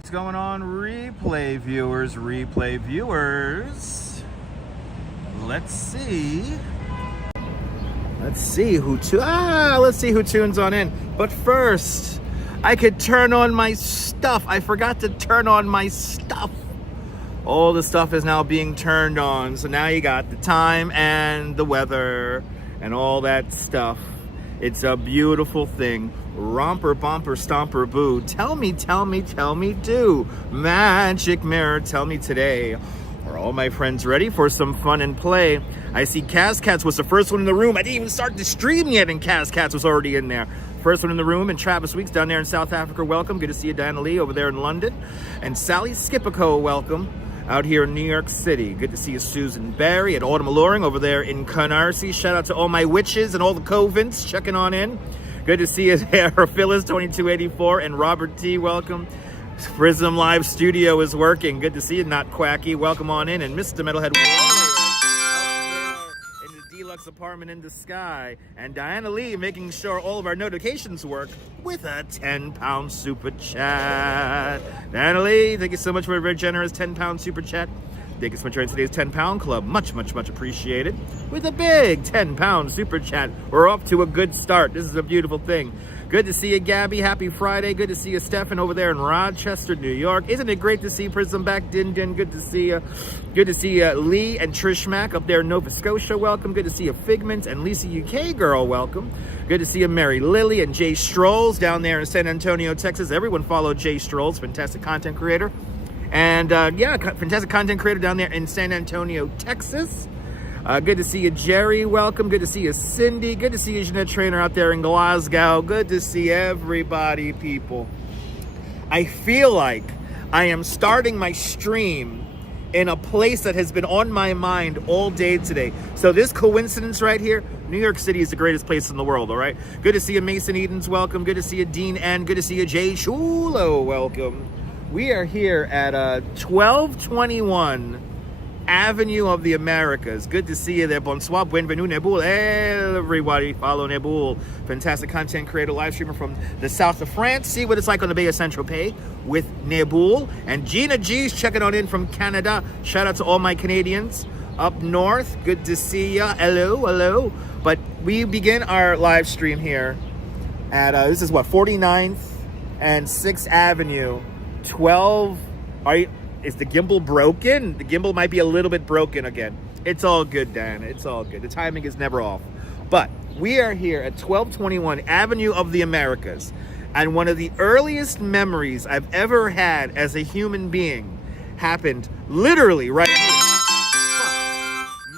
What's going on, replay viewers? Let's see who tunes on in. But first, I could turn on my stuff. I forgot to turn on my stuff. All the stuff is now being turned on. So now you got the time and the weather and all that stuff. It's a beautiful thing. Romper, bumper, stomper, boo. Tell me, do. Magic mirror, tell me today. Are all my friends ready for some fun and play? I see Cats was the first one in the room. I didn't even start the stream yet, and Cats was already in there. First one in the room, and Travis Weeks down there in South Africa, welcome. Good to see you, Diana Lee, over there in London. And Sally Skipico, welcome. Out here in New York City. Good to see you, Susan Barry at Autumn Alluring over there in Canarsie. Shout out to all my witches and all the covents checking on in. Good to see you there, Phyllis 2284 and Robert T. Welcome. Prism Live Studio is working. Good to see you, Not Quacky. Welcome on in. And Mr. Metalhead Warrior in the deluxe apartment in the sky. And Diana Lee making sure all of our notifications work with a 10-pound super chat. Diana Lee, thank you so much for a very generous 10-pound super chat. Thank you so much for today's 10-pound club. Much appreciated. With a big 10-pound super chat. We're off to a good start. This is a beautiful thing. Good to see you, Gabby. Happy Friday. Good to see you, Stefan, over there in Rochester, New York. Isn't it great to see Prism back? Din. Good to see you. Good to see Lee and Trish Mack up there in Nova Scotia. Welcome. Good to see you, Figment and Lisa UK Girl. Welcome. Good to see you, Mary Lily and Jay Strolls down there in San Antonio, Texas. Everyone follow Jay Strolls, fantastic content creator. And fantastic content creator down there in San Antonio, Texas. Good to see you, Jerry. Welcome. Good to see you, Cindy. Good to see you, Jeanette Trainer out there in Glasgow. Good to see everybody, people. I feel like I am starting my stream in a place that has been on my mind all day today. So this coincidence right here, New York City is the greatest place in the world, all right? Good to see you, Mason Edens. Welcome. Good to see you, Dean N. Good to see you, Jay Chulo. Welcome. We are here at 1221 Avenue of the Americas. Good to see you there. Bonsoir, bienvenue, Nebul. Everybody follow Nebul. Fantastic content creator, live streamer from the south of France. See what it's like on the Bay of Saint-Tropez with Nebul. And Gina G's checking on in from Canada. Shout out to all my Canadians up north. Good to see ya. Hello. But we begin our live stream here at, this is what, 49th and 6th Avenue. 12, is the gimbal broken? The gimbal might be a little bit broken again. It's all good, Dan. It's all good. The timing is never off. But we are here at 1221 Avenue of the Americas. And one of the earliest memories I've ever had as a human being happened literally right here.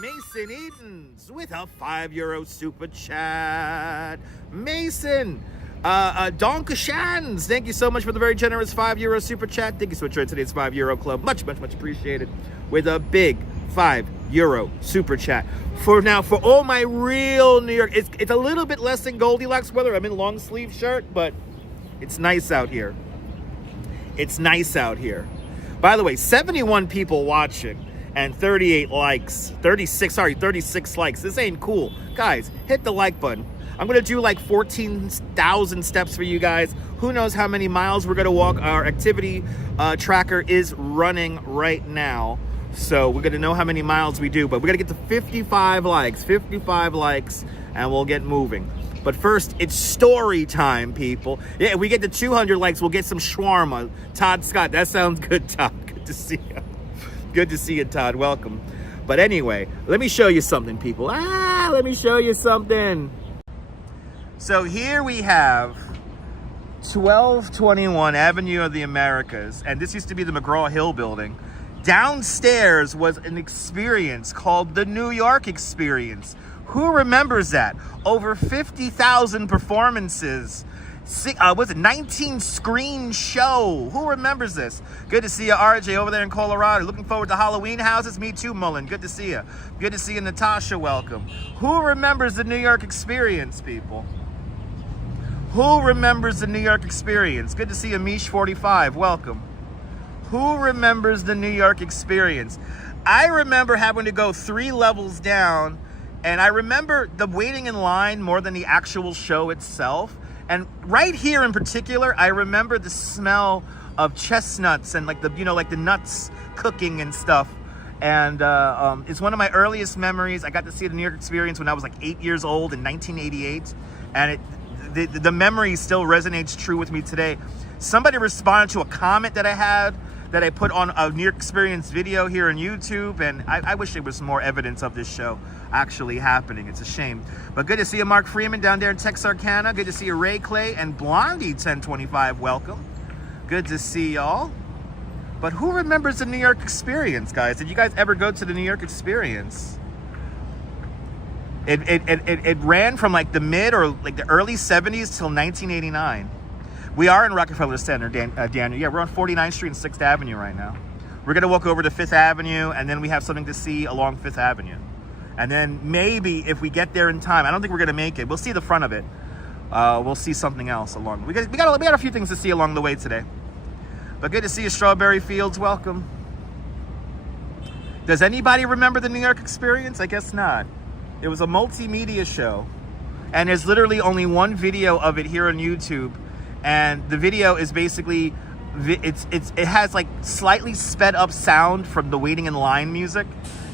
Mason Edens with a €5 super chat. Mason. Donkashans, thank you so much for the very generous €5 super chat. Thank you so much for today's €5 club. Much appreciated. With a big €5 super chat. For all my real New York, it's a little bit less than Goldilocks weather. I'm in long sleeve shirt, but it's nice out here. By the way, 71 people watching and 36 likes. This ain't cool. Guys, hit the like button. I'm going to do like 14,000 steps for you guys. Who knows how many miles we're going to walk. Our activity tracker is running right now. So we're going to know how many miles we do. But we're going to get to 55 likes, and we'll get moving. But first, it's story time, people. Yeah, if we get to 200 likes, we'll get some shawarma. Todd Scott, that sounds good, Todd. Good to see you. Good to see you, Todd. Welcome. But anyway, let me show you something, people. Let me show you something. So here we have 1221 Avenue of the Americas, and this used to be the McGraw-Hill building. Downstairs was an experience called the New York Experience. Who remembers that? Over 50,000 performances. 19-screen show. Who remembers this? Good to see you, RJ, over there in Colorado. Looking forward to Halloween houses. Me too, Mullen. Good to see you. Good to see you, Natasha. Welcome. Who remembers the New York Experience, people? Who remembers the New York Experience? Good to see you, Mish45. Welcome. Who remembers the New York Experience? I remember having to go 3 levels down, and I remember the waiting in line more than the actual show itself. And right here in particular, I remember the smell of chestnuts and like the, you know, like the nuts cooking and stuff. And it's one of my earliest memories. I got to see the New York Experience when I was like 8 years old in 1988. And the memory still resonates true with me today. Somebody responded to a comment that I had that I put on a New York Experience video here on YouTube, and I wish there was more evidence of this show actually happening. It's a shame. But good to see you, Mark Freeman, down there in Texarkana. Good to see you, Ray Clay and Blondie 1025. Welcome. Good to see y'all. But who remembers the New York Experience, guys? Did you guys ever go to the New York Experience? It ran from like the mid or like the early 70s till 1989. We are in Rockefeller Center, Daniel. Yeah, we're on 49th Street and 6th Avenue right now. We're gonna walk over to 5th Avenue, and then we have something to see along 5th Avenue. And then maybe if we get there in time, I don't think we're gonna make it. We'll see the front of it. We'll see something else along. We got a few things to see along the way today. But good to see you, Strawberry Fields. Welcome. Does anybody remember the New York Experience? I guess not. It was a multimedia show, and there's literally only one video of it here on YouTube. And the video is basically, it has like slightly sped up sound from the waiting in line music.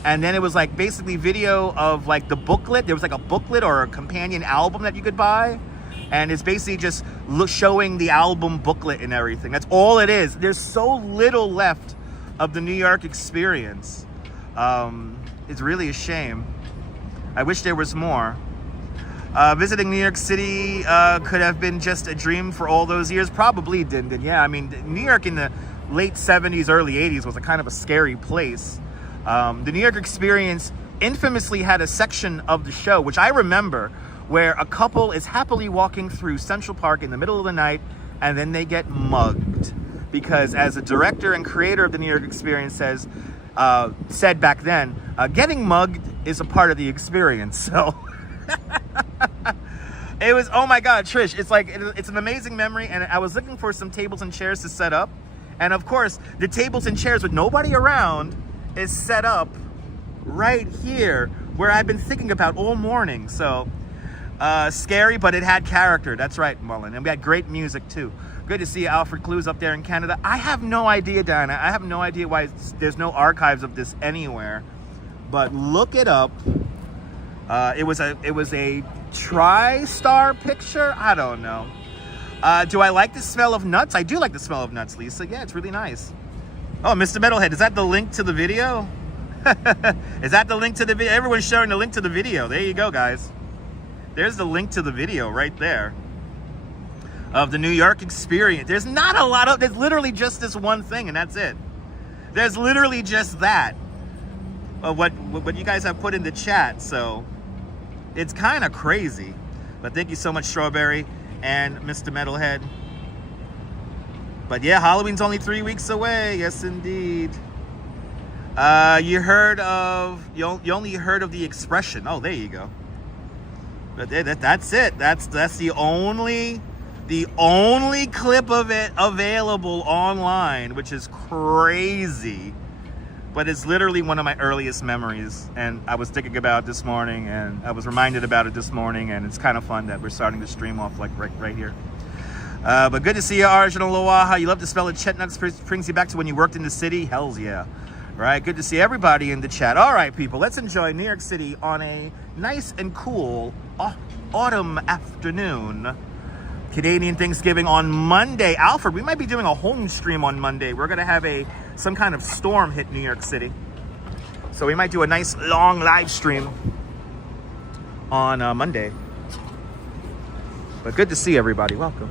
And then it was like basically video of like the booklet. There was like a booklet or a companion album that you could buy. And it's basically just showing the album booklet and everything. That's all it is. There's so little left of the New York Experience. It's really a shame. I wish there was more. Visiting New York City could have been just a dream for all those years. Probably didn't. Yeah, I mean, New York in the late 70s, early 80s was a kind of a scary place. The New York Experience infamously had a section of the show, which I remember, where a couple is happily walking through Central Park in the middle of the night, and then they get mugged. Because as the director and creator of the New York Experience said back then, getting mugged is a part of the experience. So it was, oh my God, Trish, it's like, it's an amazing memory. And I was looking for some tables and chairs to set up. And of course, the tables and chairs with nobody around is set up right here where I've been thinking about all morning. So scary, but it had character. That's right, Mullen. And we had great music too. Good to see Alfred Clues up there in Canada. I have no idea, Diana. I have no idea why there's no archives of this anywhere. But look it up. It was a TriStar picture. I don't know. Do I like the smell of nuts? I do like the smell of nuts, Lisa. Yeah, it's really nice. Oh, Mr. Metalhead, is that the link to the video? Is that the link to the video? Everyone's showing the link to the video. There you go, guys. There's the link to the video right there of the New York Experience. There's not a lot of, there's literally just this one thing, and that's it. There's literally just that of what you guys have put in the chat. So it's kind of crazy. But thank you so much, Strawberry and Mr. Metalhead. But yeah, Halloween's only 3 weeks away. Yes, indeed. You only heard of the expression. Oh, there you go. But that's it. That's the only clip of it available online, which is crazy. But it's literally one of my earliest memories, and I was thinking about it this morning, and I was reminded about it this morning, and it's kind of fun that we're starting to stream off like right here. But good to see you, Arjun Loaha. You love to spell it. Chetnuts brings you back to when you worked in the city. Hells yeah. Right, good to see everybody in the chat. All right, people, let's enjoy New York City on a nice and cool autumn afternoon. Canadian Thanksgiving on Monday. Alfred, we might be doing a home stream on Monday. We're gonna have some kind of storm hit New York City. So we might do a nice long live stream on Monday. But good to see everybody, welcome.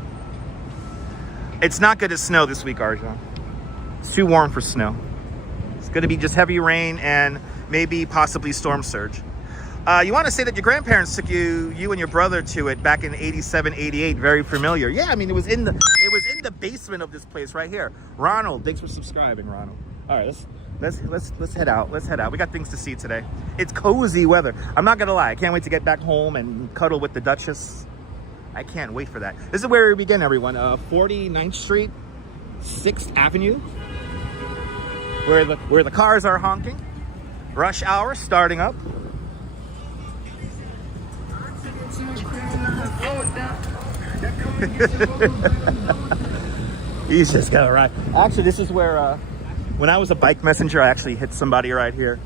It's not good to snow this week, Arjun. It's too warm for snow. It's gonna be just heavy rain and maybe possibly storm surge. You want to say that your grandparents took you and your brother to it back in 87, 88. Very familiar. Yeah, I mean, it was in the basement of this place right here. Ronald, thanks for subscribing, Ronald. All right, let's head out. Let's head out. We got things to see today. It's cozy weather. I'm not gonna lie. I can't wait to get back home and cuddle with the Duchess. I can't wait for that. This is where we begin, everyone. 49th Street, 6th Avenue, where the cars are honking. Rush hour starting up. He's just gonna ride. Actually, this is where, when I was a bike messenger, I actually hit somebody right here.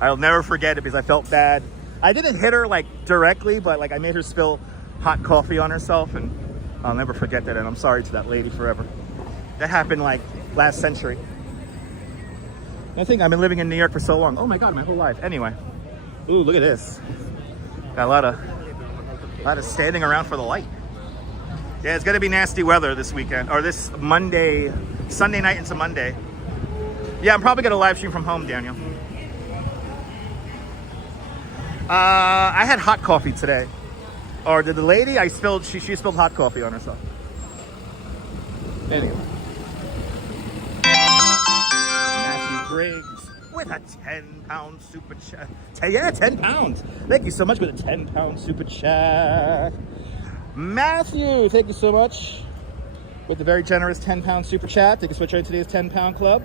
I'll never forget it because I felt bad. I didn't hit her like directly, but like I made her spill hot coffee on herself, and I'll never forget that. And I'm sorry to that lady forever. That happened like last century. I think I've been living in New York for so long. Oh my God, my whole life. Anyway, ooh, look at this. Got a lot of standing around for the light. Yeah, it's gonna be nasty weather this weekend, or this Monday, Sunday night into Monday. Yeah, I'm probably gonna live stream from home, Daniel. I had hot coffee today. Or did the lady she spilled hot coffee on herself. Anyway. Matthew Briggs with a 10-pound super chat. Yeah, 10 pounds. Thank you so much with a 10-pound super chat. Matthew, thank you so much with the very generous 10-pound super chat. Take a switch right to today's 10-pound club.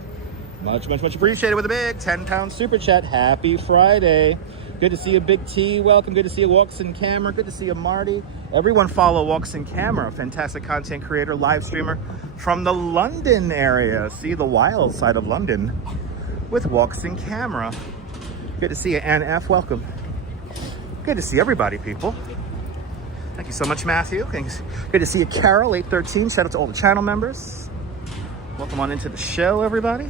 Much, much, much appreciated with a big 10-pound super chat. Happy Friday. Good to see you, Big T. Welcome. Good to see you, Walks in Camera. Good to see you, Marty. Everyone follow Walks in Camera, fantastic content creator, live streamer from the London area. See the wild side of London with Walks in Camera. Good to see you, NF. Welcome. Good to see everybody, people. Thank you so much, Matthew. Thanks. Good to see you, Carol, 813. Shout out to all the channel members. Welcome on into the show, everybody.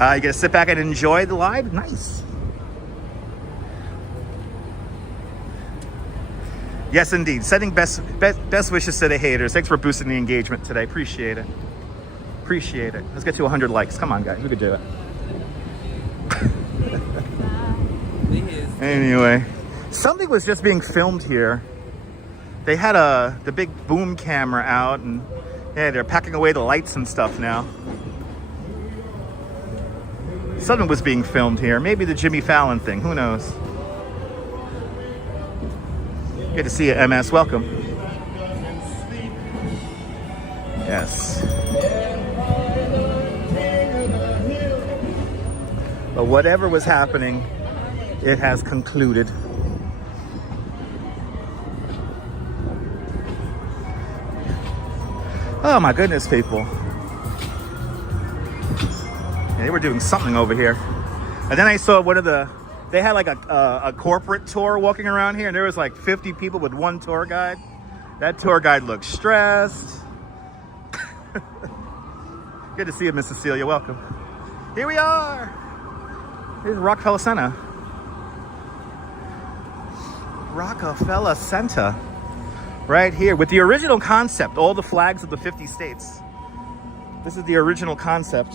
You get to sit back and enjoy the live. Nice. Yes, indeed. Sending best wishes to the haters. Thanks for boosting the engagement today. Appreciate it. Appreciate it. Let's get to 100 likes. Come on, guys. We could do it. Anyway, something was just being filmed here. They had the big boom camera out, and yeah, they're packing away the lights and stuff now. Something was being filmed here. Maybe the Jimmy Fallon thing. Who knows? Good to see you, MS. Welcome. Yes. But whatever was happening, it has concluded. Oh my goodness, people. Yeah, they were doing something over here. And then I saw they had like a corporate tour walking around here, and there was like 50 people with one tour guide. That tour guide looked stressed. Good to see you, Miss Cecilia. Welcome. Here we are. Here's Rockefeller Center. Rockefeller Center. Right here with the original concept, all the flags of the 50 states. This is the original concept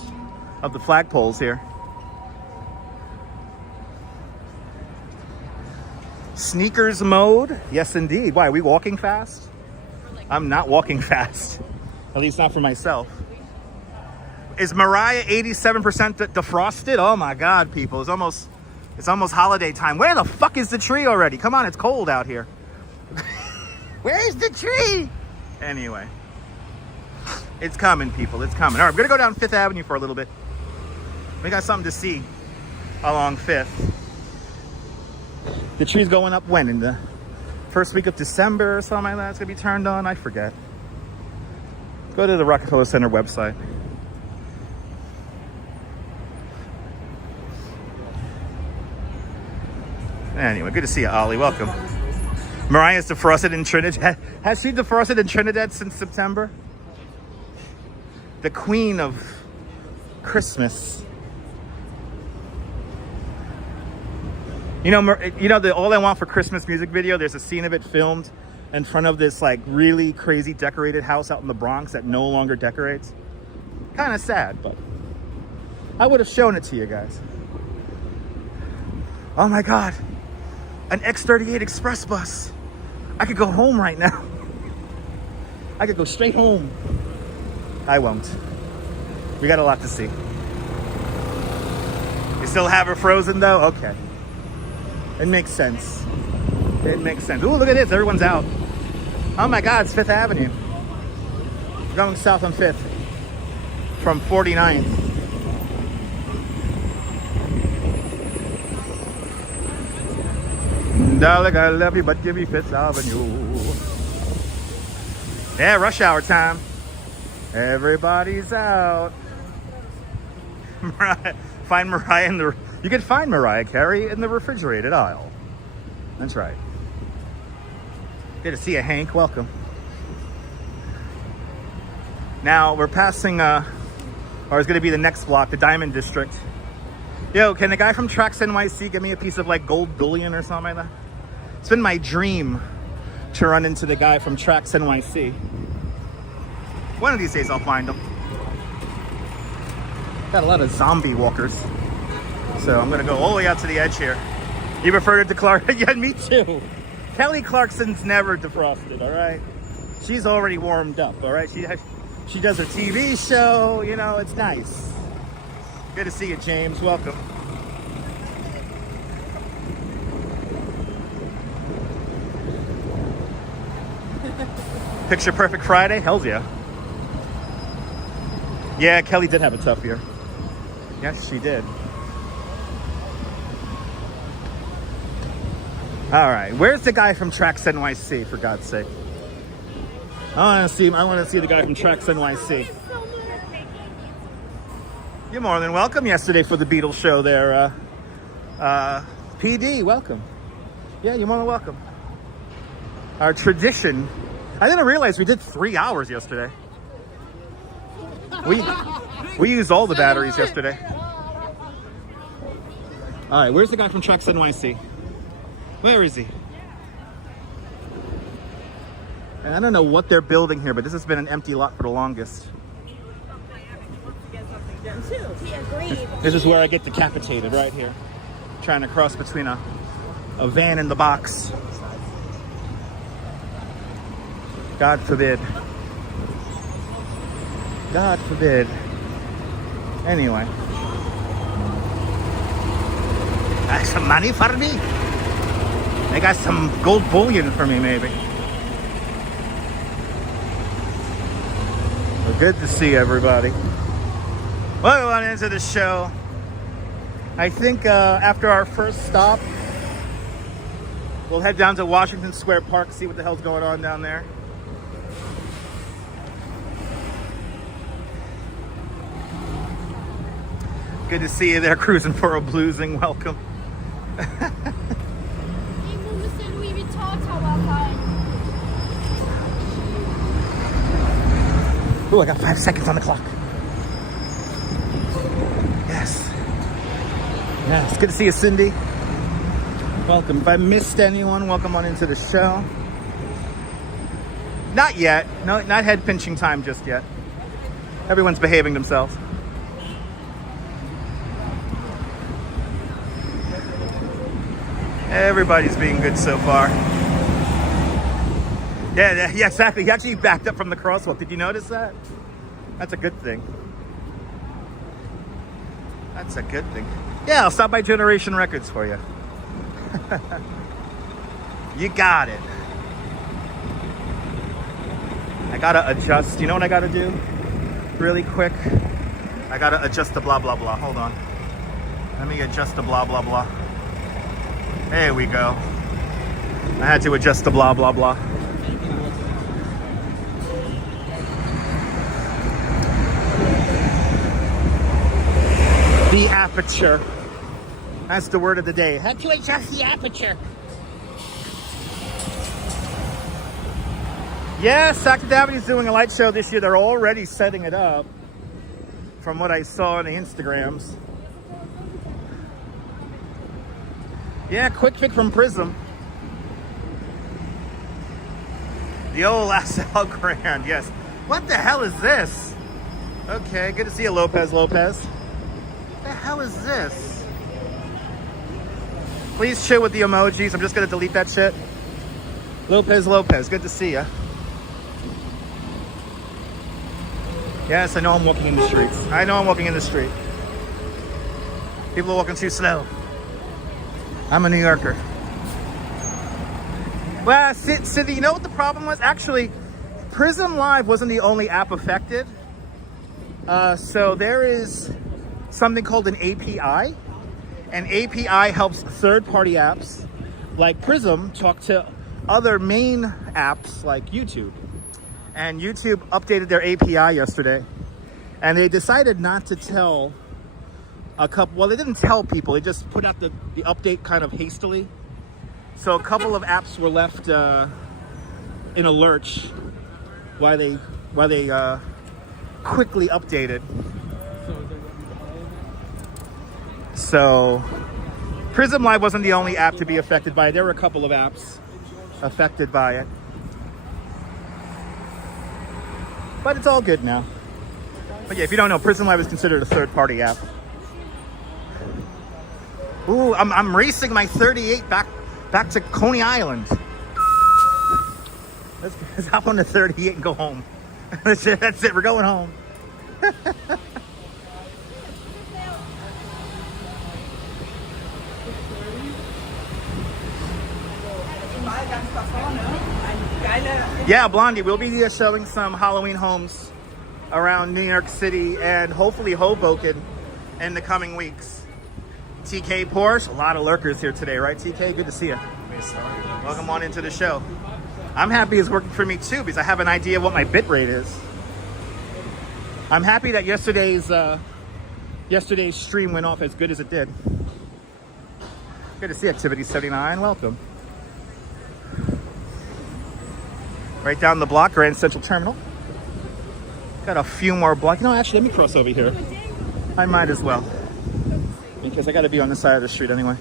of the flagpoles here. Sneakers mode. Yes, indeed. Why, are we walking fast? I'm not walking fast. At least not for myself. Is Mariah 87% defrosted? Oh my God, people. It's almost holiday time. Where the fuck is the tree already? Come on, it's cold out here. Where's the tree? Anyway. It's coming, people. It's coming. All right, we're going to go down 5th Avenue for a little bit. We got something to see along 5th. The tree's going up when? In the first week of December or something like that? It's going to be turned on? I forget. Go to the Rockefeller Center website. Anyway, good to see you, Ollie. Welcome. Mariah's defrosted in Trinidad. Has she defrosted in Trinidad since September? The queen of Christmas. You know the All I Want for Christmas music video? There's a scene of it filmed in front of this like really crazy decorated house out in the Bronx that no longer decorates. Kind of sad, but I would have shown it to you guys. Oh my God. An X38 express bus. I could go home right now. I could go straight home. I won't. We got a lot to see. You still have her frozen though? Okay. It makes sense. It makes sense. Ooh, look at this. Everyone's out. Oh my God, it's 5th Avenue. We're going south on 5th from 49th. Darling, I love you, but give me Fifth Avenue. Yeah, rush hour time. Everybody's out. Find Mariah in the... You can find Mariah Carey in the refrigerated aisle. That's right. Good to see you, Hank. Welcome. Now, we're passing, or it's going to be the next block, the Diamond District. Yo, can the guy from Tracks NYC give me a piece of, like, gold bullion or something like that? It's been my dream to run into the guy from Tracks NYC. One of these days, I'll find him. Got a lot of zombie walkers. So I'm going to go all the way out to the edge here. You referred to Clark? Yeah, me too. Kelly Clarkson's never defrosted, all right? She's already warmed up, all right? She does a TV show, you know, it's nice. Good to see you, James. Welcome. Picture Perfect Friday? Hells yeah. Yeah, Kelly did have a tough year. Yes, she did. All right, where's the guy from Tracks NYC, for God's sake? I want to see the guy from Tracks NYC. You're more than welcome yesterday for the Beatles show there. PD, welcome. Yeah, you're more than welcome. Our tradition. I didn't realize we did 3 hours yesterday. We used all the batteries yesterday. All right, where's the guy from Tracks NYC? Where is he? And I don't know what they're building here, but this has been an empty lot for the longest. This is where I get decapitated, right here. Trying to cross between a van and the box. God forbid. God forbid. Anyway. Got some money for me? They got some gold bullion for me, maybe. Well, good to see everybody. Welcome on into the show. I think after our first stop, we'll head down to Washington Square Park, see what the hell's going on down there. Good to see you there, cruising for a bluesing. Welcome. Oh, I got 5 seconds on the clock. Yes. Yes, good to see you, Cindy. Welcome. If I missed anyone, welcome on into the show. Not yet. No, not head pinching time just yet. Everyone's behaving themselves. Everybody's being good so far. Yeah, exactly. He actually backed up from the crosswalk. Did you notice that? That's a good thing. That's a good thing. Yeah, I'll stop by Generation Records for you. You got it. I gotta adjust. You know what I gotta do? Really quick. I gotta adjust the blah, blah, blah. Hold on. Let me adjust the blah, blah, blah. There we go. I had to adjust the blah, blah, blah. The aperture. That's the word of the day. Had to adjust the aperture. Yes, Active Avenue's doing a light show this year. They're already setting it up from what I saw on the Instagrams. Yeah, quick pick from Prism. The old LaSalle Grand, yes. What the hell is this? Okay, good to see you, Lopez. What the hell is this? Please chill with the emojis. I'm just gonna delete that shit. Lopez, good to see ya. Yes, I know I'm walking in the streets. People are walking too slow. I'm a New Yorker. Well, Cindy, you know what the problem was? Actually, Prism Live wasn't the only app affected. So there is something called an API. An API helps third-party apps like Prism, talk to other main apps like YouTube. And YouTube updated their API yesterday, and they decided not to tell a couple, well, they didn't tell people, they just put out the update kind of hastily. So a couple of apps were left in a lurch while they quickly updated. So Prism Live wasn't the only app to be affected by it. There were a couple of apps affected by it. But it's all good now. But yeah, if you don't know, Prism Live is considered a third-party app. Ooh, I'm racing my 38 back to Coney Island. Let's hop on the 38 and go home. That's it, we're going home. Yeah, Blondie, we'll be selling some Halloween homes around New York City and hopefully Hoboken in the coming weeks. TK Porsche, a lot of lurkers here today, right, TK? Good to see you. Welcome on into the show. I'm happy it's working for me too because I have an idea of what my bit rate is. I'm happy that yesterday's stream went off as good as it did. Good to see Activity 79. Welcome. Right down the block, Grand Central Terminal. Got a few more blocks. No, actually, let me cross over here. I might as well, because I got to be on this side of the street anyway.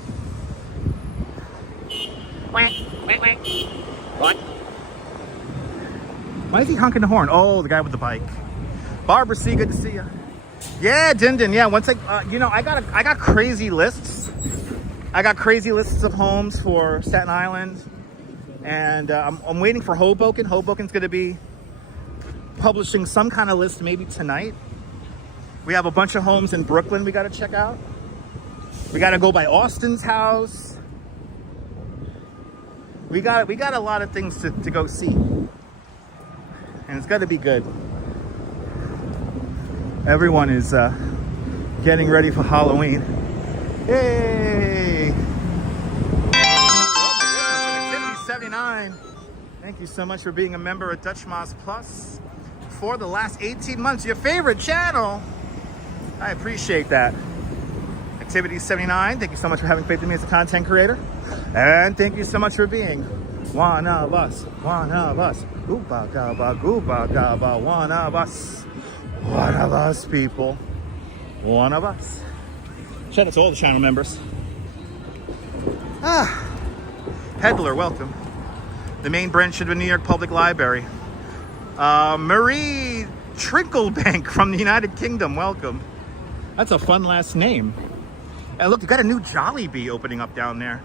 What? Why is he honking the horn? Oh, the guy with the bike. Barbara C, good to see you. Yeah, Din. Yeah, once I got crazy lists. I got crazy lists of homes for Staten Island, and I'm waiting for Hoboken. Hoboken's going to be publishing some kind of list maybe tonight. We have a bunch of homes in Brooklyn we got to check out. We got to go by Austin's house. We got a lot of things to go see, and it's got to be good. Everyone is getting ready for Halloween. Hey! Activity 79. Thank you so much for being a member of Dutch Moss Plus for the last 18 months. Your favorite channel. I appreciate that. Activity 79. Thank you so much for having faith in me as a content creator. And thank you so much for being one of us. One of us. Gooba gaba, gooba gaba, one of us. One of us, people. One of us. Shout out to all the channel members. Peddler, welcome. The main branch of the New York Public Library. Marie Trinklebank from the United Kingdom, welcome. That's a fun last name. And look, you got a new Jollibee opening up down there.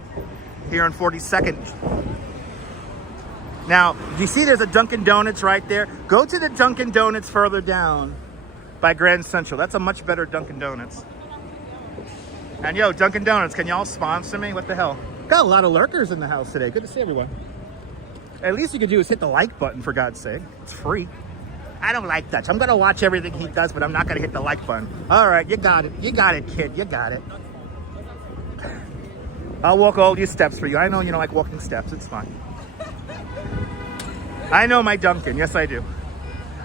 Here on 42nd. Now, do you see there's a Dunkin' Donuts right there? Go to the Dunkin' Donuts further down by Grand Central. That's a much better Dunkin' Donuts. And yo, Dunkin' Donuts, can y'all sponsor me? What the hell? Got a lot of lurkers in the house today. Good to see everyone. At least you could do is hit the like button, for God's sake. It's free. I don't like Dutch. I'm going to watch everything he does, but I'm not going to hit the like button. All right, you got it. You got it, kid. You got it. I'll walk all these steps for you. I know you don't like walking steps. It's fine. I know my Dunkin'. Yes, I do.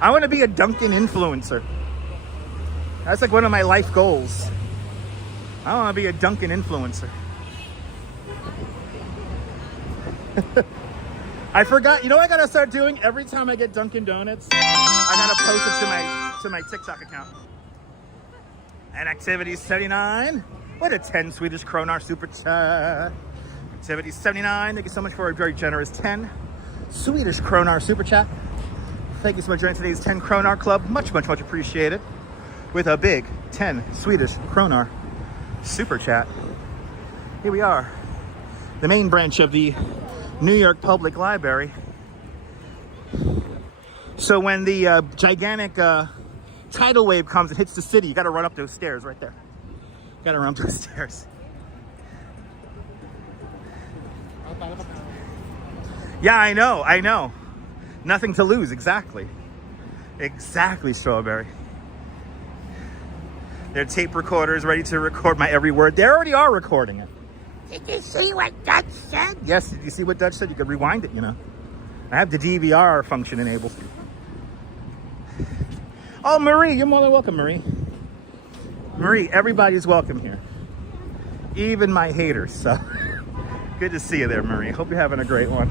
I want to be a Dunkin' influencer. That's like one of my life goals. I want to be a Dunkin' influencer. I forgot. You know what I gotta start doing? Every time I get Dunkin' Donuts, I gotta post it to my TikTok account. And Activity 79. What a 10 Swedish kronar super chat. Activity 79. Thank you so much for a very generous 10 Swedish kronar super chat. Thank you so much for joining today's 10 kronar club. Much appreciated. With a big 10 Swedish kronar super chat. Here we are. The main branch of the New York Public Library. So when the gigantic tidal wave comes and hits the city, you got to run up those stairs right there. Got to run up those stairs. Yeah, I know. Nothing to lose, exactly. Exactly, Strawberry. Their tape recorders ready to record my every word. They already are recording it. Did you see what Dutch said? Yes, did you see what Dutch said? You could rewind it, you know. I have the DVR function enabled. Oh, Marie, you're more than welcome, Marie. Marie, everybody's welcome here. Even my haters, so. Good to see you there, Marie. Hope you're having a great one.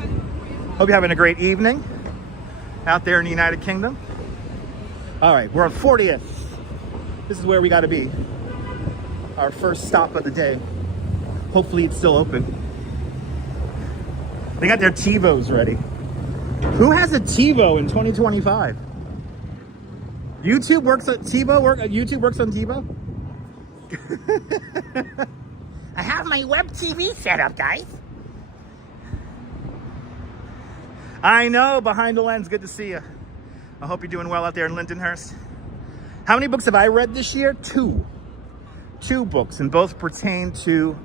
Hope you're having a great evening out there in the United Kingdom. All right, we're on 40th. This is where we gotta be. Our first stop of the day. Hopefully it's still open. They got their TiVos ready. Who has a TiVo in 2025? YouTube works on TiVo? YouTube works on TiVo? I have my web TV set up, guys. I know, behind the lens. Good to see you. I hope you're doing well out there in Lindenhurst. How many books have I read this year? 2. 2 books, and both pertain to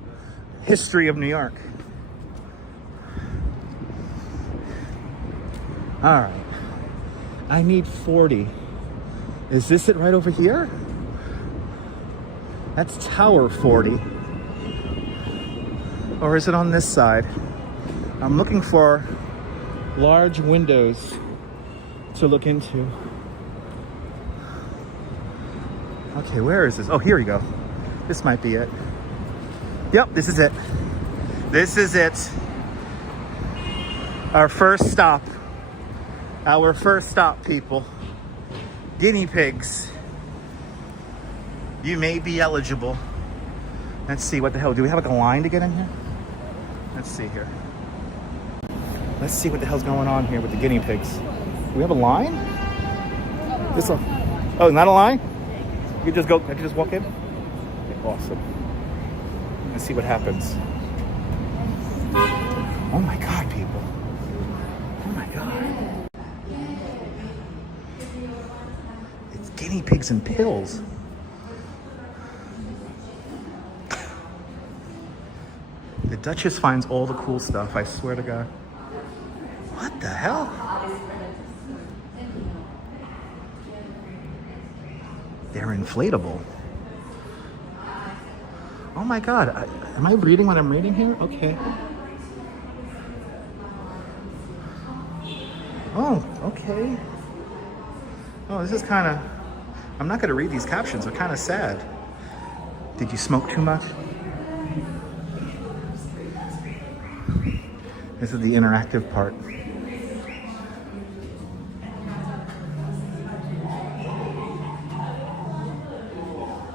history of New York. All right. I need 40. Is this it right over here? That's Tower 40. Or is it on this side? I'm looking for large windows to look into. Okay, where is this? Oh, here we go. This might be it. Yep, this is it. This is it. Our first stop. Our first stop, people. Guinea pigs. You may be eligible. Let's see, what the hell? Do we have like a line to get in here? Let's see here. Let's see what the hell's going on here with the guinea pigs. Do we have a line? Oh, not a line? You can just go, I can just walk in? Okay, awesome. Let's see what happens. Oh my God, people. Oh my God. It's guinea pigs and pills. The Duchess finds all the cool stuff, I swear to God. What the hell? They're inflatable. Oh my God, am I reading what I'm reading here? Okay. Oh, okay. Oh, this is kind of, I'm not gonna read these captions, they're kind of sad. Did you smoke too much? This is the interactive part.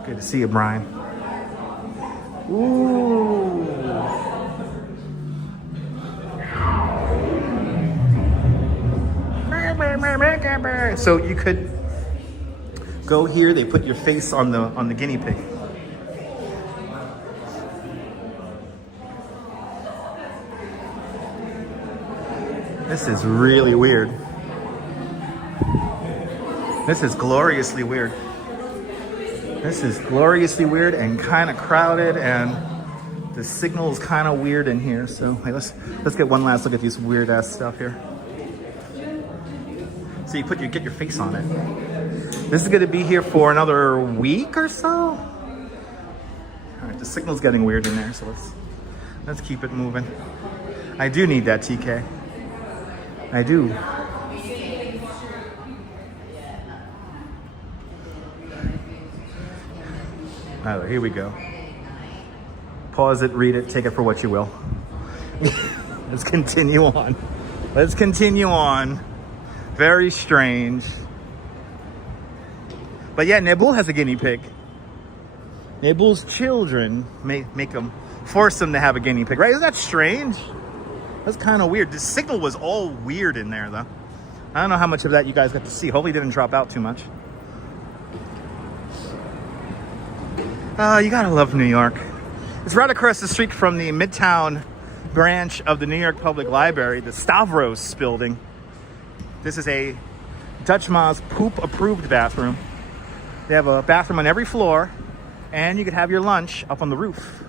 Good to see you, Brian. Ooh. So you could go here, they put your face on the guinea pig. This is really weird. This is gloriously weird. This is gloriously weird and kind of crowded, and the signal is kind of weird in here. So hey, let's get one last look at these weird ass stuff here. So you get your face on it. This is going to be here for another week or so. All right, the signal's getting weird in there, so let's keep it moving. I do need that TK. I do. All right, here we go. Pause it, read it, take it for what you will. Let's continue on. Let's continue on. Very strange. But yeah, Nabul has a guinea pig. Nabul's children force him to have a guinea pig, right? Isn't that strange? That's kind of weird. The signal was all weird in there, though. I don't know how much of that you guys got to see. Hopefully it didn't drop out too much. You gotta love New York. It's right across the street from the Midtown branch of the New York Public Library, the Stavros building. This is a Dutch Ma's poop-approved bathroom. They have a bathroom on every floor, and you could have your lunch up on the roof,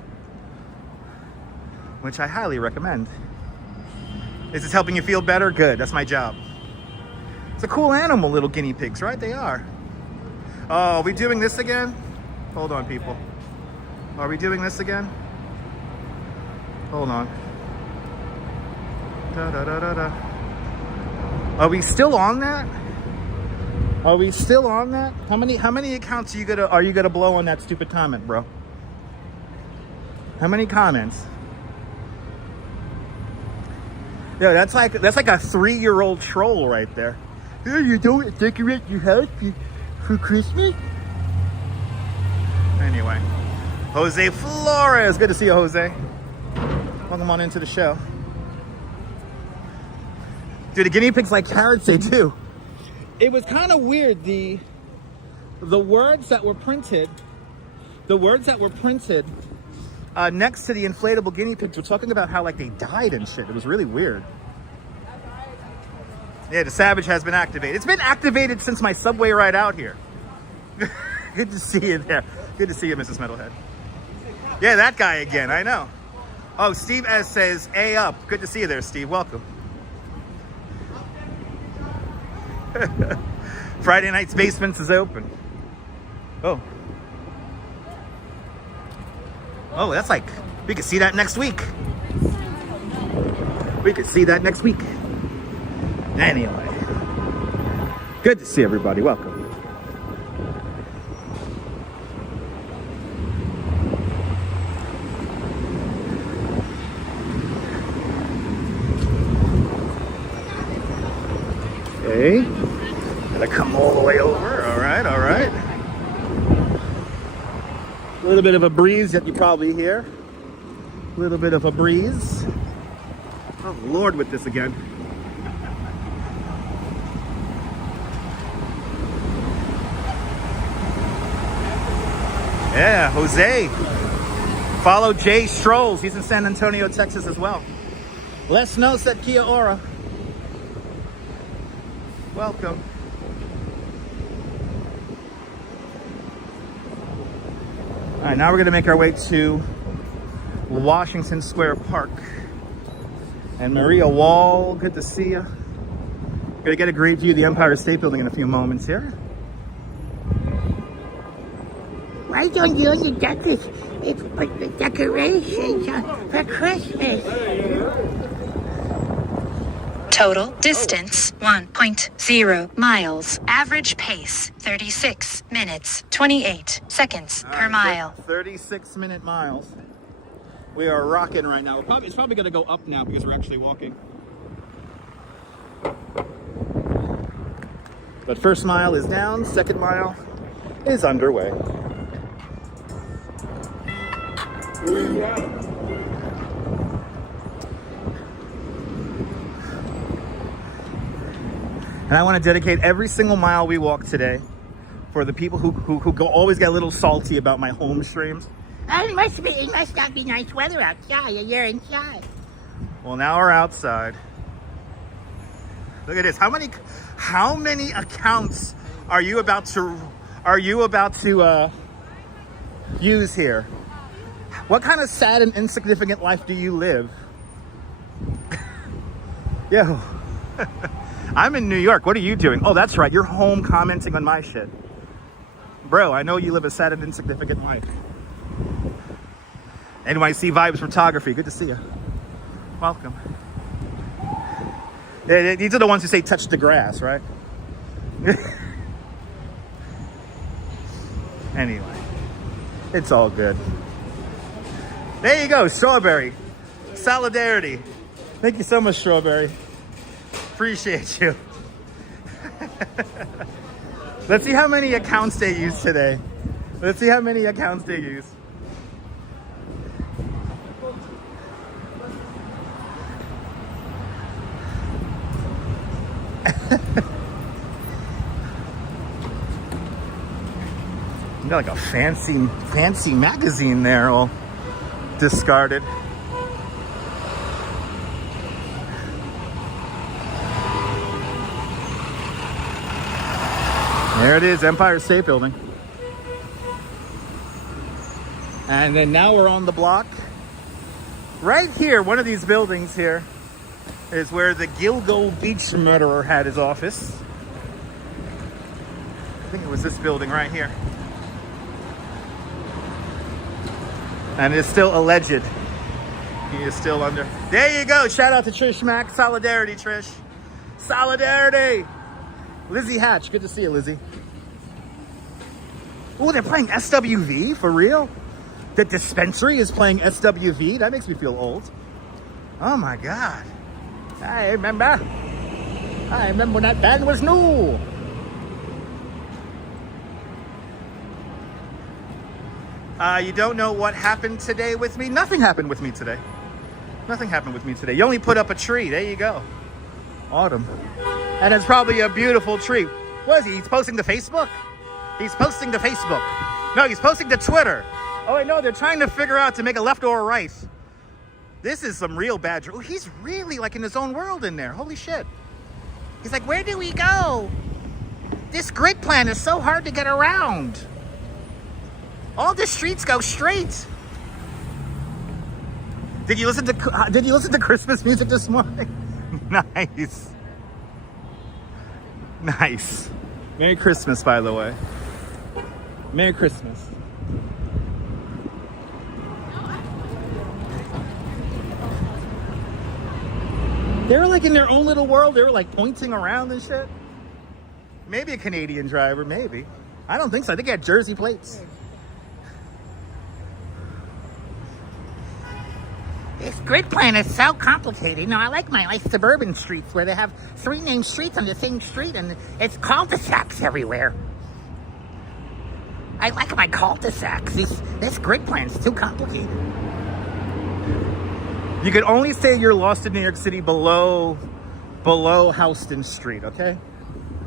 which I highly recommend. Is this helping you feel better? Good, that's my job. It's a cool animal, little guinea pigs, right? They are. Oh, are we doing this again? Hold on, people. Are we doing this again? Hold on. Da, da, da, da, da. Are we still on that? Are we still on that? How many accounts are you gonna blow on that stupid comment, bro? How many comments? Yeah, that's like a 3-year-old troll right there. Hey, you don't decorate your house for Christmas? Anyway, Jose Flores. Good to see you, Jose. Welcome on into the show. Dude, the guinea pigs like carrots, they do. It was kind of weird. The words that were printed, next to the inflatable guinea pigs were talking about how like they died and shit. It was really weird. Yeah, the Savage has been activated. It's been activated since my subway ride out here. Good to see you there. Good to see you, Mrs. Metalhead. Yeah, that guy again, I know. Oh, Steve S says, A up. Good to see you there, Steve. Welcome. Friday night's basements is open. Oh. Oh, that's like, we could see that next week. We could see that next week. Anyway. Good to see everybody. Welcome. Okay. Gotta come all the way over. All right, all right. A little bit of a breeze that you probably hear. A little bit of a breeze. Oh, Lord, with this again. Yeah, Jose. Follow Jay Strolls. He's in San Antonio, Texas as well. Les Nos said Eahora. Welcome. All right, now we're going to make our way to Washington Square Park. And Maria Wall, good to see you. Going to get a great view of the Empire State Building in a few moments here. Why don't you get this? It's put the decorations for Christmas. Total distance 1.0 miles. Average pace 36 minutes 28 seconds per mile. 36-minute miles. We are rocking right now. It's probably going to go up now because we're actually walking. But first mile is down, second mile is underway. And I want to dedicate every single mile we walk today for the people who always get a little salty about my home streams. It must not be nice weather outside. You're inside. Well, now we're outside. Look at this. How many accounts are you about to use here? What kind of sad and insignificant life do you live? Yo. I'm in New York. What are you doing? Oh, that's right. You're home commenting on my shit. Bro, I know you live a sad and insignificant life. NYC Vibes Photography. Good to see you. Welcome. Yeah, these are the ones who say touch the grass, right? Anyway, it's all good. There you go, Strawberry. Solidarity. Thank you so much, Strawberry. Appreciate you. Let's see how many accounts they use today. Let's see how many accounts they use. You got like a fancy magazine there, all discarded. There it is, Empire State Building. And then now we're on the block. Right here, one of these buildings here is where the Gilgo Beach murderer had his office. I think it was this building right here. And it's still alleged. He is still under. There you go. Shout out to Trish Mack. Solidarity, Trish. Solidarity. Lizzie Hatch. Good to see you, Lizzie. Oh, they're playing SWV? For real? The dispensary is playing SWV? That makes me feel old. Oh my God. I remember when that band was new. You don't know what happened today with me? Nothing happened with me today. Nothing happened with me today. You only put up a tree. There you go. Autumn. And it's probably a beautiful tree. What is he? He's posting to Facebook? He's posting to Facebook. No, he's posting to Twitter. Oh, wait, no, they're trying to figure out to make a left or a right. This is some real bad... Oh, he's really like in his own world in there. Holy shit. He's like, where do we go? This grid plan is so hard to get around. All the streets go straight. Did you listen to Christmas music this morning? Nice. Nice. Merry Christmas, by the way. Merry Christmas. They were like in their own little world. They were like pointing around and shit. Maybe a Canadian driver, maybe. I don't think so. I think they had Jersey plates. This grid plan is so complicated. You know, I like my suburban streets where they have 3 named streets on the same street and it's cul-de-sacs everywhere. I like my cul-de-sacs. This grid plan is too complicated. You can only say you're lost in New York City below Houston Street, okay?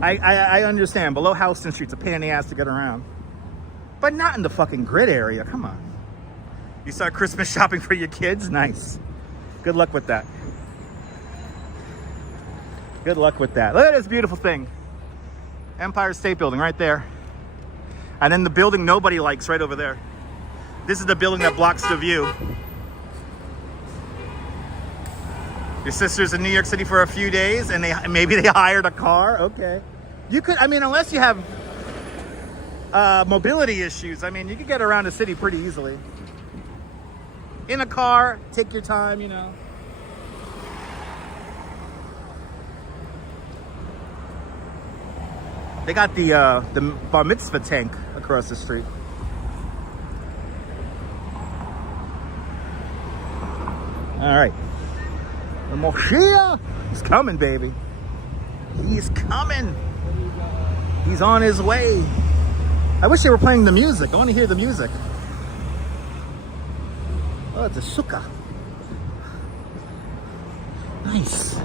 I understand. Below Houston Street's a pain in the ass to get around. But not in the fucking grid area. Come on. You start Christmas shopping for your kids? Nice. Good luck with that. Good luck with that. Look at this beautiful thing. Empire State Building right there. And then the building nobody likes right over there. This is the building that blocks the view. Your sister's in New York City for a few days and maybe they hired a car. Okay. You could, I mean, unless you have mobility issues, I mean, you could get around the city pretty easily. In a car, take your time, you know. They got the bar mitzvah tank across the street. All right. The Moshiach is coming, baby. He's coming. He's on his way. I wish they were playing the music. I want to hear the music. Oh, it's a sukkah. Nice.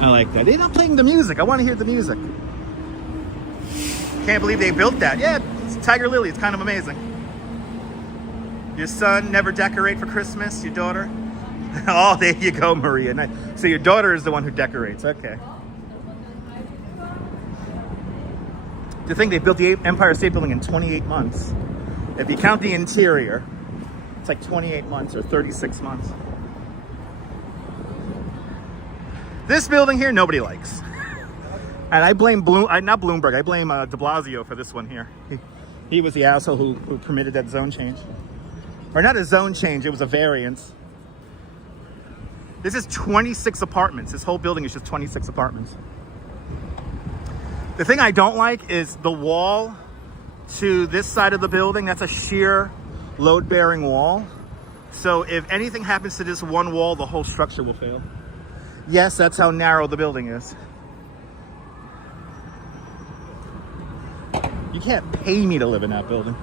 I like that. They're not playing the music. I want to hear the music. Can't believe they built that. Yeah, it's Tiger Lily. It's kind of amazing. Your son never decorate for Christmas? Your daughter? Oh, there you go, Maria. Nice. So your daughter is the one who decorates. Okay. To think they built the Empire State Building in 28 months. If you count the interior, it's like 28 months or 36 months. This building here, nobody likes. And I blame not Bloomberg, I blame de Blasio for this one here. He was the asshole who permitted that zone change. Or not a zone change, it was a variance. This is 26 apartments. This whole building is just 26 apartments. The thing I don't like is the wall to this side of the building. That's a sheer load-bearing wall. So if anything happens to this one wall, the whole structure will fail. Yes, that's how narrow the building is. You can't pay me to live in that building.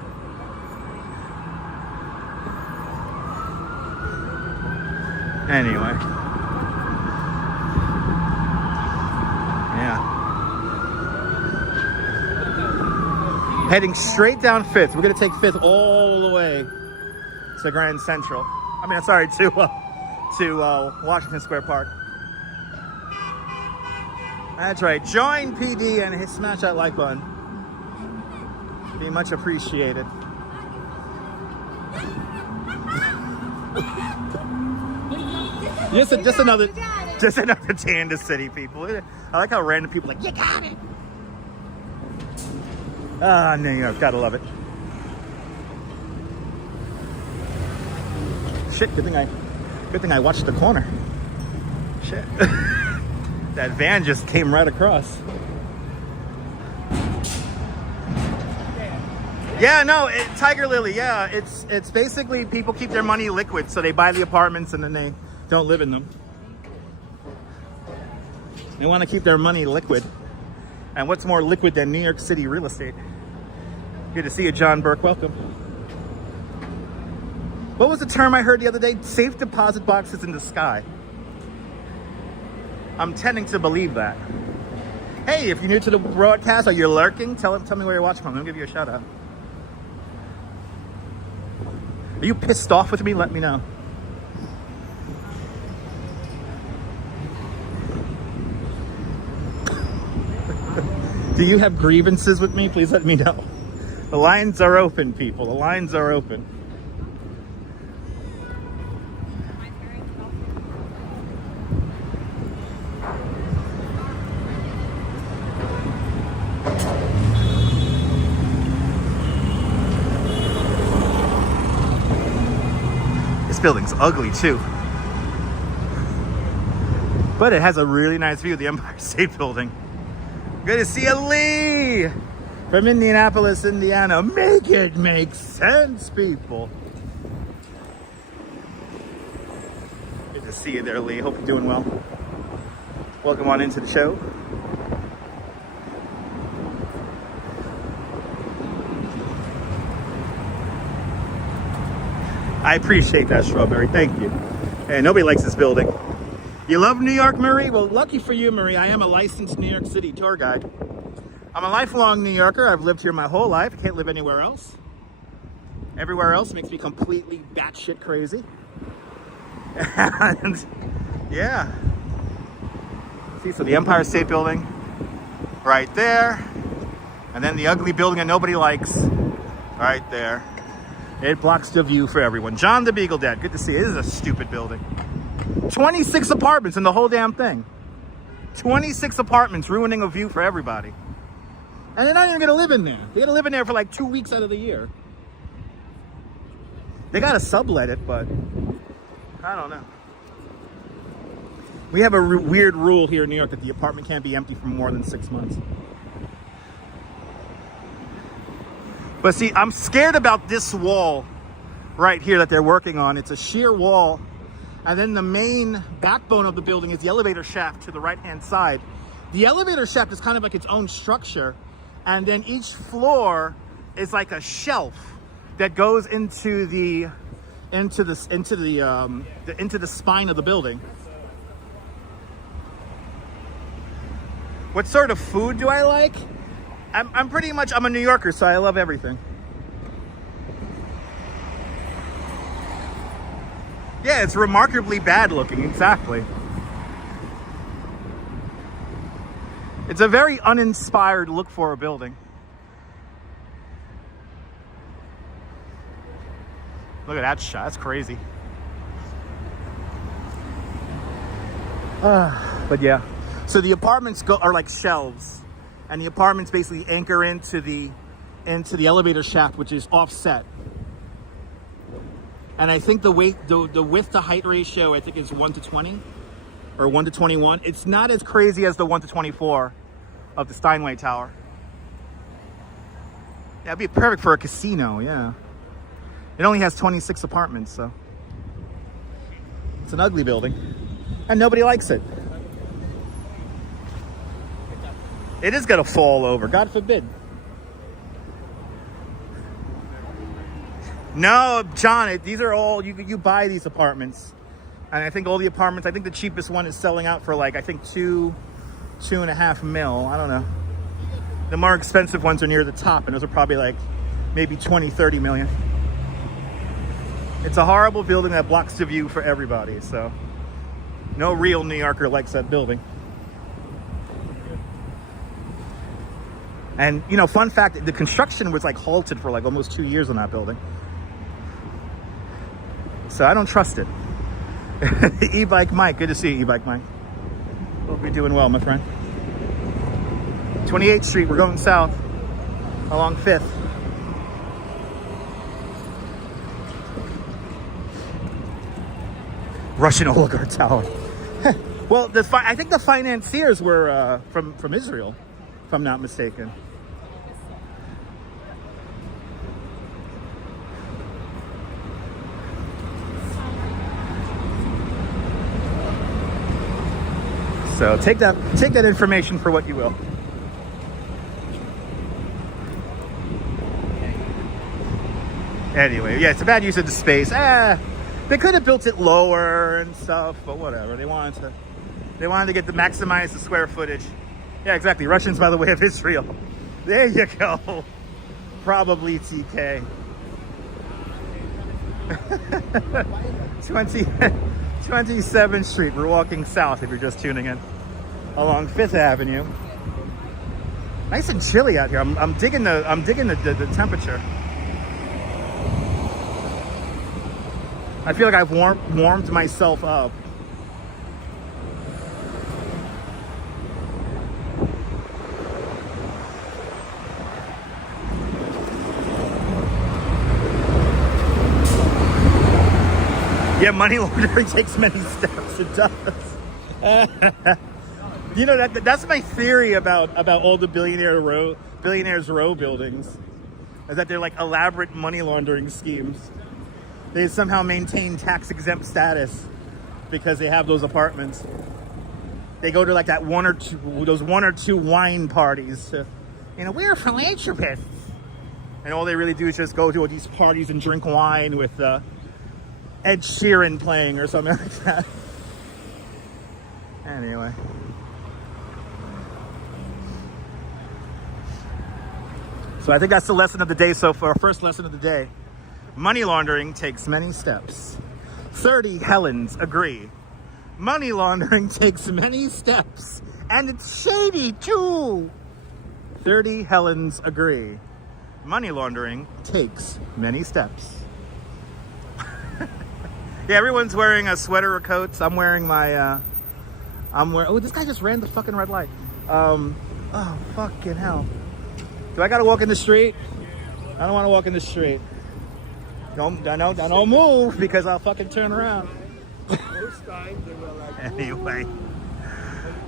Anyway. Yeah. Heading straight down 5th. We're going to take 5th all the way to Grand Central. I mean, sorry, to Washington Square Park. That's right. Join PD and smash that like button. Be much appreciated. Just another day in the city, people. I like how random people are like, you got it. Ah, New York, gotta love it. shit, good thing I watched the corner. Shit. That van just came right across. Yeah, no, Tiger Lily, yeah. It's basically people keep their money liquid, so they buy the apartments and then they don't live in them. They want to keep their money liquid. And what's more liquid than New York City real estate? Good to see you, John Burke. Welcome. What was the term I heard the other day? Safe deposit boxes in the sky. I'm tending to believe that. Hey, if you're new to the broadcast or you're lurking, tell me where you're watching from. I'll give you a shout out. Are you pissed off with me? Let me know. Do you have grievances with me? Please let me know. The lines are open, people. The lines are open. This building's ugly too. But it has a really nice view of the Empire State Building. Good to see you, Lee! From Indianapolis, Indiana. Make it make sense, people. Good to see you there, Lee. Hope you're doing well. Welcome on into the show. I appreciate that, Strawberry. Thank you. Hey, nobody likes this building. You love New York, Marie? Well, lucky for you, Marie, I am a licensed New York City tour guide. I'm a lifelong New Yorker. I've lived here my whole life. I can't live anywhere else. Everywhere else makes me completely batshit crazy. And yeah. See, so the Empire State Building right there. And then the ugly building that nobody likes right there. It blocks the view for everyone. John the Beagle Dad, good to see you. This is a stupid building. 26 apartments in the whole damn thing. 26 apartments ruining a view for everybody. And they're not even gonna live in there. They're gonna live in there for like 2 weeks out of the year. They gotta sublet it, but I don't know. We have a weird rule here in New York that the apartment can't be empty for more than 6 months. But see, I'm scared about this wall right here that they're working on. It's a sheer wall. And then the main backbone of the building is the elevator shaft to the right-hand side. The elevator shaft is kind of like its own structure. And then each floor is like a shelf that goes into the spine of the building. What sort of food do I like? I'm a New Yorker, so I love everything. Yeah, it's remarkably bad looking, exactly. It's a very uninspired look for a building. Look at that shot, that's crazy. But yeah, so the apartments are like shelves, and the apartments basically anchor into the elevator shaft, which is offset. And I think the width to height ratio, I think is 1:20 or 1:21. It's not as crazy as the 1:24 of the Steinway Tower. That'd be perfect for a casino, yeah. It only has 26 apartments, so. It's an ugly building. And nobody likes it. It is gonna fall over, God forbid. No, John, these are all, you buy these apartments. And I think all the apartments, I think the cheapest one is selling out for like, I think 2.5 mil, I don't know. The more expensive ones are near the top, and those are probably like maybe 20, 30 million. It's a horrible building that blocks the view for everybody, so no real New Yorker likes that building. And, you know, fun fact, the construction was like halted for like almost 2 years on that building. So I don't trust it. E-Bike Mike, good to see you, E-Bike Mike. Hope you're doing well, my friend. 28th Street, we're going south along 5th. Russian oligarch tower. Well, I think the financiers were from Israel, if I'm not mistaken. So take that information for what you will. Anyway, yeah, it's a bad use of the space. They could have built it lower and stuff, but whatever. They wanted to get maximize the square footage. Yeah, exactly. Russians by the way of Israel. There you go. Probably TK. 27th Street. We're walking south if you're just tuning in. Along 5th Avenue. Nice and chilly out here. I'm digging the temperature. I feel like I've warmed myself up. Yeah, money laundering takes many steps. It does. You know, that's my theory about all the billionaires row buildings, is that they're like elaborate money laundering schemes. They somehow maintain tax exempt status because they have those apartments. They go to like those one or two wine parties. We're philanthropists, and all they really do is just go to all these parties and drink wine with Ed Sheeran playing or something like that. Anyway. So I think that's the lesson of the day so far. First lesson of the day. Money laundering takes many steps. 30 Helens agree. Money laundering takes many steps. And it's shady too. 30 Helens agree. Money laundering takes many steps. Yeah, everyone's wearing a sweater or coats. I'm wearing my, oh, this guy just ran the fucking red light. Oh, fucking hell. Do I gotta walk in the street? I don't wanna walk in the street. Don't move because I'll fucking turn around. Anyway.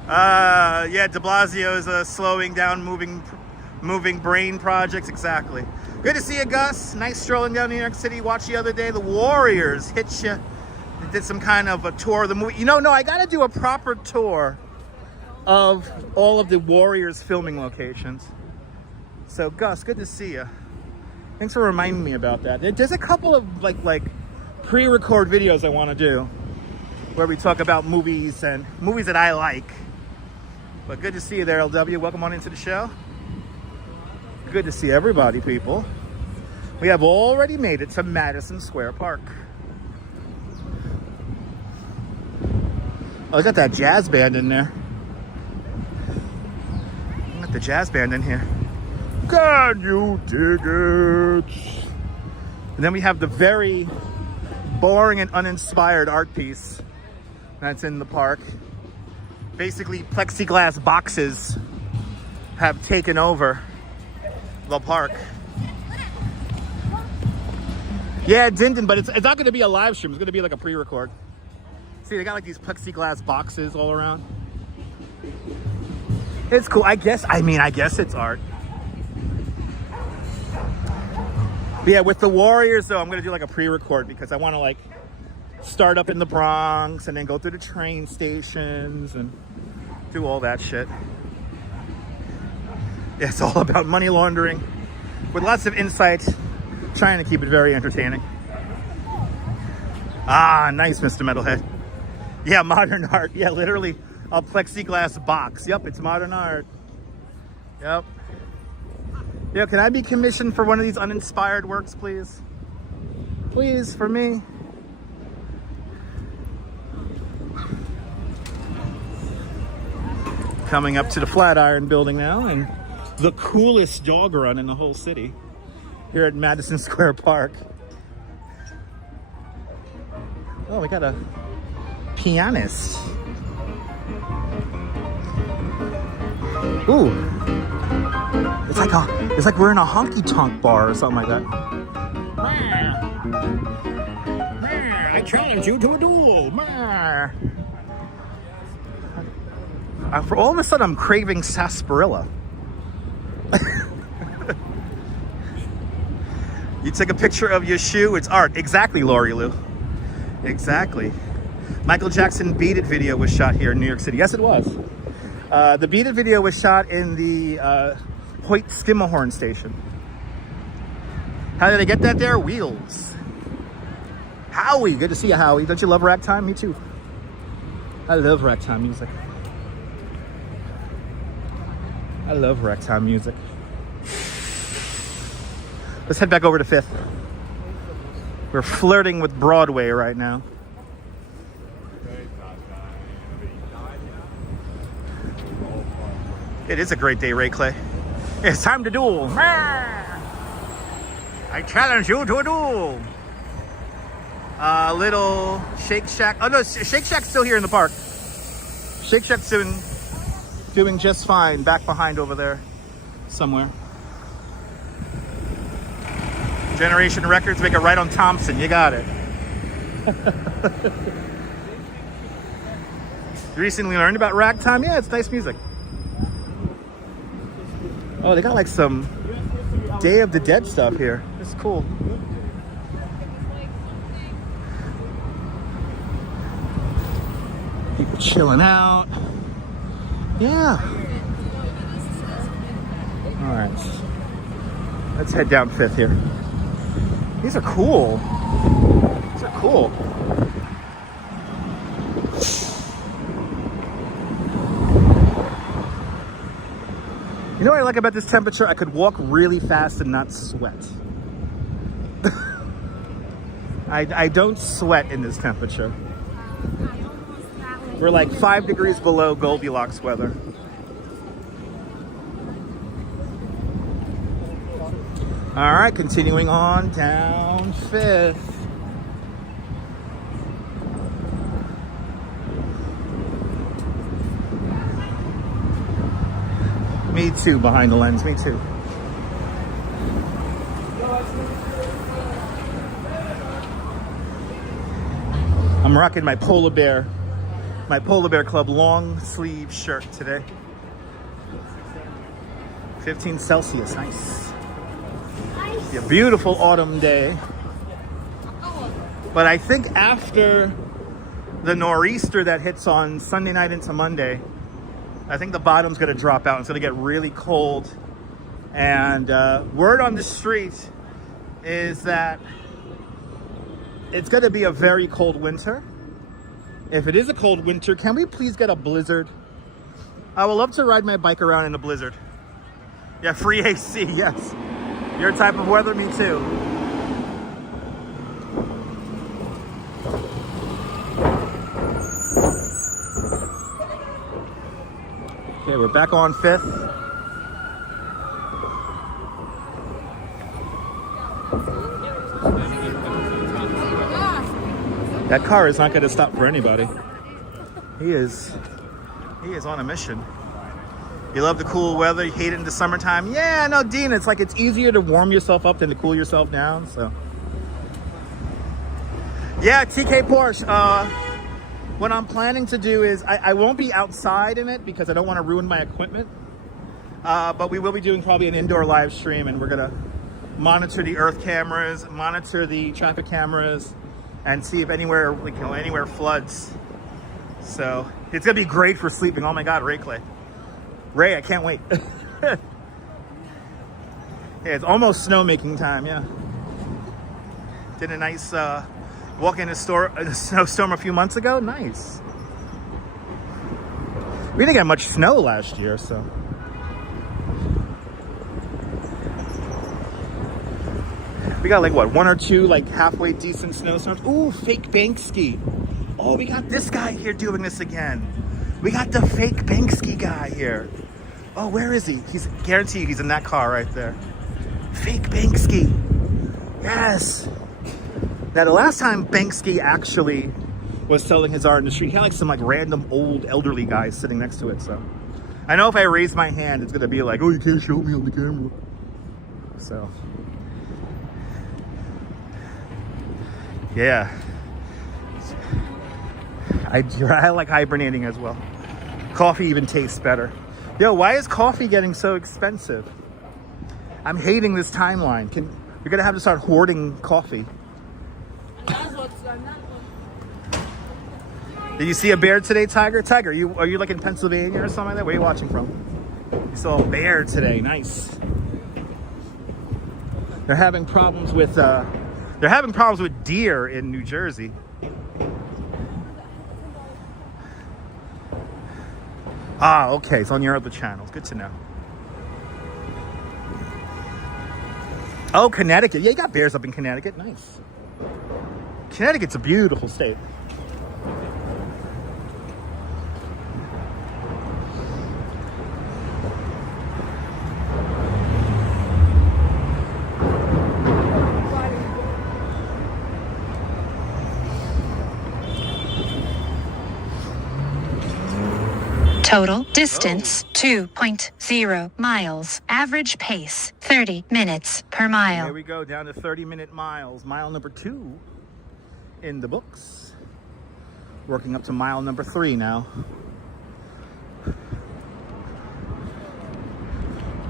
Yeah, de Blasio's slowing down moving brain projects, exactly. Good to see you, Gus. Nice strolling down New York City. Watched the other day, the Warriors hit you. They did some kind of a tour of the movie. No, I gotta do a proper tour of all of the Warriors filming locations. So, Gus, good to see you. Thanks for reminding me about that. There's a couple of like pre-record videos I want to do where we talk about movies and movies that I like. But good to see you there, LW. Welcome on into the show. Good to see everybody, people. We have already made it to Madison Square Park. Oh, I got that jazz band in there. I got the jazz band in here. Can you dig it? And then we have the very boring and uninspired art piece that's in the park. Basically, plexiglass boxes have taken over the park. Yeah, Dindon, but it's not going to be a live stream. It's going to be like a pre-record. See, they got like these plexiglass boxes all around. It's cool. I guess it's art. But yeah, with the Warriors, though, I'm going to do like a pre-record because I want to like start up in the Bronx and then go through the train stations and do all that shit. Yeah, it's all about money laundering with lots of insight, trying to keep it very entertaining. Ah, nice, Mr. Metalhead. Yeah, modern art. Yeah, literally a plexiglass box. Yep, it's modern art. Yep. Yeah, can I be commissioned for one of these uninspired works, please? Please, for me. Coming up to the Flatiron building now, and the coolest dog run in the whole city here at Madison Square Park. Oh, we got a pianist. Ooh. It's like we're in a honky-tonk bar or something like that. I challenge you to a duel. duel. For all of a sudden, I'm craving sarsaparilla. You take a picture of your shoe, it's art. Exactly, Lori Lou. Exactly. Michael Jackson Beat It video was shot here in New York City. Yes, it was. The Beat It video was shot in the Hoyt Skimmerhorn station. How did I get that there? Wheels. Howie, good to see you, Howie. Don't you love ragtime? Me too. I love ragtime music. I love ragtime music. Let's head back over to 5th. We're flirting with Broadway right now. It is a great day, Ray Clay. It's time to duel. I challenge you to a duel. Little Shake Shack. Oh no, Shake Shack's still here in the park. Shake Shack's doing just fine back behind over there somewhere. Generation Records, make a right on Thompson. You got it. You recently learned about ragtime? Yeah, it's nice music. Oh, they got like some Day of the Dead stuff here. It's cool. People chilling out. Yeah. All right. Let's head down 5th here. These are cool. These are cool. You know what I like about this temperature? I could walk really fast and not sweat. I don't sweat in this temperature. We're like 5 degrees below Goldilocks weather. All right, continuing on down 5th. Me too, behind the lens, me too. I'm rocking my Polar Bear Club long sleeve shirt today. 15 Celsius, nice. A beautiful autumn day. But I think after the nor'easter that hits on Sunday night into Monday, I think the bottom's gonna drop out. It's gonna get really cold. And word on the street is that it's gonna be a very cold winter. If it is a cold winter, can we please get a blizzard? I would love to ride my bike around in a blizzard. Yeah, free AC, yes. Your type of weather, me too. Okay, we're back on 5th. That car is not going to stop for anybody. He is on a mission. You love the cool weather, you hate it in the summertime. Yeah, no, Dean, it's like it's easier to warm yourself up than to cool yourself down, so. Yeah, TK Porsche. What I'm planning to do is, I won't be outside in it because I don't want to ruin my equipment. But we will be doing probably an indoor live stream, and we're gonna monitor the earth cameras, monitor the traffic cameras, and see if anywhere, like, you know, anywhere floods. So it's gonna be great for sleeping. Oh my God, Ray Clay. Ray, I can't wait. Yeah, it's almost snowmaking time, yeah. Did a nice walk in a snowstorm a few months ago. Nice. We didn't get much snow last year, so. We got like what, 1 or 2 like halfway decent snowstorms. Ooh, fake Banksy. Oh, we got this guy here doing this again. We got the fake Banksy guy here. Oh, where is he? He's guaranteed he's in that car right there. Fake Banksy. Yes. Now, the last time Banksy actually was selling his art in the street, he had like some like random old elderly guys sitting next to it. So I know if I raise my hand, it's gonna be like, oh, you can't show me on the camera. So yeah. I like hibernating as well. Coffee even tastes better. Yo, why is coffee getting so expensive? I'm hating this timeline. You're gonna have to start hoarding coffee. Did you see a bear today, Tiger? Tiger, are you like in Pennsylvania or something like that? Where are you watching from? You saw a bear today. Nice. They're having problems with deer in New Jersey. Ah, okay. It's on your other channels. Good to know. Oh, Connecticut. Yeah, you got bears up in Connecticut. Nice. Connecticut's a beautiful state. Total distance 2.0 miles. Average pace 30 minutes per mile. Here we go, down to 30-minute miles. Mile number 2 in the books. Working up to mile number 3 now.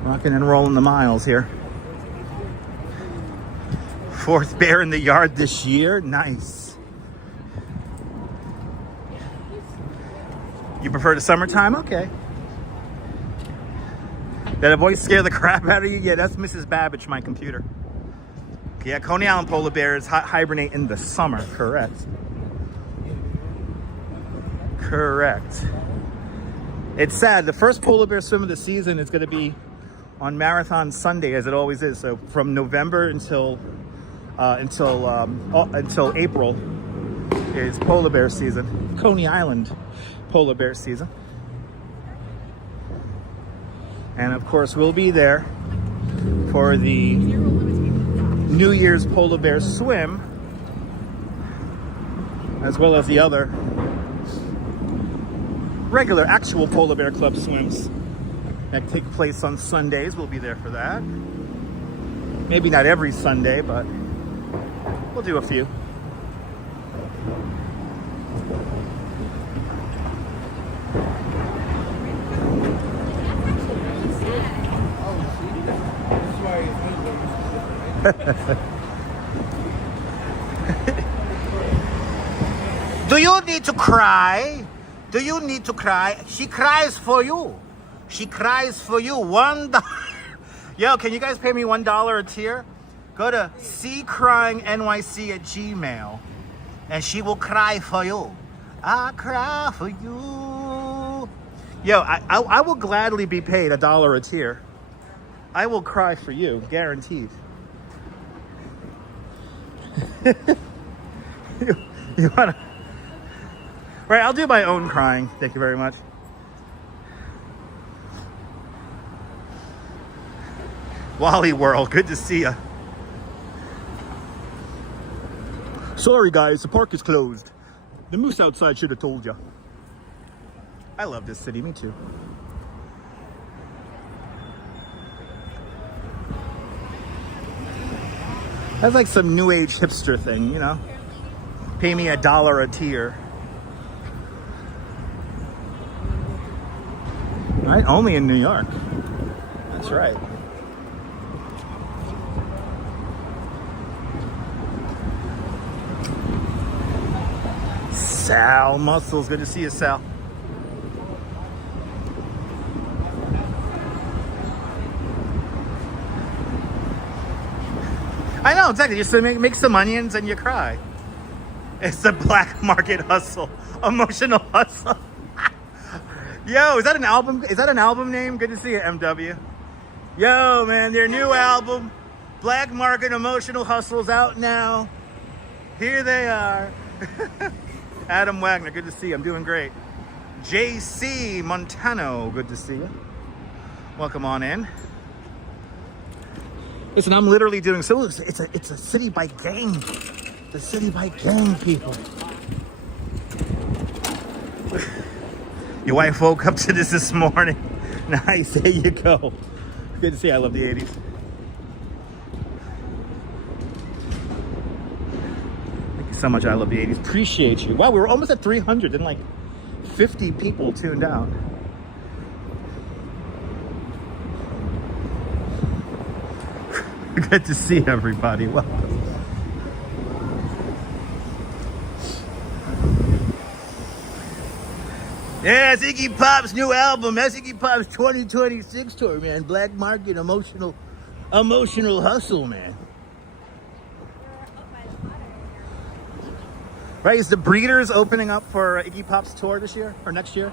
Rocking and rolling the miles here. 4th bear in the yard this year. Nice. You prefer the summertime? Okay. Did that voice scare the crap out of you? Yeah, that's Mrs. Babbage, my computer. Yeah, Coney Island polar bears hibernate in the summer. Correct. Correct. It's sad. The first polar bear swim of the season is going to be on Marathon Sunday, as it always is. So from November until April is polar bear season. Coney Island polar bear season. And of course we'll be there for the New Year's polar bear swim, as well as the other regular actual polar bear club swims that take place on Sundays. We'll be there for that. Maybe not every Sunday, but we'll do a few. Do you need to cry? Do you need to cry? She cries for you. She cries for you. $1. Yo, can you guys pay me $1 a tier? Go to ccryingnyc@gmail and she will cry for you. I cry for you. Yo, I will gladly be paid $1 a tier. I will cry for you, guaranteed. you wanna? Right, I'll do my own crying. Thank you very much. Wally World, good to see ya. Sorry guys, the park is closed. The moose outside should have told ya. I love this city, me too. That's like some new age hipster thing, you know? Pay me $1 a tier. Right? Only in New York. That's right. Sal Muscles, good to see you, Sal. I know, exactly. Just make some onions and you cry. It's the black market hustle. Emotional hustle. Yo, is that an album? Is that an album name? Good to see you, MW. Yo, man, their new album, Black Market Emotional Hustle's out now. Here they are. Adam Wagner, good to see you. I'm doing great. JC Montano, good to see you. Welcome on in. Listen, I'm literally doing so. It's a city bike gang. The city bike gang, people. Your wife woke up to this morning. Nice, there you go. Good to see you. I love the 80s. so much. I love the 80s. Appreciate you. Wow, we were almost at 300 and like 50 people tuned out. Good to see everybody. Welcome. Yeah, it's Iggy Pop's new album. That's Iggy Pop's 2026 tour, man. Black market, emotional hustle, man. Right, is the Breeders opening up for Iggy Pop's tour this year or next year?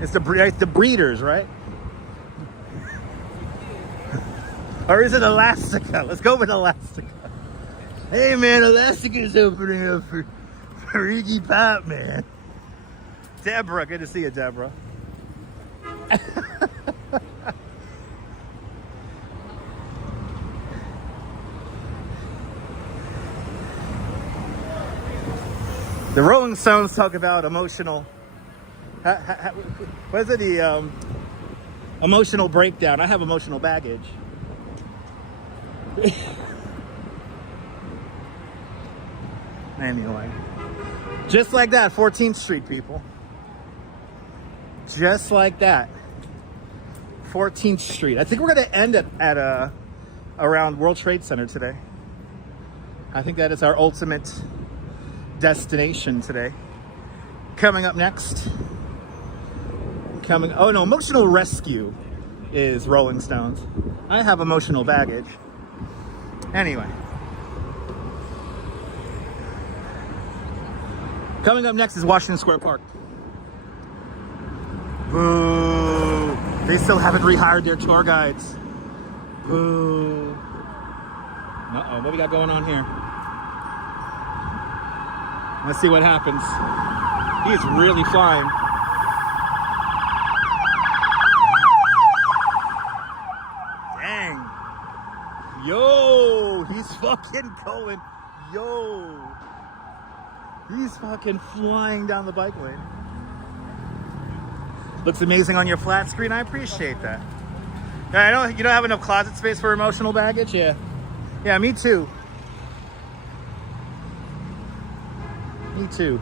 It's the Breeders, right? Or is it Elastica? Let's go with Elastica. Hey, man, Elastica's opening up for Iggy Pop, man. Deborah, good to see you, Deborah. The Rolling Stones talk about emotional. What is it? The emotional breakdown. I have emotional baggage. Anyway, just like that, 14th Street, people. Just like that, 14th Street. I think we're going to end at around World Trade Center today. I think that is our ultimate destination today. Coming up next. Oh no, Emotional Rescue is Rolling Stones. I have emotional baggage. Anyway. Coming up next is Washington Square Park. Boo. They still haven't rehired their tour guides. Boo. Uh-oh, what we got going on here? Let's see what happens. He's really flying. Dang. Yo, he's fucking going. Yo. He's fucking flying down the bike lane. Looks amazing on your flat screen. I appreciate that. Yeah, I know you don't have enough closet space for emotional baggage. Yeah, yeah, me too. Me too.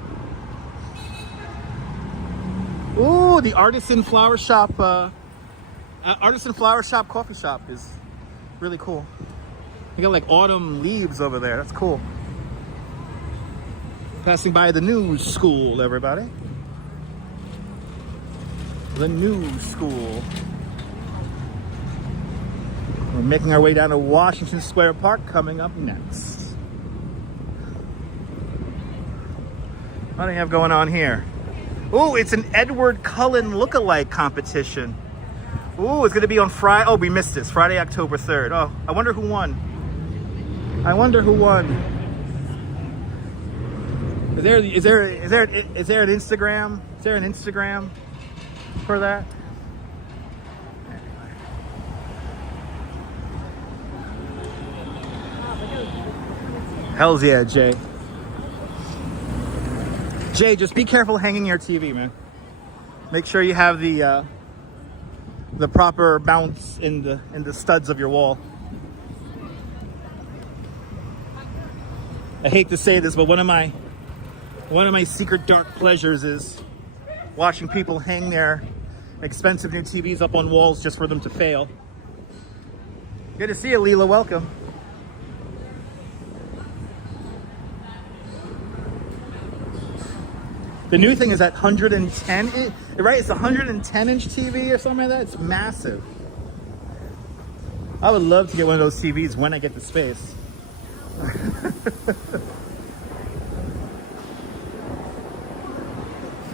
Ooh, the Artisan Flower Shop. Artisan Flower Shop coffee shop is really cool. You got like autumn leaves over there. That's cool. Passing by the News School, everybody. The News School. We're making our way down to Washington Square Park, coming up next. What do you have going on here? Ooh, it's an Edward Cullen lookalike competition. Ooh, it's going to be on Friday. Oh, we missed this. Friday, October 3rd. Oh, I wonder who won. I wonder who won. Is there an Instagram? Is there an Instagram for that? Hells yeah, Jay. Jay, just be careful hanging your TV, man. Make sure you have the proper bounce in the studs of your wall. I hate to say this, but one of my secret dark pleasures is watching people hang their expensive new TVs up on walls just for them to fail. Good to see you, Leela. Welcome. The new thing is that 110, right? It's a 110-inch TV or something like that. It's massive. I would love to get one of those TVs when I get the space.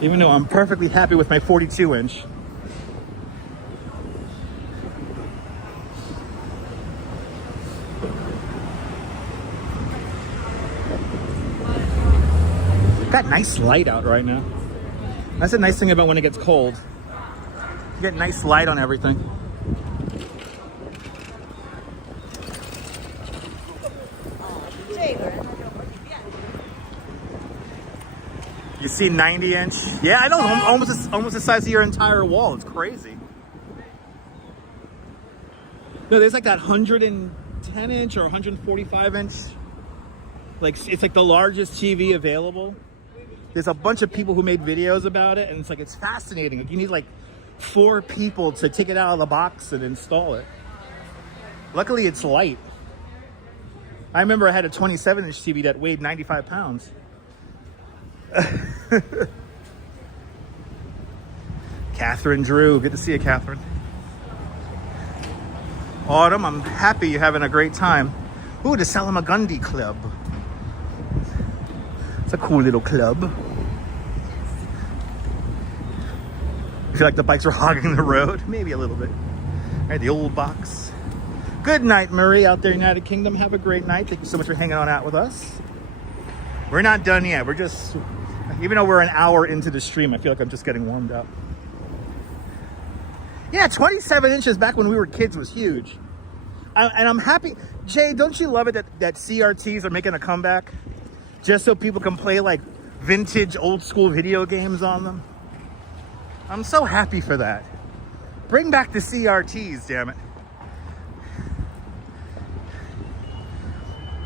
Even though I'm perfectly happy with my 42-inch. Got nice light out right now. That's a nice thing about when it gets cold. You get nice light on everything. You see 90-inch? Yeah, I know. Almost the size of your entire wall. It's crazy. No, there's like that 110-inch or 145-inch Like, it's like the largest TV available. There's a bunch of people who made videos about it, and it's like, it's fascinating. Like, you need like 4 people to take it out of the box and install it. Luckily, it's light. I remember I had a 27-inch TV that weighed 95 pounds. Catherine Drew, good to see you, Catherine. Autumn, I'm happy you're having a great time. Ooh, the Salamagundi Club. It's a cool little club. I feel like the bikes are hogging the road. Maybe a little bit. All right, the old box. Good night, Marie, out there in the United Kingdom. Have a great night. Thank you so much for hanging on out with us. We're not done yet. We're just, even though we're an hour into the stream, I feel like I'm just getting warmed up. Yeah, 27 inches back when we were kids was huge. And I'm happy. Jay, don't you love it that CRTs are making a comeback? Just so people can play like vintage old school video games on them. I'm so happy for that. Bring back the CRTs, damn it.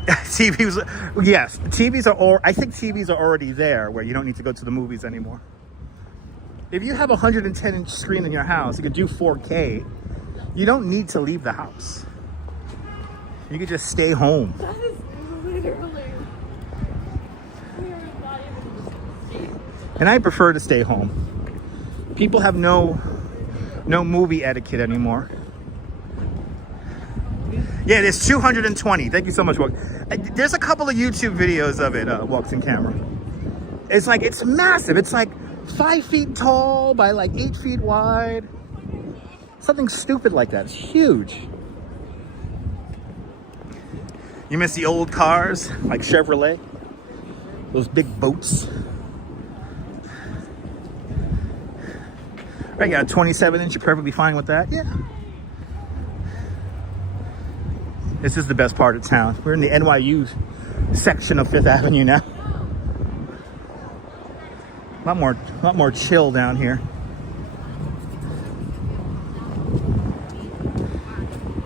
TVs, yes, TVs are, I think TVs are already there where you don't need to go to the movies anymore. If you have a 110-inch screen in your house, you can do 4K. You don't need to leave the house. You can just stay home. That is literally. We are not even. And I prefer to stay home. People have no movie etiquette anymore. Yeah, there's 220. Thank you so much, Walk. There's a couple of YouTube videos of it, Walks in Camera. It's like, it's massive. It's like 5 feet tall by like 8 feet wide. Something stupid like that. It's huge. You miss the old cars, like Chevrolet? Those big boats. I got a 27-inch. You're perfectly fine with that? Yeah. This is the best part of town. We're in the NYU section of 5th Avenue now. A lot more chill down here.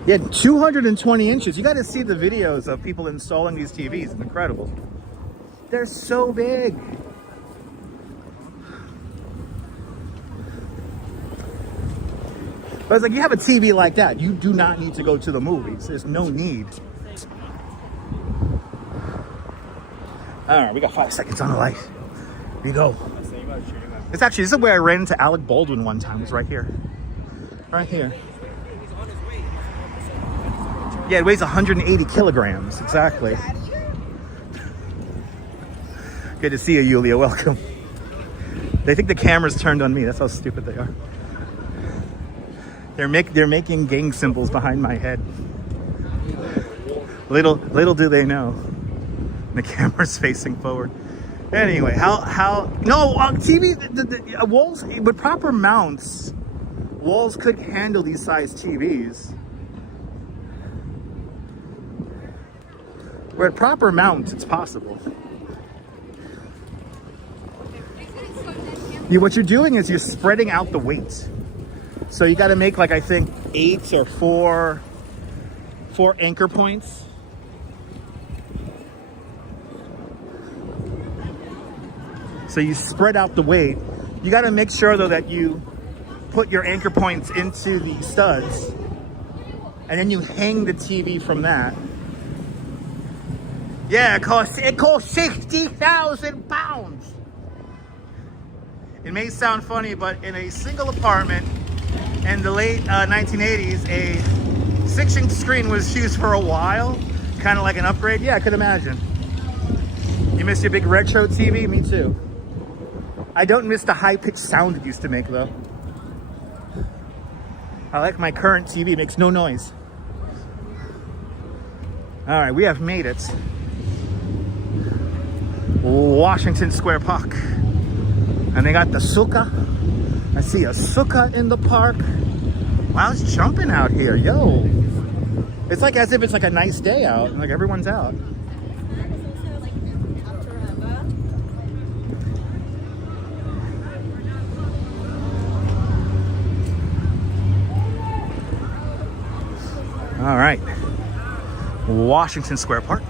Yeah, 220 inches. You got to see the videos of people installing these TVs. It's incredible. They're so big. But it's like, you have a TV like that, you do not need to go to the movies. There's no need. All right, we got 5 seconds on the light. Here we go. It's actually, this is where I ran into Alec Baldwin one time. It was right here. Right here. Yeah, it weighs 180 kilograms. Exactly. Good to see you, Yulia. Welcome. They think the camera's turned on me. That's how stupid they are. They're making gang symbols behind my head. Little do they know, the camera's facing forward. Anyway, TV, the walls with proper mounts, walls could handle these size TVs. With proper mounts, it's possible. What you're doing is you're spreading out the weight. So you got to make, like, I think 8 or 4 anchor points. So you spread out the weight. You got to make sure though that you put your anchor points into the studs, and then you hang the TV from that. Yeah, it costs 60,000 pounds. It may sound funny, but in a single apartment in the late 1980s, a 6-inch screen was used for a while, kind of like an upgrade. Yeah, I could imagine. You miss your big retro TV? Me too. I don't miss the high-pitched sound it used to make, though. I like my current TV. It makes no noise. All right, we have made it. Washington Square Park. And they got the sukkah. I see a sukkah in the park. Wow, it's jumping out here, yo. It's like as if it's like a nice day out, and like everyone's out. All right, Washington Square Park.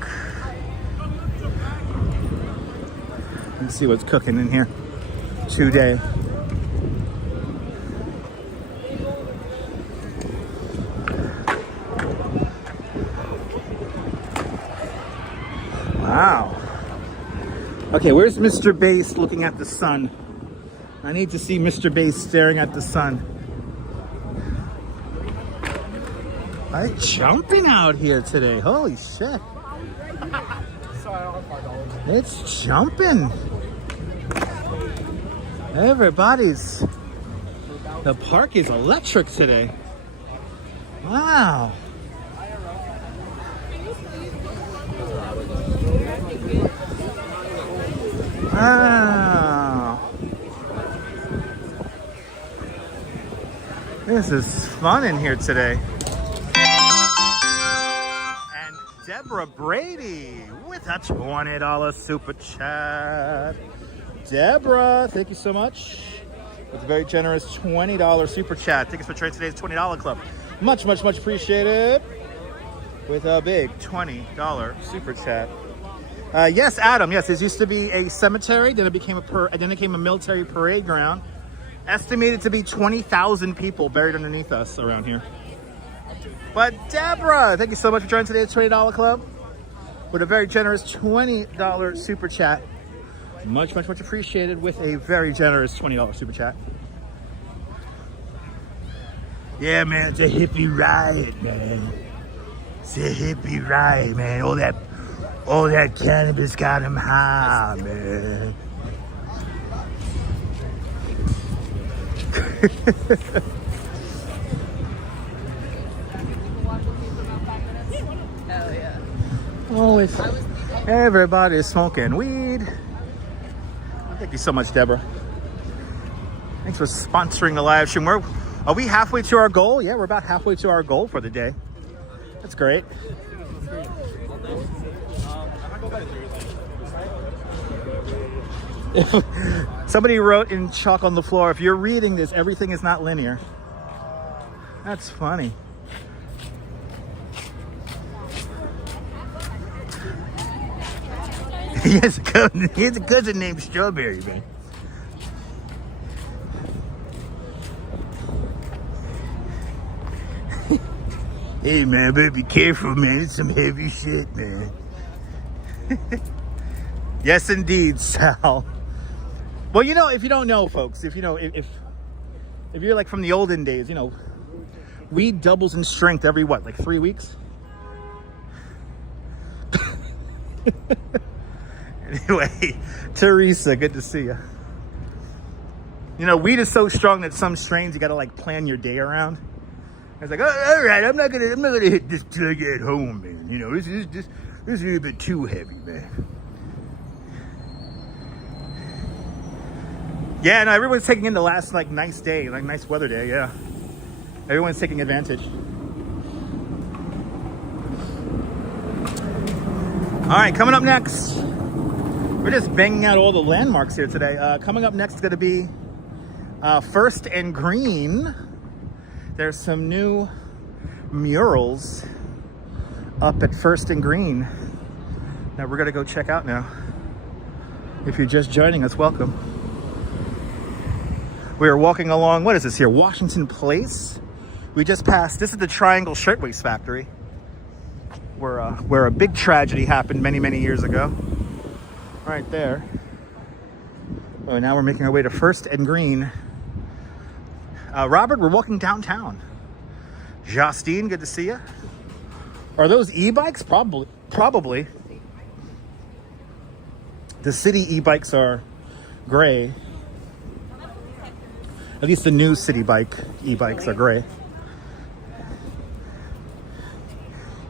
Let's see what's cooking in here today. Wow. Okay, where's Mr. Bass looking at the sun? I need to see Mr. Bass staring at the sun. It's jumping out here today. Holy shit. It's jumping. The park is electric today. Wow. Wow. This is fun in here today. And Deborah Brady with a $20 super chat. Deborah, thank you so much. With a very generous $20 super chat. Thank you for joining today's $20 club. Much, much, much appreciated. With a big $20 super chat. Yes, Adam. Yes, this used to be a cemetery. Then it became a military parade ground. Estimated to be 20,000 people buried underneath us around here. But Deborah, thank you so much for joining today's $20 club with a very generous $20 super chat. Much, much, much appreciated with a very generous $20 super chat. Yeah, man, it's a hippie riot, man. It's a hippie riot, man. All that cannabis got him high, man. Hell yeah. Always. Everybody's smoking weed. Thank you so much, Deborah. Thanks for sponsoring the live stream. Are we halfway to our goal? Yeah, we're about halfway to our goal for the day. That's great. Somebody wrote in chalk on the floor, if you're reading this, everything is not linear. That's funny. He has a cousin named Strawberry, man. Hey, man, better be careful, man. It's some heavy shit, man. Yes, indeed, Sal. Well, you know, if you don't know, folks, if you're like from the olden days, you know, weed doubles in strength every what, like 3 weeks? Anyway, Teresa, good to see you. You know, weed is so strong that some strains you gotta like plan your day around. It's like, oh, all right, I'm not gonna hit this till I get home, man. You know, this is a little bit too heavy, man. Yeah, no, everyone's taking in the last like nice day, like nice weather day. Yeah, everyone's taking advantage. All right, coming up next, we're just banging out all the landmarks here today. Coming up next is going to be First and Green. There's some new murals up at First and Green that we're going to go check out now. If you're just joining us, welcome. We are walking along, what is this here? Washington Place. We just passed, this is the Triangle Shirtwaist Factory, where a big tragedy happened many, many years ago. Right there. Oh, now we're making our way to First and Green. Robert, we're walking downtown. Justine, good to see you. Are those e-bikes? Probably. The city e-bikes are gray. At least the new city bike e-bikes are gray.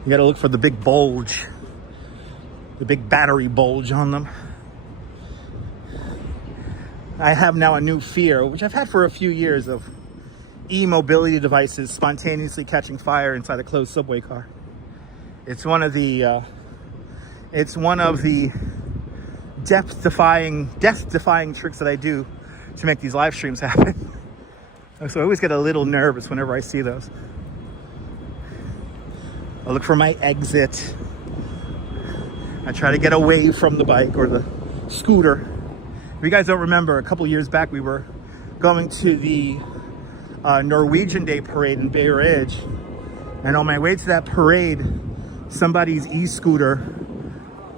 You gotta look for the big bulge, the big battery bulge on them. I have now a new fear, which I've had for a few years, of e-mobility devices spontaneously catching fire inside a closed subway car. It's one of the death-defying tricks that I do to make these live streams happen. So I always get a little nervous whenever I see those. I look for my exit. I try to get away from the bike or the scooter you guys don't remember, a couple years back we were going to the Norwegian Day parade in Bay Ridge, and on my way to that parade, somebody's e-scooter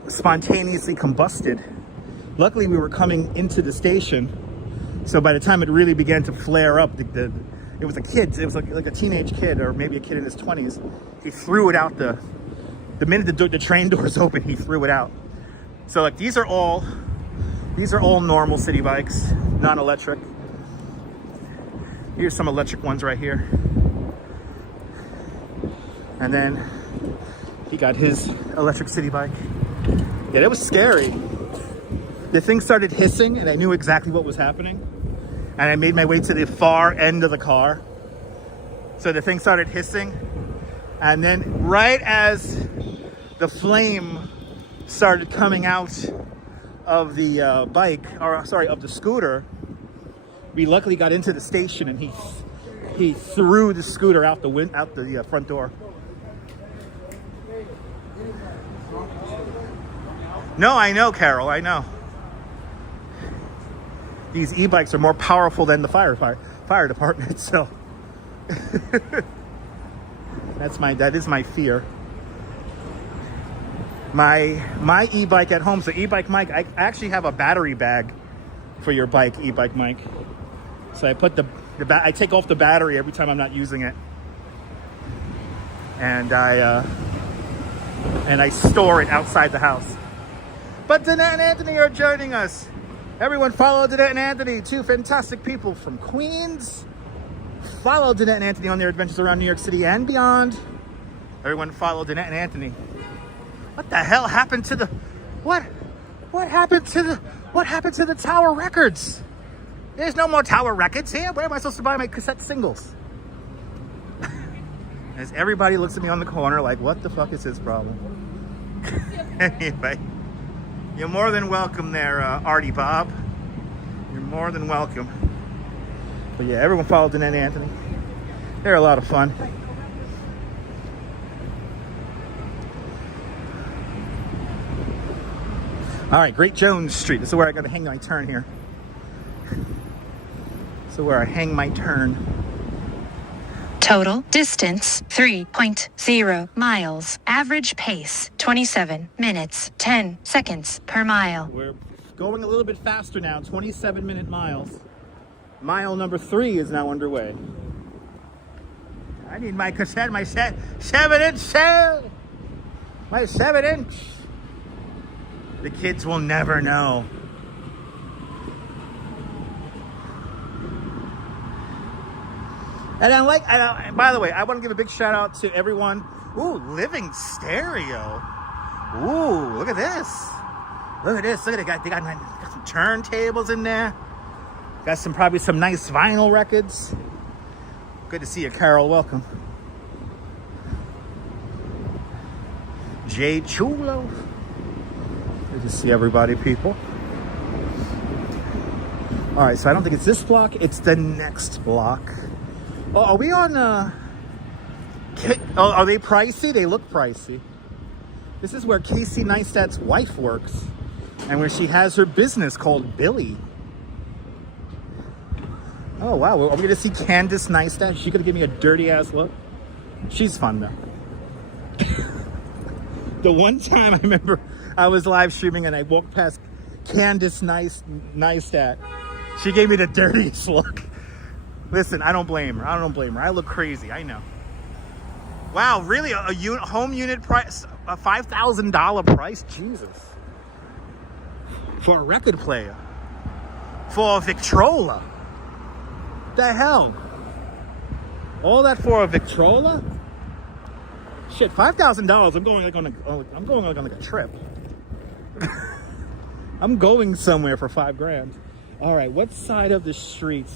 spontaneously combusted. Luckily, we were coming into the station, so by the time it really began to flare up, it was a kid. It was like a teenage kid, or maybe a kid in his 20s. He threw it out the minute the train doors opened. He threw it out. So like these are all normal city bikes, non-electric. Here's some electric ones right here. And then he got his electric city bike. Yeah, it was scary. The thing started hissing and I knew exactly what was happening. And I made my way to the far end of the car. So the thing started hissing. And then right as the flame started coming out of the bike, or sorry, of the scooter, we luckily got into the station and he threw the scooter out the front door. No, I know, Carol, I know. These e-bikes are more powerful than the fire department, so that is my fear. My e-bike at home, so e-bike Mike, I actually have a battery bag for your bike, e-bike Mike. So I put I take off the battery every time I'm not using it, and I store it outside the house. But Danette and Anthony are joining us. Everyone follow Danette and Anthony, two fantastic people from Queens. Follow Danette and Anthony on their adventures around New York City and beyond. Everyone follow Danette and Anthony. What the hell happened to the what happened to the Tower Records? There's no more Tower Records here. Where am I supposed to buy my cassette singles? As everybody looks at me on the corner like, what the fuck is his problem? Anyway, you're more than welcome there, Artie Bob. You're more than welcome. But yeah, everyone follow Danette and Anthony. They're a lot of fun. All right, Great Jones Street. This is where I gotta hang my turn here. This is where I hang my turn. Total distance 3.0 miles. Average pace 27 minutes 10 seconds per mile. We're going a little bit faster now, 27-minute miles. Mile number 3 is now underway. I need my cassette, my 7-inch cell. My 7-inch. The kids will never know. And by the way, I want to give a big shout out to everyone. Ooh, living stereo. Ooh, look at this. Look at this. Look at it. They got some turntables in there. Got probably some nice vinyl records. Good to see you, Carol. Welcome. Jay Chulo. Good to see everybody, people. All right, so I don't think it's this block. It's the next block. Oh, are we on, are they pricey? They look pricey. This is where Casey Neistat's wife works and where she has her business called Billy. Oh, wow. Are we going to see Candace Neistat? Is she going to give me a dirty ass look? She's fun, though. The one time I remember I was live streaming and I walked past Candace Neistat. She gave me the dirtiest look. Listen, I don't blame her. I look crazy. I know. Wow, really? A home unit price, a $5,000 price? Jesus. For a record player. For a Victrola. The hell? All that for a Victrola? Shit, $5,000. I'm going on like a trip. I'm going somewhere for $5,000. All right, what side of the street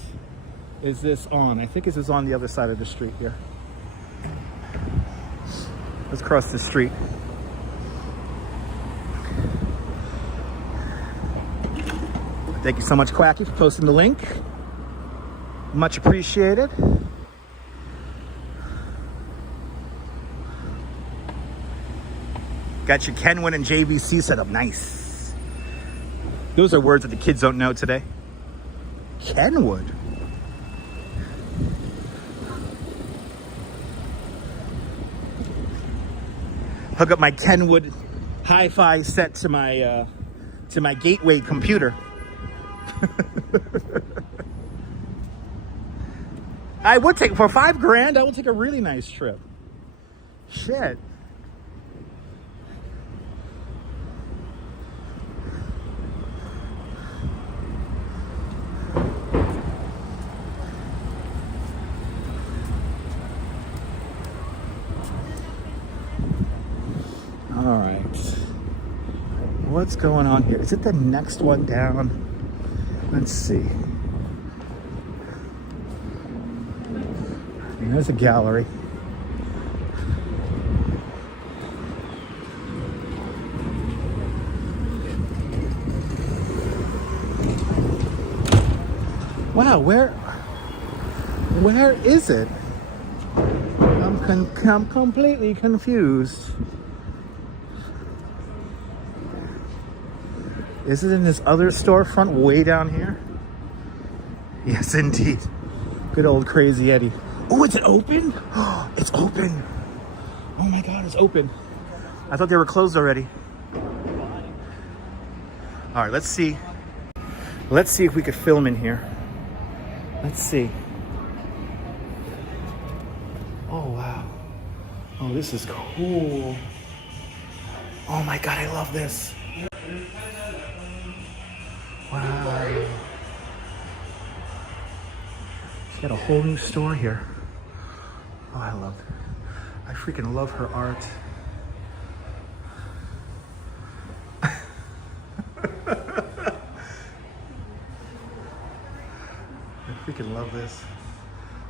is this on? I think this is on the other side of the street here. Let's cross the street. Thank you so much, Quacky, for posting the link. Much appreciated. Got your Kenwood and JVC set up. Nice. Those are words that the kids don't know today. Kenwood. Hook up my Kenwood hi-fi set to my gateway computer. I would take, for $5,000, I would take a really nice trip. Shit. All right. What's going on here? Is it the next one down? Let's see. There's a gallery. Wow, where is it? I'm completely confused. Is it in this other storefront way down here? Yes, indeed. Good old Crazy Eddie. Oh, is it open? Oh, it's open. Oh my God, it's open. I thought they were closed already. All right, let's see. Let's see if we could film in here. Let's see. Oh, wow. Oh, this is cool. Oh my God, I love this. Wow. She's got a whole new store here. Oh, I freaking love her art. I freaking love this.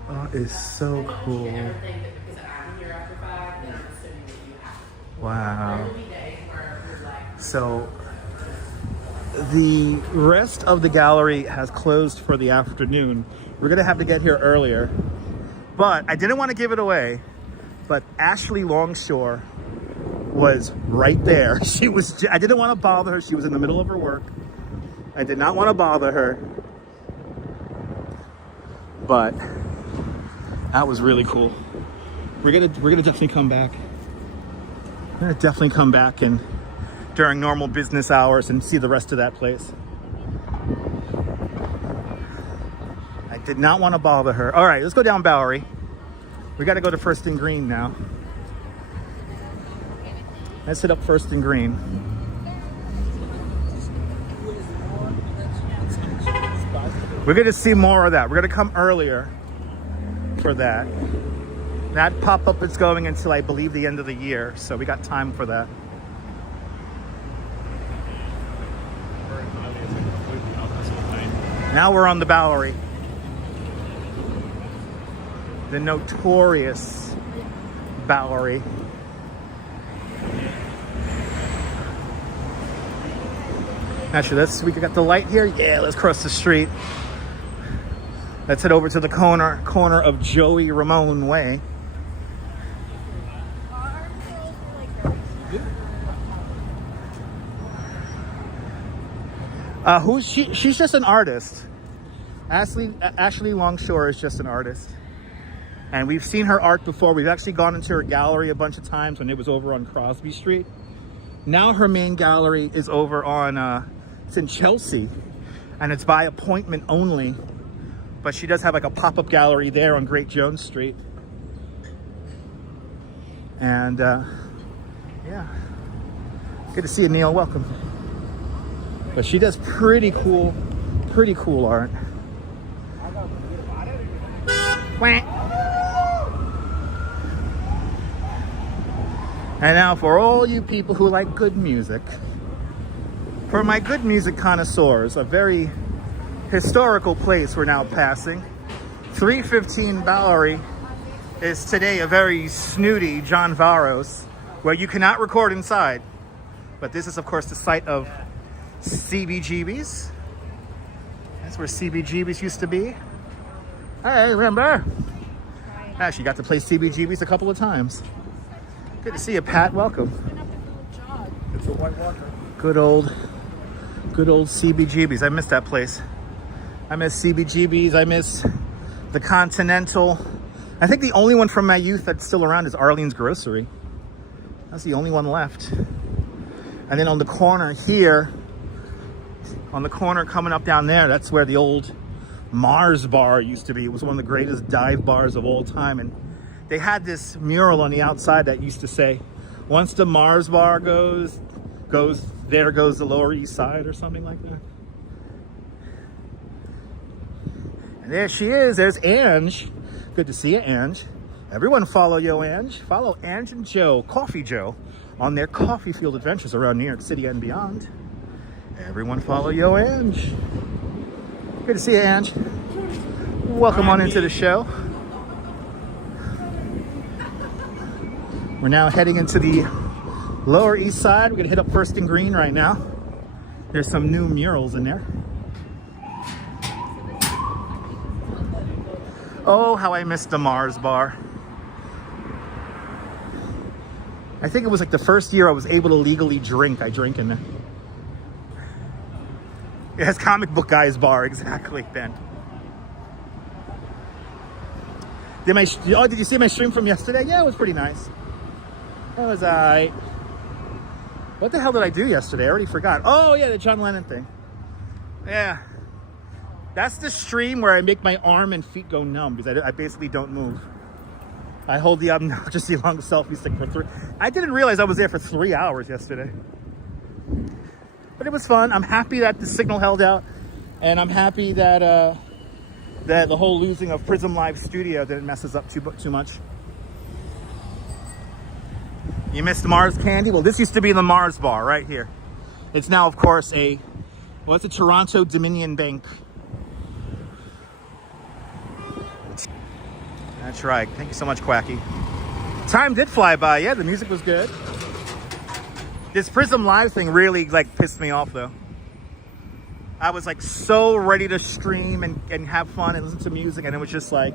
Oh, it's so cool. Wow. So the rest of the gallery has closed for the afternoon. We're gonna have to get here earlier, but I didn't want to give it away. But Ashley Longshore was right there. I didn't want to bother her. She was in the middle of her work. I did not want to bother her, but that was really cool. We're gonna definitely come back. We're gonna definitely come back and during normal business hours and see the rest of that place. I did not want to bother her. All right, let's go down Bowery. We got to go to First and Green now. Let's hit up First and Green. We're going to see more of that. We're going to come earlier for that. That pop-up is going until I believe the end of the year, so we got time for that. Now we're on the Bowery. The notorious Bowery. Actually, we got the light here. Yeah, let's cross the street. Let's head over to the corner of Joey Ramone Way. Who's she? She's just an artist. Ashley Longshore is just an artist. And we've seen her art before. We've actually gone into her gallery a bunch of times when it was over on Crosby Street. Now her main gallery is over on, it's in Chelsea. And it's by appointment only. But she does have like a pop-up gallery there on Great Jones Street. And yeah, good to see you, Neil. Welcome. But she does pretty cool art. And now for all you people who like good music, for my good music connoisseurs, a very historical place we're now passing. 315 Bowery is today a very snooty John Varos, where you cannot record inside. But this is, of course, the site of CBGB's. That's where CBGB's used to be. Hey, remember? I actually got to play CBGB's a couple of times. Good to see you, Pat. Welcome. It's a White Walker. Good old Good old CBGB's. I miss that place. I miss CBGB's. I miss the Continental. I think the only one from my youth that's still around is Arlene's Grocery. That's the only one left. And then on the corner here, on the corner coming up down there, that's where the old Mars bar used to be. It was one of the greatest dive bars of all time. And they had this mural on the outside that used to say, once the Mars bar goes, there goes the Lower East Side, or something like that. And there she is. There's Ange. Good to see you, Ange. Everyone follow Yo Ange. Follow Ange and Joe, Coffee Joe, on their coffee field adventures around New York City and beyond. Everyone follow Yo Ange. Good to see you, Ange. Welcome on into the show. We're now heading into the Lower East Side. We're gonna hit up First and Green right now. There's some new murals in there. Oh, how I missed the Mars bar. I think it was like the first year I was able to legally drink. I drank in there. It has Comic Book Guy's bar, exactly, Ben. Did you see my stream from yesterday? Yeah, it was pretty nice. It was alright. What the hell did I do yesterday? I already forgot. Oh yeah, the John Lennon thing. Yeah. That's the stream where I make my arm and feet go numb because I basically don't move. I hold the obnoxiously long selfie stick for 3. I didn't realize I was there for 3 hours yesterday. But it was fun. I'm happy that the signal held out. And I'm happy that that the whole losing of Prism Live Studio didn't mess us up too much. You missed Mars Candy? Well, this used to be the Mars bar right here. It's now, of course, it's a Toronto Dominion Bank. That's right. Thank you so much, Quacky. Time did fly by. Yeah, the music was good. This Prism Live thing really pissed me off though. I was so ready to stream and have fun and listen to music, and it was just and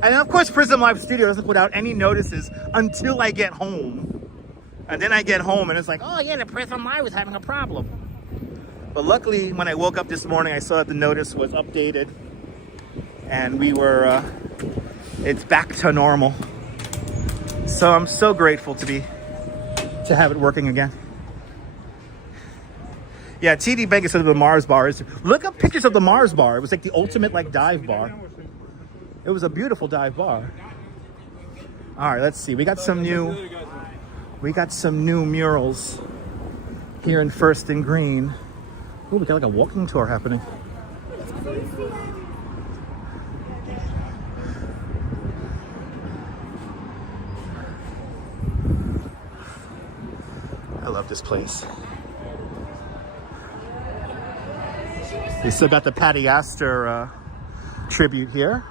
then of course Prism Live Studio doesn't put out any notices until I get home. And then I get home and it's oh yeah, the Prism Live was having a problem. But luckily when I woke up this morning I saw that the notice was updated and we were it's back to normal. So I'm so grateful to have it working again. Yeah, TD Bank instead of the Mars bar. Look up pictures of the Mars bar. It was the ultimate dive bar. It was a beautiful dive bar. All right, let's see. We got some new murals here in First and Green. Oh, we got a walking tour happening. I love this place. They still got the Patty Astor tribute here.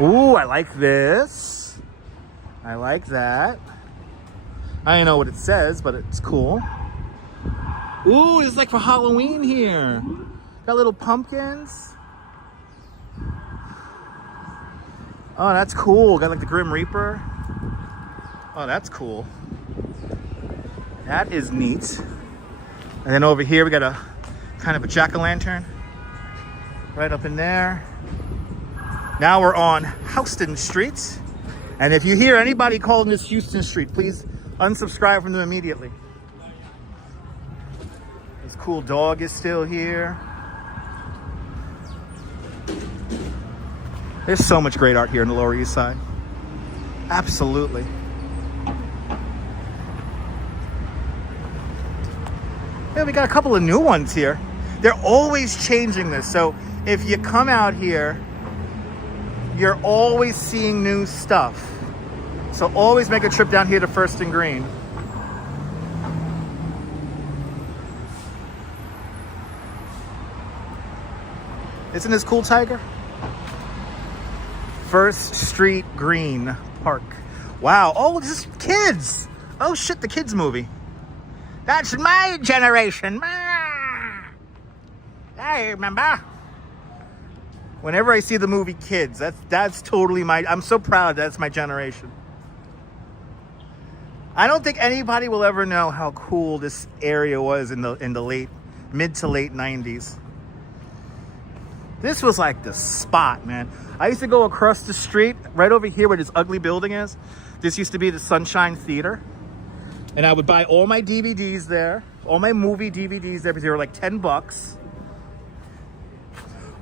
Ooh, I like this. I like that. I don't know what it says, but it's cool. Ooh, it's for Halloween here. Got little pumpkins. Oh, that's cool. Got the Grim Reaper. Oh, that's cool. That is neat. And then over here we got a kind of a jack-o'-lantern right up in there. Now we're on Houston Street. And if you hear anybody calling this Houston Street, please unsubscribe from them immediately. This cool dog is still here. There's so much great art here in the Lower East Side. Absolutely. Yeah, we got a couple of new ones here. They're always changing this. So if you come out here, you're always seeing new stuff. So always make a trip down here to First and Green. Isn't this cool, Tiger? First Street Green Park. Wow. Oh, this is kids. Oh shit, the kids movie. That's my generation. I remember. Whenever I see the movie Kids, that's totally I'm so proud that's my generation. I don't think anybody will ever know how cool this area was in the mid to late 90s. This was like the spot, man. I used to go across the street, right over here where this ugly building is. This used to be the Sunshine Theater. And I would buy all my DVDs there, all my movie DVDs there, because they were like 10 bucks.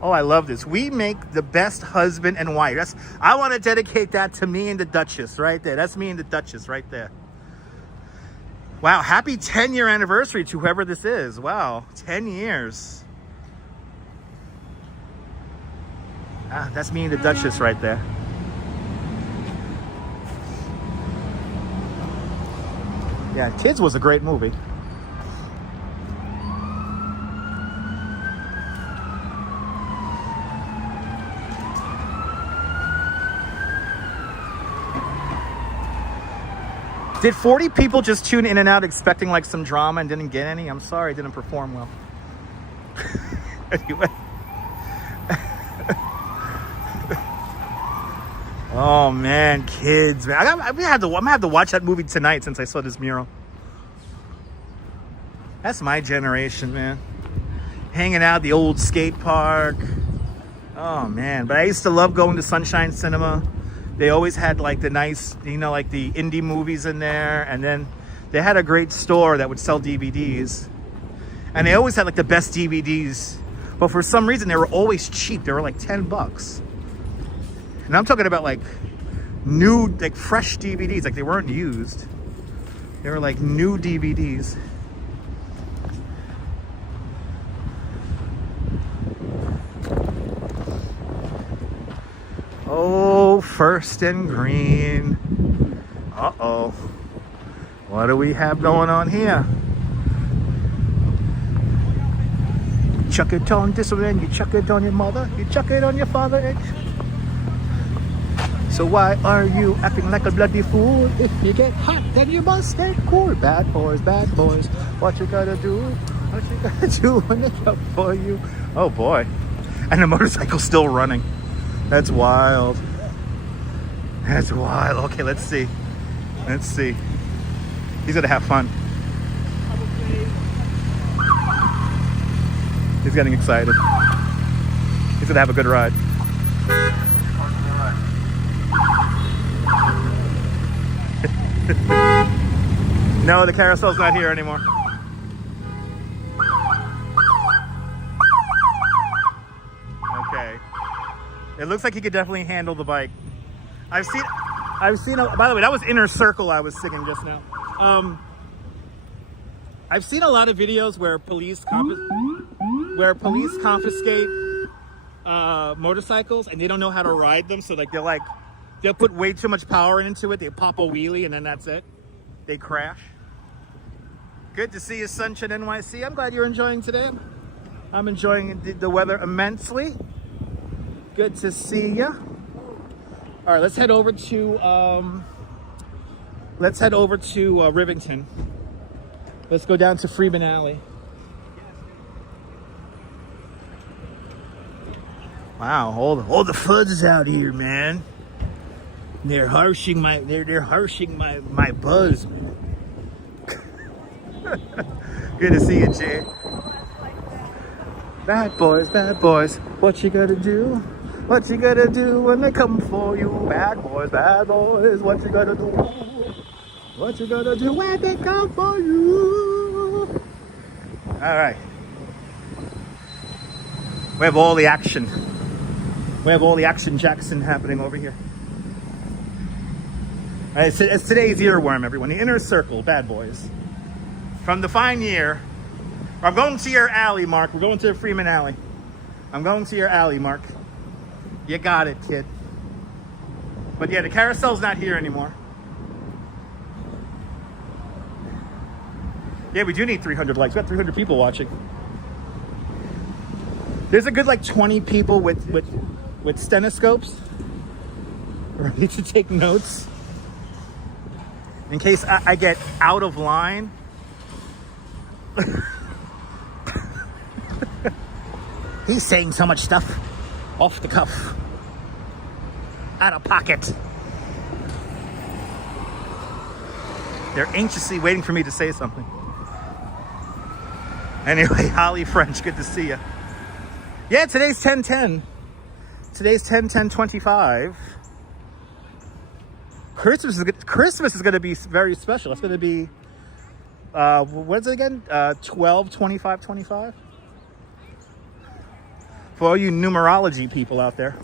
Oh, I love this. We make the best husband and wife. I want to dedicate that to me and the Duchess right there. That's me and the Duchess right there. Wow, happy 10-year anniversary to whoever this is. Wow, 10 years. Ah, that's me and the Duchess right there. Yeah, Kids was a great movie. Did 40 people just tune in and out expecting like some drama and didn't get any? I'm sorry, I didn't perform well. Anyway. Oh man, Kids, man. I'm gonna have to watch that movie tonight since I saw this mural. That's my generation, man. Hanging out at the old skate park. Oh man, but I used to love going to Sunshine Cinema. They always had like the nice, you know, like the indie movies in there. And then they had a great store that would sell DVDs. And they always had like the best DVDs. But for some reason, they were always cheap. They were like 10 bucks. And I'm talking about like new, like fresh DVDs. Like they weren't used. They were like new DVDs. Oh, First and Green. Uh-oh. What do we have going on here? Chuck it on this one, you chuck it on your mother, you chuck it on your father. So why are you acting like a bloody fool? If you get hot, then you must stay cool. Bad boys, what you gotta do? What you gotta do when they come for you? Oh boy. And the motorcycle's still running. That's wild. That's wild. Okay, let's see. Let's see. He's gonna have fun. He's getting excited. He's gonna have a good ride. No, the carousel's not here anymore. Okay. It looks like he could definitely handle the bike. I've seen by the way, that was Inner Circle I was singing just now. I've seen a lot of videos where police confiscate motorcycles and they don't know how to ride them, so they'll put way too much power into it, they pop a wheelie and then that's it. They crash. Good to see you, Sunshine NYC. I'm glad you're enjoying today. I'm enjoying the weather immensely. Good to see you. All right, let's head over to Rivington. Let's go down to Freeman Alley. Wow, all the fuzz out here, man. They're harshing my buzz, man. Good to see you, Jay. Bad boys, what you gotta do? What you gotta do when they come for you? Bad boys, what you gotta do? What you gotta do when they come for you? All right. We have all the action. We have all the Action Jackson happening over here. All right, it's today's earworm, everyone. The Inner Circle, Bad Boys. From the fine year. I'm going to your alley, Mark. We're going to the Freeman Alley. I'm going to your alley, Mark. You got it, kid. But yeah, the carousel's not here anymore. Yeah, we do need 300 likes. We got 300 people watching. There's a good like 20 people with stethoscopes ready to take notes in case I get out of line. He's saying so much stuff off the cuff, out of pocket. They're anxiously waiting for me to say something. Anyway, Holly French, good to see you. Yeah, today's 10/10. Today's 10/10/25. Christmas is going to be very special. It's going to be, what is it again? 12/25/25. For all you numerology people out there.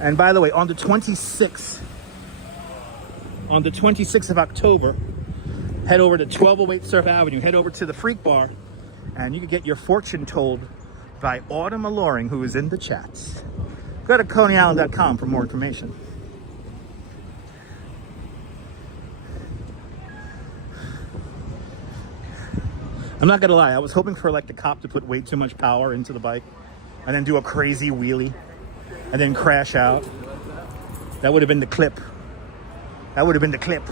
And by the way, on the 26th of October, head over to 1208 Surf Avenue, head over to the Freak Bar, and you can get your fortune told by Autumn Alluring, who is in the chats. Go to coneyisland.com for more information. I'm not gonna lie, I was hoping for like the cop to put way too much power into the bike and then do a crazy wheelie and then crash out. That would have been the clip. That would have been the clip.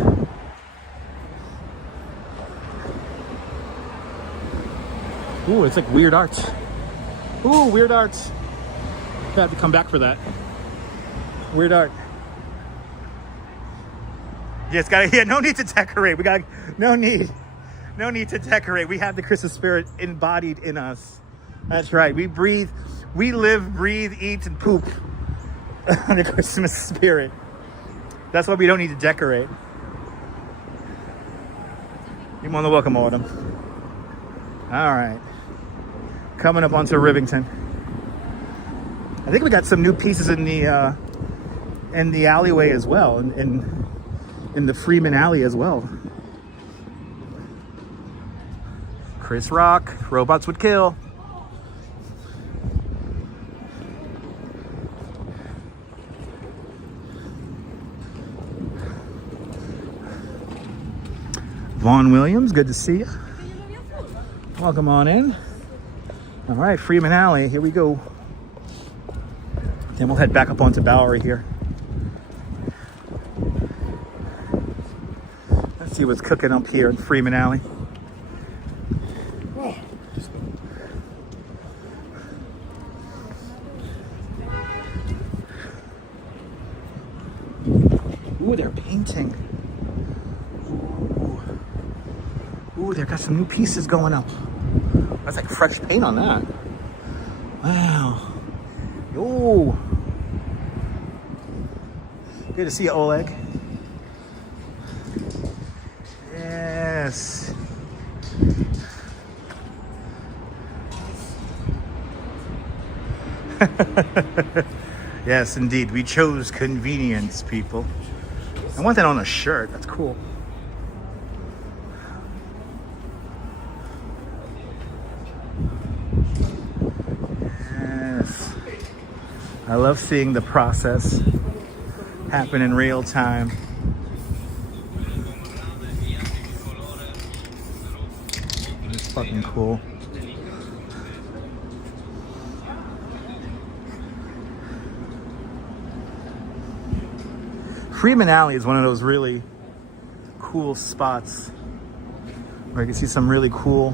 Ooh, it's like weird arts. Ooh, weird arts. I have to come back for that. Weird art. Yes, no need to decorate. No need to decorate. We have the Christmas spirit embodied in us. That's right. We live, breathe, eat, and poop on the Christmas spirit. That's why we don't need to decorate. You're more than welcome, Autumn. All right. Coming up onto Rivington. I think we got some new pieces in the alleyway as well, in the Freeman Alley as well. Chris Rock, Robots Would Kill. Vaughn Williams, good to see you. Welcome on in. All right, Freeman Alley, here we go. Then we'll head back up onto Bowery here. Let's see what's cooking up here in Freeman Alley. Ooh, they're painting. Ooh, they've got some new pieces going up. That's like fresh paint on that. Wow. Yo. Good to see you, Oleg. Yes. Yes, indeed. We chose convenience, people. I want that on a shirt. That's cool. Yes. I love seeing the process happen in real time. It's fucking cool. Freeman Alley is one of those really cool spots where you can see some really cool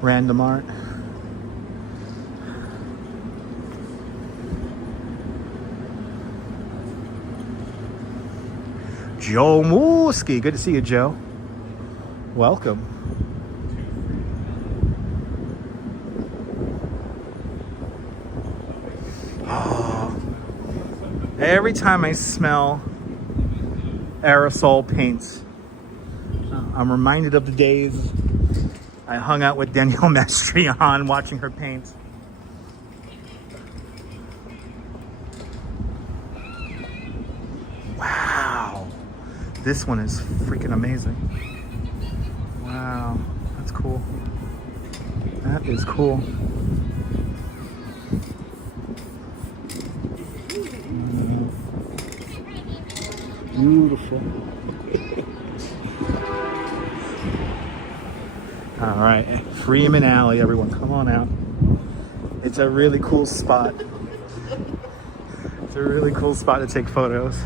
random art. Joe Mooski, good to see you, Joe. Welcome. Oh, every time I smell aerosol paints, I'm reminded of the days I hung out with Danielle Mastrian watching her paint. Wow, this one is freaking amazing. Wow, that's cool. That is cool. Beautiful. All right, Freeman Alley, everyone, come on out. It's a really cool spot. It's a really cool spot to take photos.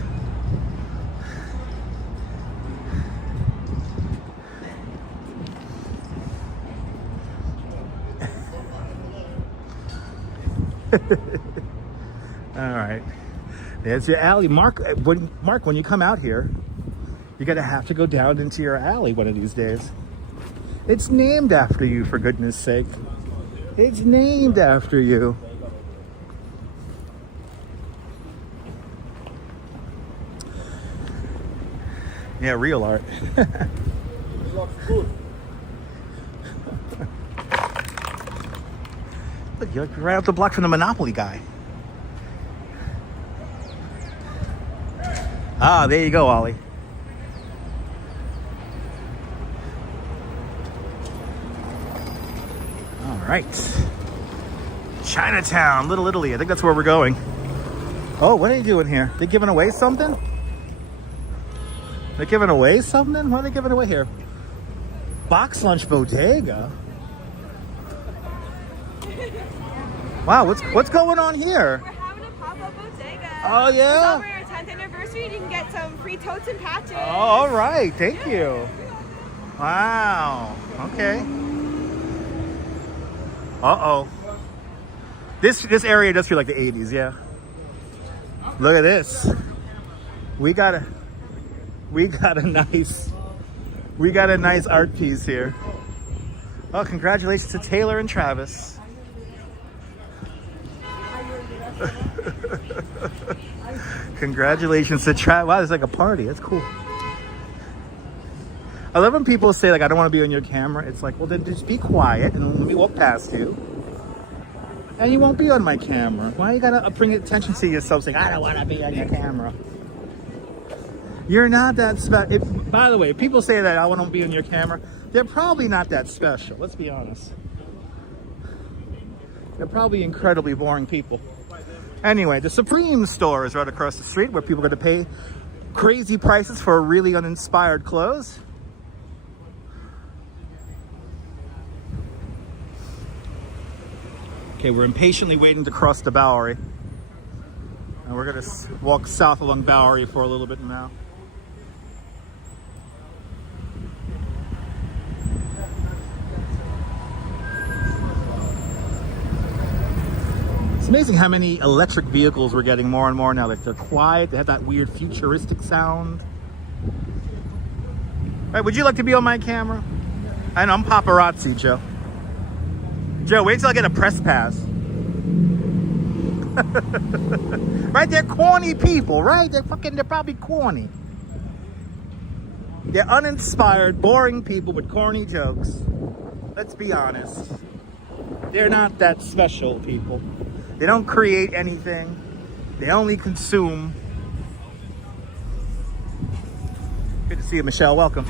All right, there's your alley. Mark, when you come out here, You're gonna have to go down into your alley one of these days. It's named after you, for goodness sake. It's named after you. Yeah, real art. Look, you're right up the block from the Monopoly guy. Ah, there you go, Ollie. All right. Chinatown, Little Italy. I think that's where we're going. Oh, what are you doing here? They giving away something? They're giving away something? What are they giving away here? Box lunch bodega? Wow, what's going on here? We're having a pop-up bodega. Oh, yeah? It's over our 10th anniversary. You can get some free totes and patches. Oh, all right. Thank you. Wow. Okay. Uh-oh. This area does feel like the 80s, yeah. Look at this. We got a nice art piece here. Oh, congratulations to Taylor and Travis. Congratulations to Travis. Wow, it's like a party. That's cool. I love when people say, like, I don't want to be on your camera. It's like, well, then just be quiet and let me walk past you. And you won't be on my camera. Why you gotta bring attention to yourself saying, I don't want to be on your camera? You're not that special. By the way, if people say that I want to be on your camera, they're probably not that special. Let's be honest. They're probably incredibly boring people. Anyway, the Supreme store is right across the street where people are going to pay crazy prices for really uninspired clothes. Okay, we're impatiently waiting to cross the Bowery. And we're going to walk south along Bowery for a little bit now. It's amazing how many electric vehicles we're getting more and more now. Like, they're quiet, they have that weird futuristic sound. All right, would you like to be on my camera? I know, I'm paparazzi, Joe. Joe, wait till I get a press pass. Right, they're corny people, right? They're probably corny. They're uninspired, boring people with corny jokes. Let's be honest. They're not that special people. They don't create anything. They only consume. Good to see you, Michelle. Welcome.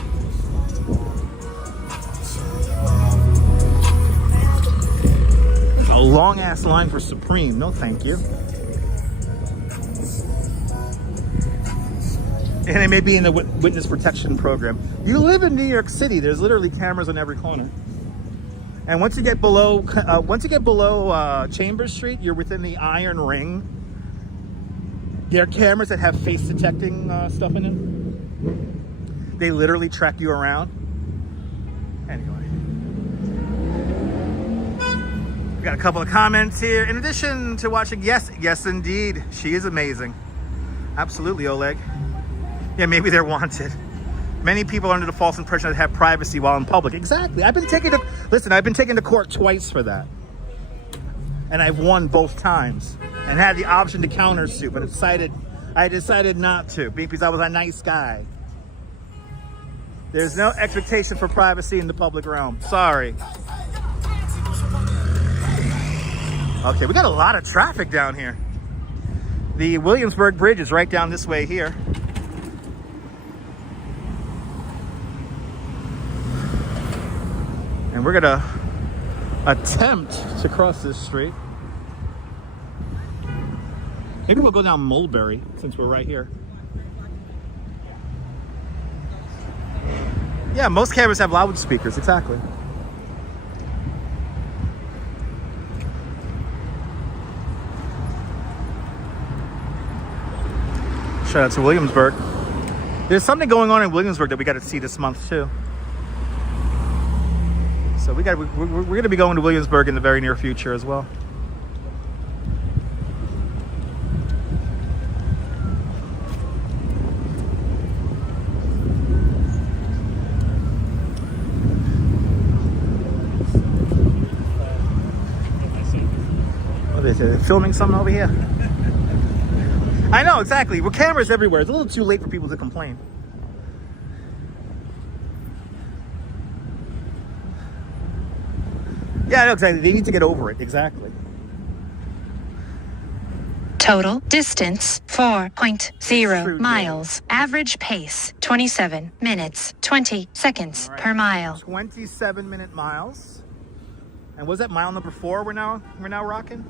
A long ass line for Supreme. No, thank you. And they may be in the witness protection program. You live in New York City. There's literally cameras on every corner. And once you get below, Chambers Street, you're within the Iron Ring. There are cameras that have face detecting stuff in them. They literally track you around. Anyway, we got a couple of comments here. In addition to watching, yes, indeed, she is amazing. Absolutely, Oleg. Yeah, maybe they're wanted. Many people are under the false impression that have privacy while in public. Exactly. I've been taken to court twice for that. And I've won both times. And had the option to countersue, but I decided not to because I was a nice guy. There's no expectation for privacy in the public realm. Sorry. Okay, we got a lot of traffic down here. The Williamsburg Bridge is right down this way here. And we're gonna attempt to cross this street. Maybe we'll go down Mulberry since we're right here. Yeah, most cameras have loudspeakers, exactly. Shout out to Williamsburg. There's something going on in Williamsburg that we got to see this month too. So we're going to be going to Williamsburg in the very near future as well. is it? Filming something over here? I know, exactly. With cameras everywhere. It's a little too late for people to complain. Yeah, I know, exactly. They need to get over it. Exactly. Total distance 4.0 miles. Average pace 27 minutes 20 seconds per mile. 27-minute miles. And was that mile number 4 we're now rocking?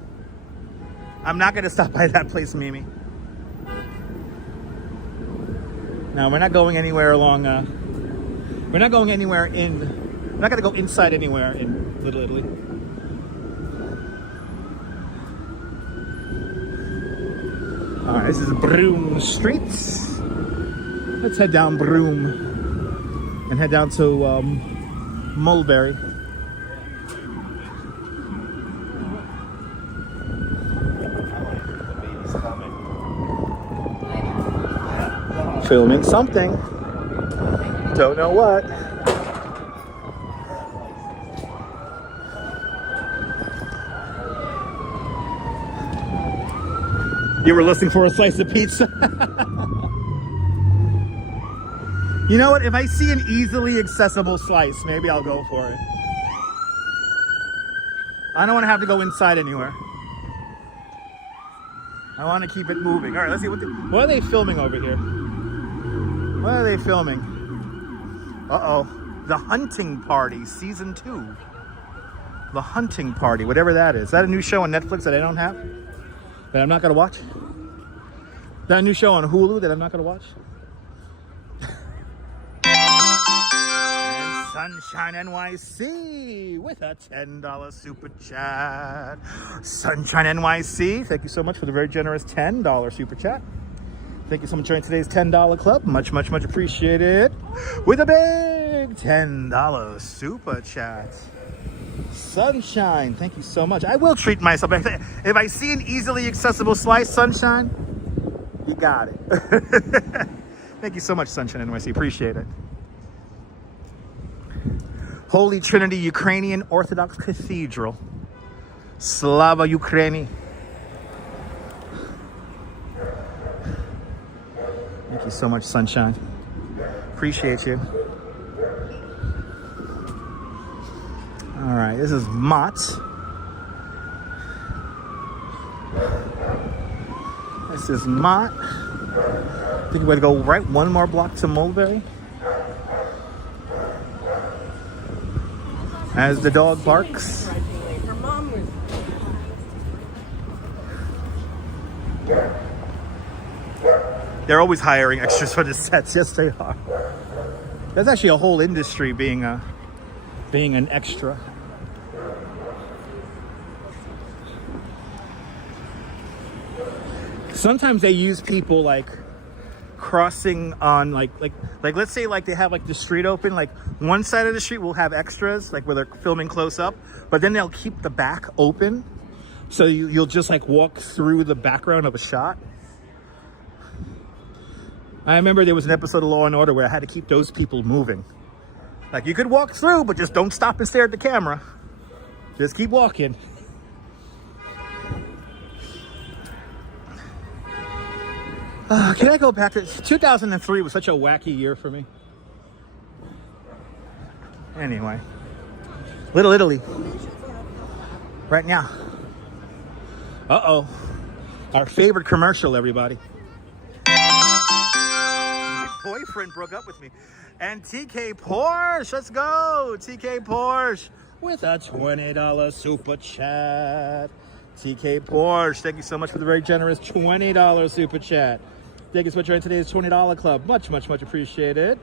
I'm not gonna stop by that place, Mimi. No, we're not going anywhere along we're not going anywhere in we're not gonna go inside anywhere in Little Italy. Alright, this is Broome Street. Let's head down Broome and head down to Mulberry. Filming something. Don't know what. You were listening for a slice of pizza? You know what? If I see an easily accessible slice, maybe I'll go for it. I don't want to have to go inside anywhere. I want to keep it moving. All right, let's see. What are they filming over here? What are they filming? Uh-oh. The Hunting Party, Season 2. The Hunting Party, whatever that is. Is that a new show on Netflix that I don't have? That I'm not going to watch? Is that a new show on Hulu that I'm not going to watch? And Sunshine NYC with a $10 super chat. Sunshine NYC, thank you so much for the very generous $10 super chat. Thank you so much for joining today's $10 club. Much, much, much appreciated. With a big $10 super chat. Sunshine, thank you so much. I will treat myself. If I see an easily accessible slice, Sunshine, you got it. Thank you so much, Sunshine NYC. Appreciate it. Holy Trinity Ukrainian Orthodox Cathedral. Slava Ukraini. Thank you so much, Sunshine. Appreciate you. All right, this is Mott. This is Mott. I think we're gonna go right one more block to Mulberry. As the dog barks. They're always hiring extras for the sets. Yes, they are. There's actually a whole industry being an extra. Sometimes they use people like crossing on like let's say like they have like the street open, like one side of the street will have extras like where they're filming close up, but then they'll keep the back open, so you'll just like walk through the background of a shot. I remember there was an episode of Law and Order where I had to keep those people moving. Like, you could walk through, but just don't stop and stare at the camera. Just keep walking. Can I go back to 2003 was such a wacky year for me. Anyway, Little Italy. Right now. Uh-oh. Our favorite commercial, everybody. My boyfriend broke up with me. And TK Porsche, let's go. TK Porsche with a $20 super chat. TK Porsche, thank you so much for the very generous $20 super chat. Thank you so much for joining today's $20 club. Much, much, much appreciated.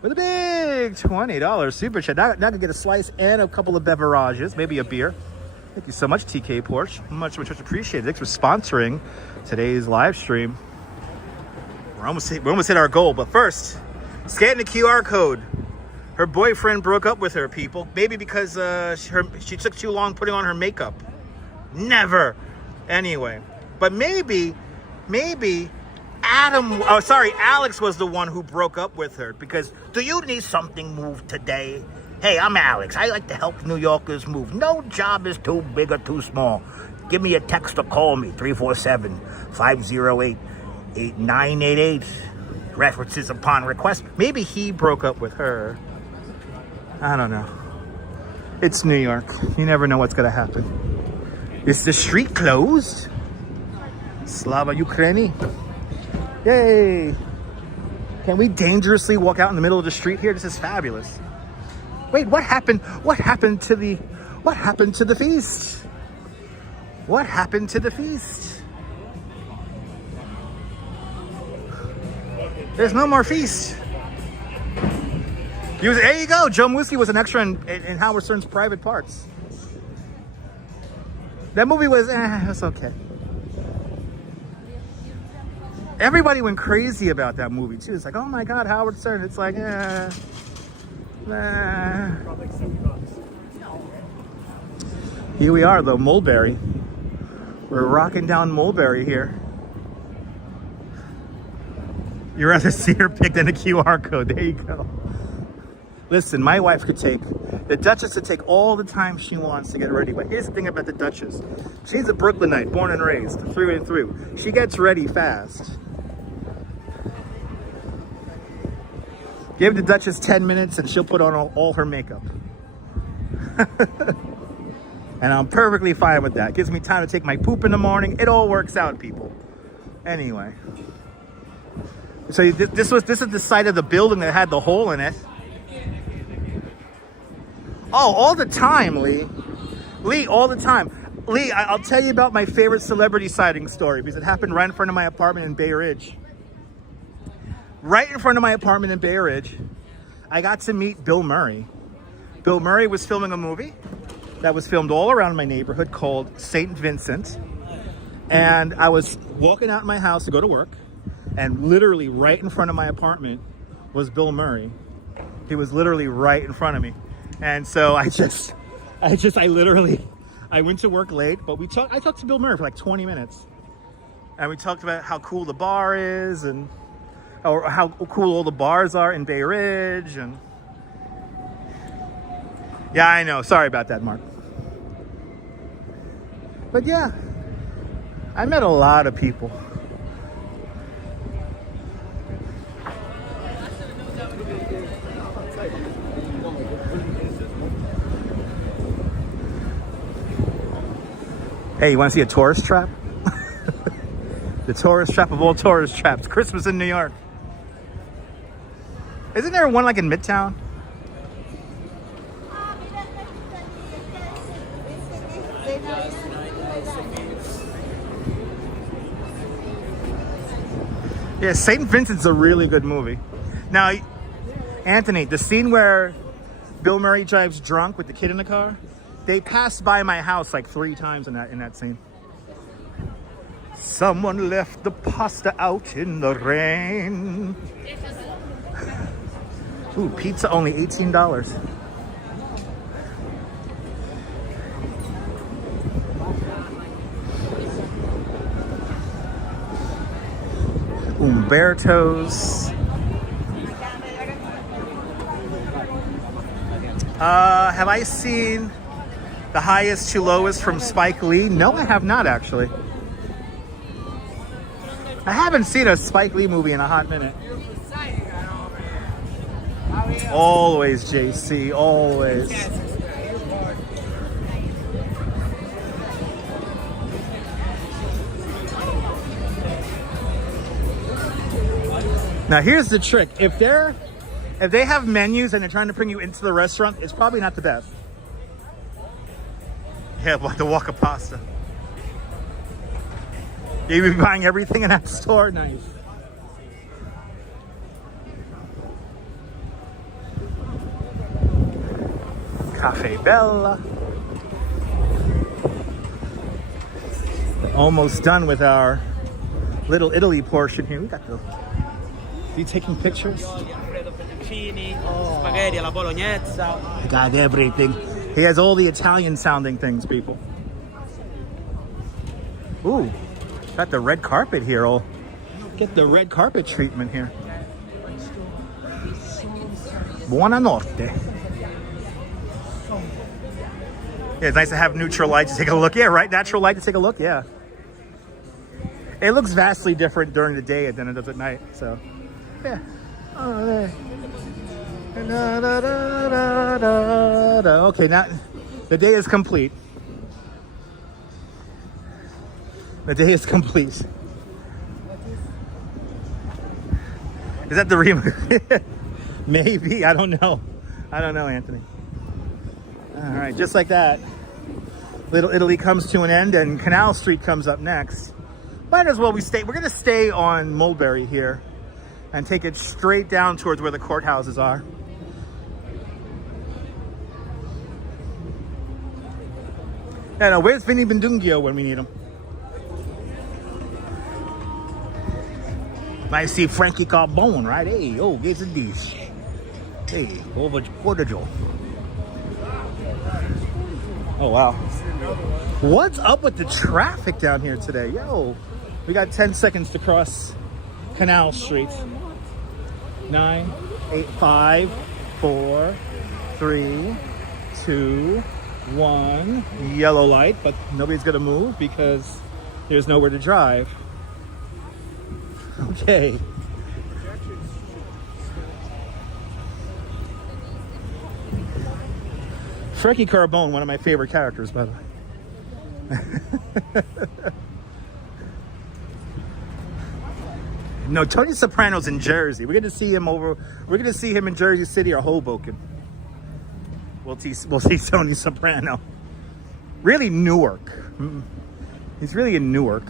With a big $20 super chat. Now I can get a slice and a couple of beverages, maybe a beer. Thank you so much, TK Porsche. Much, much, much appreciated. Thanks for sponsoring today's live stream. We almost hit our goal, but first, scan the QR code. Her boyfriend broke up with her, people. Maybe because she took too long putting on her makeup. Never. Anyway, but maybe Alex was the one who broke up with her because, do you need something moved today? Hey, I'm Alex. I like to help New Yorkers move. No job is too big or too small. give me a text or call me, 347-508-8988. References upon request. Maybe he broke up with her. I don't know. It's New York. You never know what's gonna happen. Is the street closed? Slava Ukraini. Yay! Can we dangerously walk out in the middle of the street here? This is fabulous. Wait, what happened? What happened to the feast? What happened to the feast? There's no more feast. There you go. Joe Muski was an extra in Howard Stern's Private Parts. That movie was, it was okay. Everybody went crazy about that movie too. It's like, oh my God, Howard Stern. It's like, Here we are though, Mulberry. We're rocking down Mulberry here. You'd rather see her pic than a QR code. There you go. Listen, my wife could take, the Duchess could take all the time she wants to get ready. But here's the thing about the Duchess. She's a Brooklynite, born and raised, through and through. She gets ready fast. Give the Duchess 10 minutes and she'll put on all her makeup. And I'm perfectly fine with that. Gives me time to take my poop in the morning. It all works out, people. Anyway. So this is the side of the building that had the hole in it. Oh, all the time, Lee. Lee, all the time. Lee, I'll tell you about my favorite celebrity sighting story because it happened right in front of my apartment in Bay Ridge. Right in front of my apartment in Bay Ridge, I got to meet Bill Murray. Bill Murray was filming a movie that was filmed all around my neighborhood called St. Vincent. And I was walking out of my house to go to work. And literally right in front of my apartment was Bill Murray. He was literally right in front of me. And so I went to work late, but I talked to Bill Murray for like 20 minutes. And we talked about how cool the bar is and or how cool all the bars are in Bay Ridge. And yeah, I know. Sorry about that, Mark. But yeah, I met a lot of people. Hey, you want to see a tourist trap? The tourist trap of all tourist traps. Christmas in New York. Isn't there one like in Midtown? Yeah, St. Vincent's a really good movie. Now, Anthony, the scene where Bill Murray drives drunk with the kid in the car, they passed by my house like 3 times in that scene. Someone left the pasta out in the rain. Ooh, pizza only $18. Umberto's. Have I seen The Highest to Lowest from Spike Lee? No, I have not actually. I haven't seen a Spike Lee movie in a hot minute. Always, JC, always. Now here's the trick. If they have menus and they're trying to bring you into the restaurant, it's probably not the best. Yeah, but the walk of pasta. You'll be buying everything in that store? Nice. Cafe Bella. Almost done with our Little Italy portion here. We got the... Are you taking pictures? Spaghetti alla bolognese. He got everything. He has all the Italian sounding things, people. Ooh, got the red carpet here. I'll get the red carpet treatment here. Buonanotte. Yeah, it's nice to have neutral light to take a look. Yeah, right, natural light to take a look, yeah. It looks vastly different during the day than it does at night, so, yeah. Oh, there. Da, da, da, da, da, da. Okay, now the day is complete. The day is complete. Is that the remake? Maybe, I don't know. I don't know, Anthony. All right, just like that, Little Italy comes to an end and Canal Street comes up next. Might as well we're gonna stay on Mulberry here and take it straight down towards where the courthouses are. Yeah, no, where's Vinny Bendungio when we need him? Might see Frankie Carbone, right? Hey, oh, here's a dish. Hey, over Portugal. Oh, wow. What's up with the traffic down here today? Yo, we got 10 seconds to cross Canal Street. 9, 8, 5, 4, 3, 2, 1. Yellow light, but nobody's gonna move because there's nowhere to drive. Okay. Frankie Carbone, one of my favorite characters, by the way. No, Tony Soprano's in Jersey. We're gonna see him in Jersey City or Hoboken. We'll see Tony Soprano. Really Newark. He's really in Newark.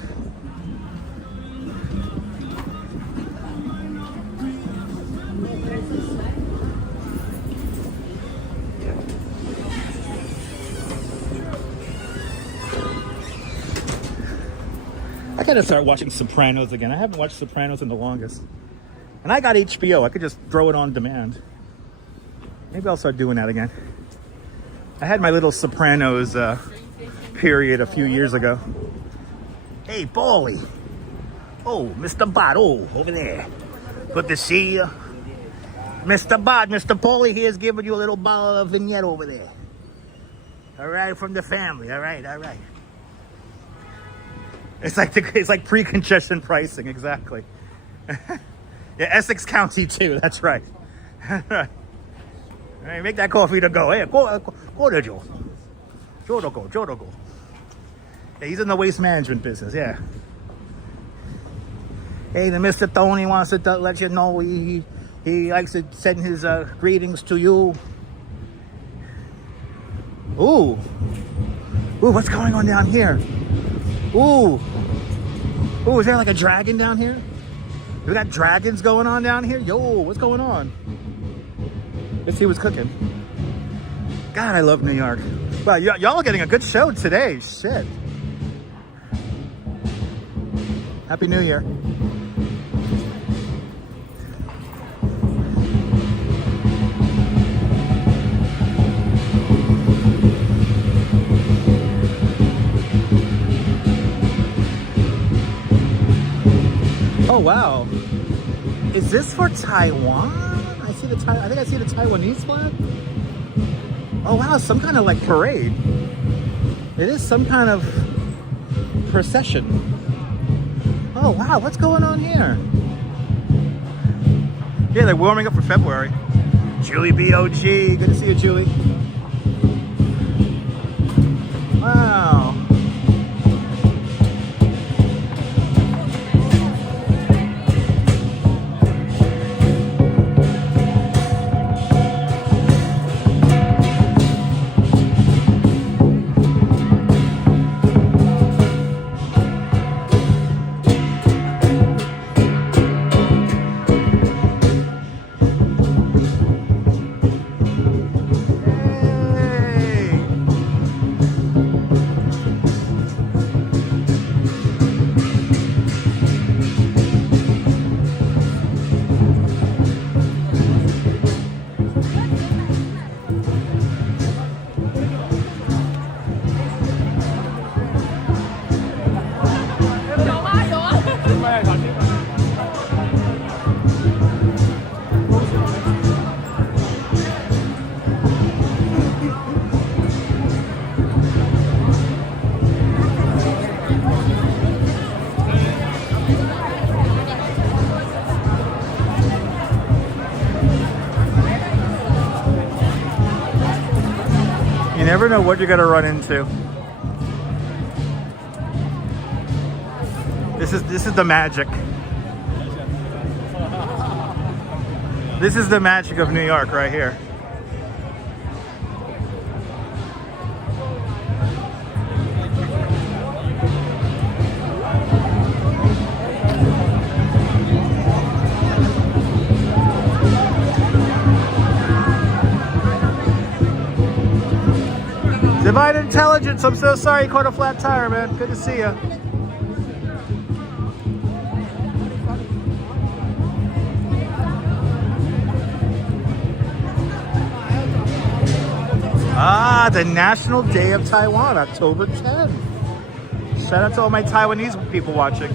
I gotta start watching Sopranos again. I haven't watched Sopranos in the longest. And I got HBO. I could just throw it on demand. Maybe I'll start doing that again. I had my little Sopranos period a few years ago. Hey, Paulie. Oh, Mr. Bot. Oh, over there. Good to see you. Mr. Bot, Mr. Paulie here's giving you a little bottle of vignette over there. All right, from the family. All right, all right. It's like pre-congestion pricing, exactly. Yeah, Essex County too. That's right. All right, make that coffee to go. Hey, go to Joe. Joe. Yeah, he's in the waste management business. Yeah. Hey, the Mr. Tony wants to let you know he likes to send his greetings to you. Ooh, what's going on down here? Ooh, is there like a dragon down here? We got dragons going on down here? Yo, what's going on? Let's see what's cooking. God, I love New York. Wow, y'all are getting a good show today. Shit. Happy New Year. Oh wow, is this for Taiwan? I think I see the Taiwanese flag. Oh wow, some kind of like parade. It is some kind of procession. Oh wow, what's going on here? Yeah, they're warming up for February. Julie B.O.G. Good to see you, Julie. Wow. never know what you're gonna run into. This is the magic. This is the magic of New York right here. Divine Intelligence, I'm so sorry you caught a flat tire, man. Good to see you. Ah, the National Day of Taiwan, October 10th. Shout out to all my Taiwanese people watching.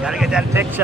Gotta get that picture.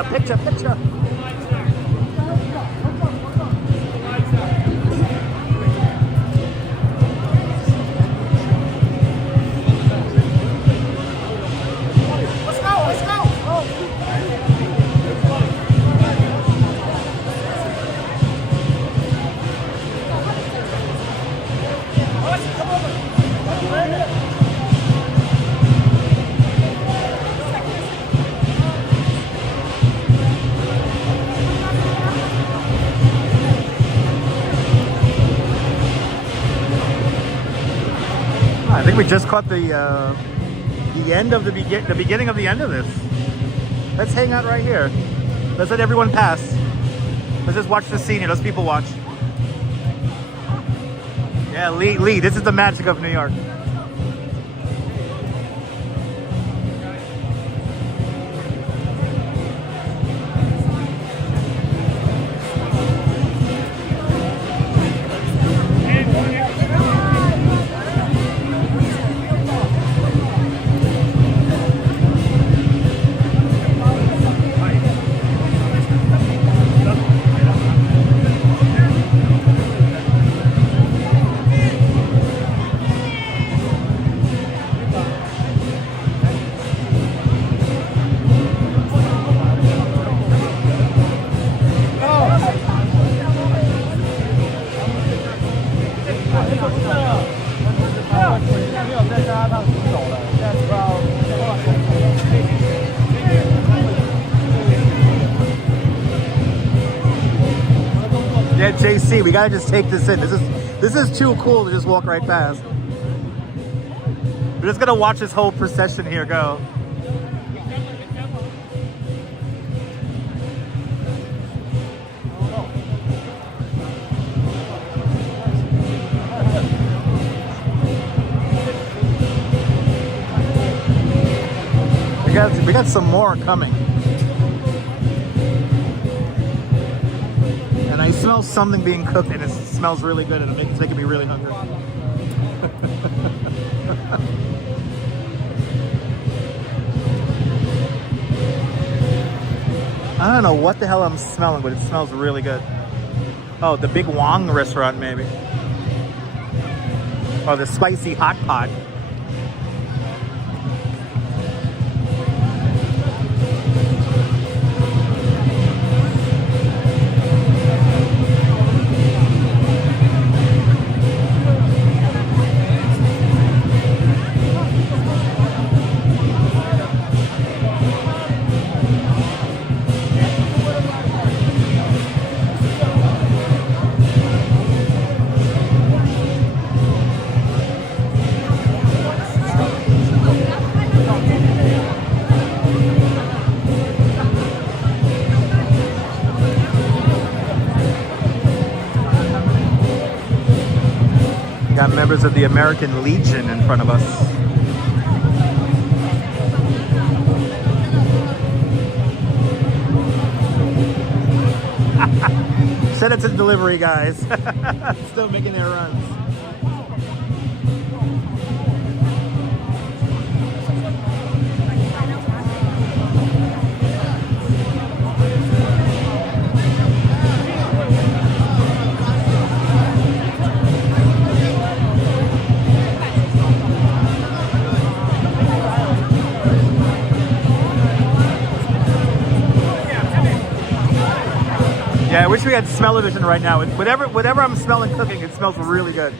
I think we just caught the end of the beginning of the end of this. Let's hang out right here. Let's let everyone pass. Let's just watch the scene here. Let's people watch. Yeah, Lee. This is the magic of New York. Yeah, JC, we gotta just take this in. This is too cool to just walk right past. We're just gonna watch this whole procession here go. got some more coming. And I smell something being cooked, and it smells really good, and it's making me really hungry. I don't know what the hell I'm smelling, but it smells really good. Oh, the Big Wong restaurant, maybe. Oh, the spicy hot pot. Got members of the American Legion in front of us. Send it to the delivery guys. Still making their runs. Yeah, I wish we had smell-o-vision right now. Whatever I'm smelling cooking, it smells really good.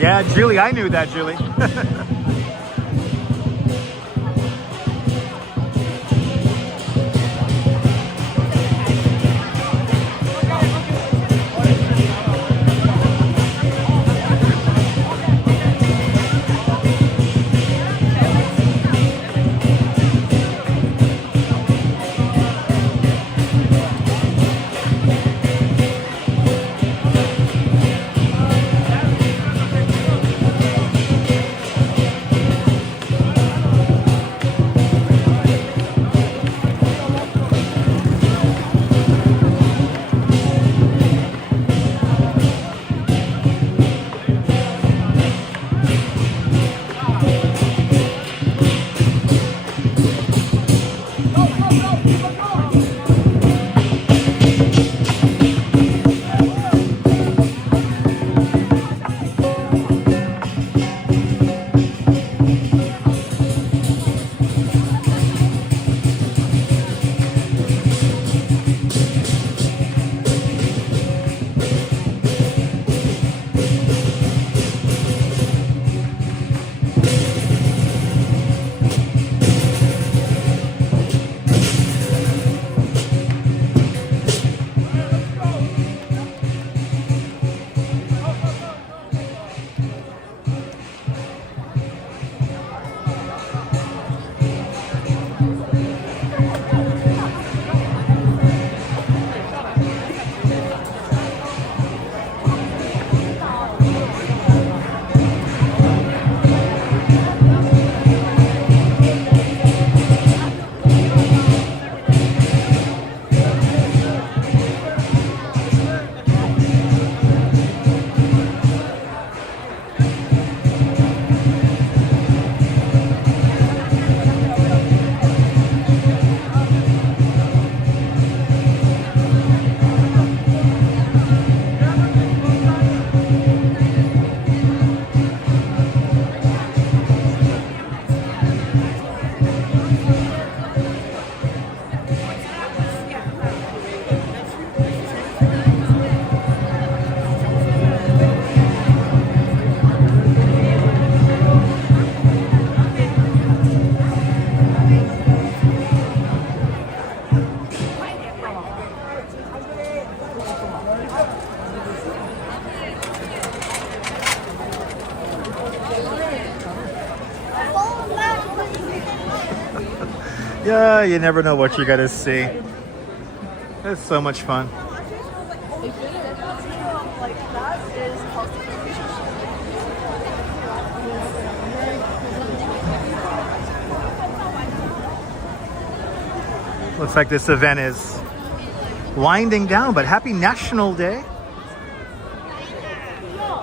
Yeah, Julie, I knew that, Julie. Yeah, you never know what you're gonna see. It's so much fun. Looks like this event is winding down, but happy National Day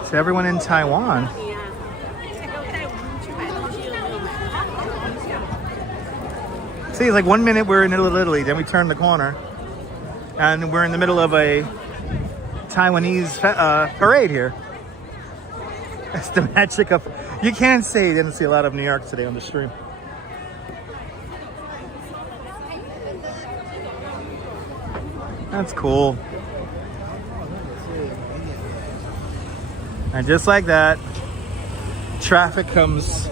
to everyone in Taiwan. See, it's like 1 minute we're in Little Italy, then we turn the corner, and we're in the middle of a Taiwanese parade here. That's the magic of... You can't say you didn't see a lot of New York today on the stream. That's cool. And just like that, traffic comes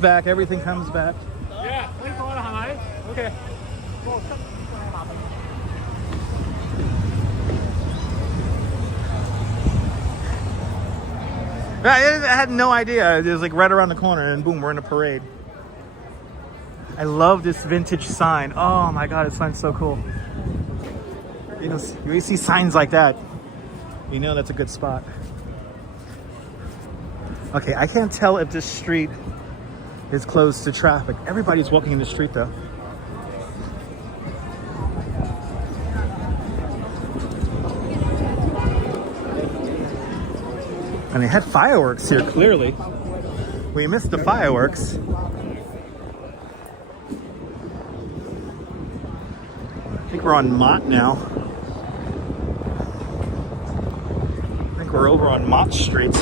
back, everything comes back. Yeah, okay. I had no idea. It was like right around the corner and boom, we're in a parade. I love this vintage sign. Oh my God, it sounds so cool. You know, you see signs like that, you know that's a good spot. Okay, I can't tell if this street is closed to traffic. Everybody's walking in the street though. And they had fireworks here, clearly. We missed the fireworks. I think we're on Mott now. I think we're over on Mott Street.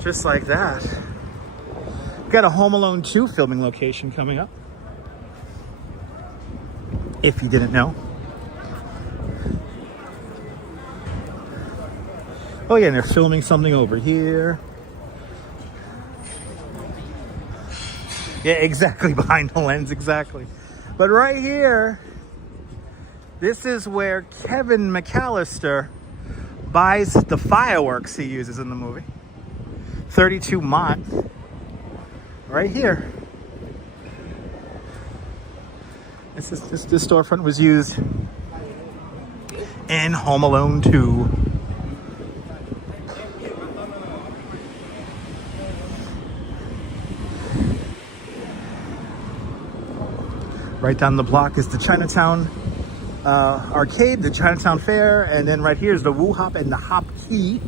Just like that. Got a Home Alone 2 filming location coming up. If you didn't know. Oh yeah, and they're filming something over here. Yeah, exactly, behind the lens, exactly. But right here, this is where Kevin McAllister buys the fireworks he uses in the movie. 32 Mott. Right here. This storefront was used in Home Alone 2. Right down the block is the Chinatown arcade, the Chinatown Fair, and then right here is the Woo Hop and the Hop Key,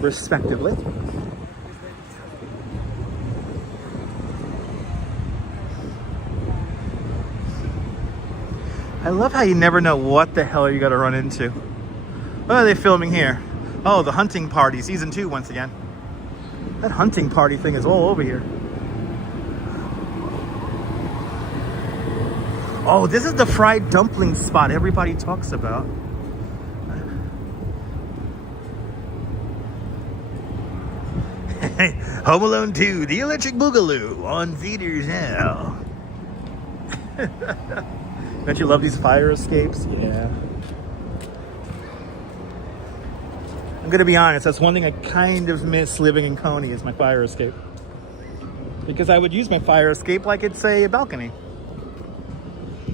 respectively. I love how you never know what the hell you got to run into. What are they filming here? Oh, the hunting party, season 2 once again. That hunting party thing is all over here. Oh, this is the fried dumpling spot everybody talks about. Home Alone 2, The Electric Boogaloo on theaters now. Don't you love these fire escapes? Yeah. I'm gonna be honest, that's one thing I kind of miss living in Coney is my fire escape. Because I would use my fire escape like it's a balcony.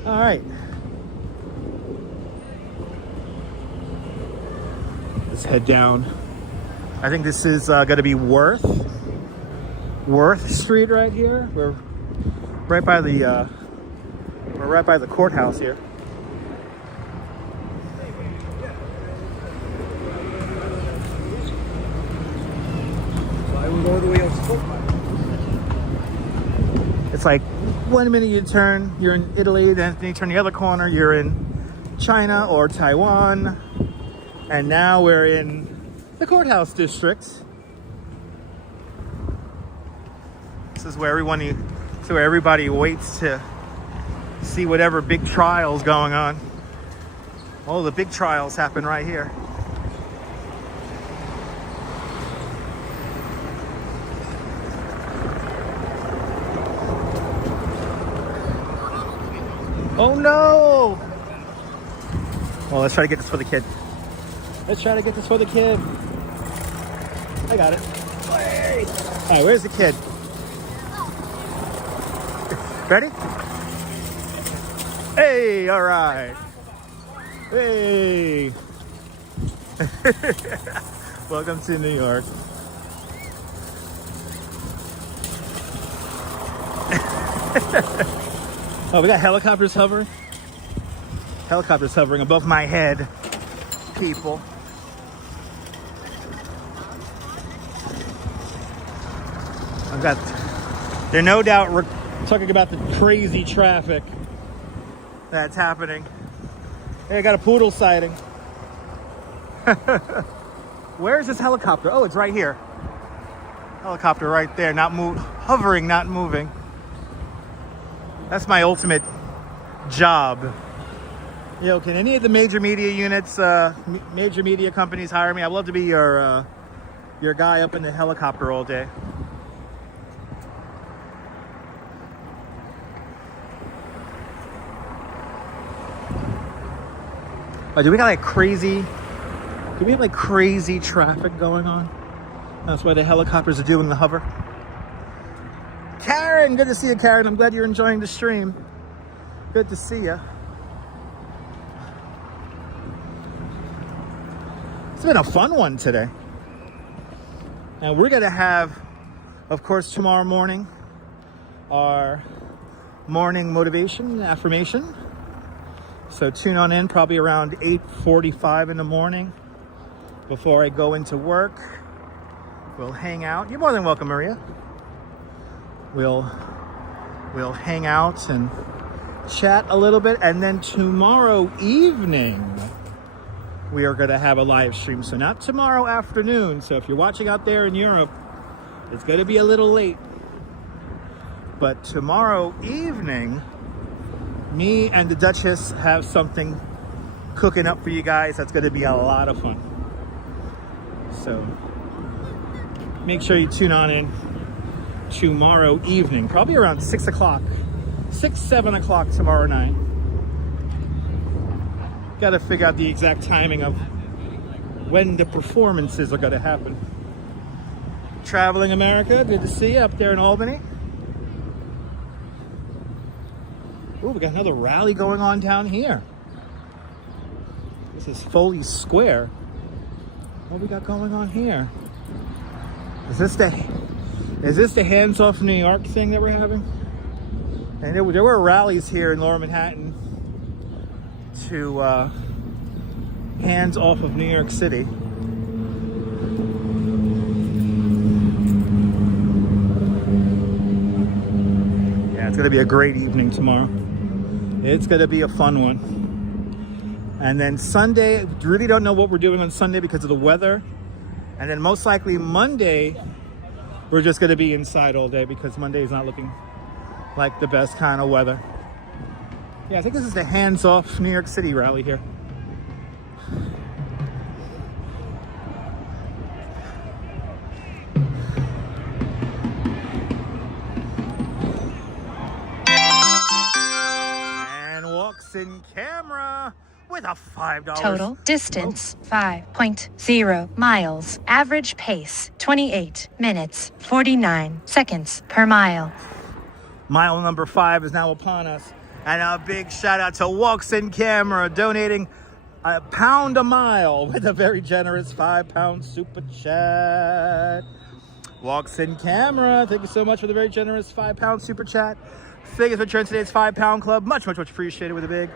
All right. Let's head down. I think this is gonna be Worth Street right here. We're right by the courthouse here. It's like 1 minute you turn, you're in Italy, then you turn the other corner, you're in China or Taiwan, and now we're in the courthouse district. This is where everybody waits to see whatever big trial's going on. Oh, the big trials happen right here. Oh no! Well, let's try to get this for the kid. Let's try to get this for the kid. I got it. All right, where's the kid? Ready? Hey, all right. Hey. Welcome to New York. Oh, we got helicopters hovering. Helicopters hovering above my head, people. They're no doubt talking about the crazy traffic that's happening. Hey, I got a poodle sighting. Where's this helicopter? Oh, it's right here. Helicopter right there, hovering, not moving. That's my ultimate job. Yo, can any of the major media units, major media companies hire me? I'd love to be your guy up in the helicopter all day. Oh, do we have like crazy traffic going on? That's why the helicopters are doing the hover. Karen, good to see you, Karen. I'm glad you're enjoying the stream. Good to see you. It's been a fun one today. And we're gonna have, of course, tomorrow morning, our morning motivation affirmation. So tune on in probably around 8:45 in the morning before I go into work. We'll hang out. You're more than welcome, Maria. We'll hang out and chat a little bit, and then tomorrow evening we are going to have a live stream. So not tomorrow afternoon. So if you're watching out there in Europe, it's going to be a little late. But tomorrow evening, me and the Duchess have something cooking up for you guys. That's going to be a lot of fun. So make sure you tune on in tomorrow evening, probably around 6 o'clock, 7 o'clock tomorrow night. Got to figure out the exact timing of when the performances are going to happen. Traveling America, good to see you up there in Albany. Oh, we got another rally going on down here. This is Foley Square. What we got going on here? Is this the Hands Off New York thing that we're having? And there were rallies here in Lower Manhattan to hands off of New York City. Yeah, it's gonna be a great evening tomorrow. It's gonna be a fun one. And then Sunday, really don't know what we're doing on Sunday because of the weather. And then most likely Monday, we're just gonna be inside all day because Monday is not looking like the best kind of weather. Yeah, I think this is the Hands Off New York City rally here. And walks in camera with a $5. Total distance 5.0 miles. Average pace 28 minutes 49 seconds per mile. Mile number 5 is now upon us. And a big shout out to Walks in Camera, donating £1 a mile with a very generous £5 super chat. Walks in Camera, thank you so much for the very generous £5 super chat. Figures return today's £5 club. Much appreciated with a big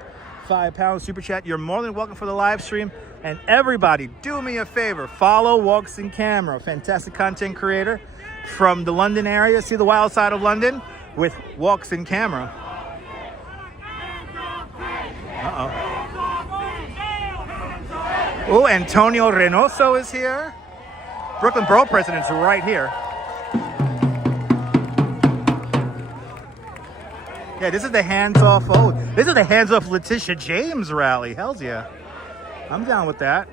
£5 super chat. You're more than welcome for the live stream. And everybody, do me a favor, follow Walks in Camera, fantastic content creator from the London area. See the wild side of London with Walks in Camera. Oh, Antonio Reynoso is here. Brooklyn Borough President's right here. Yeah, this is the Hands Off. Oh, this is the Hands Off Letitia James rally. Hells yeah. I'm down with that.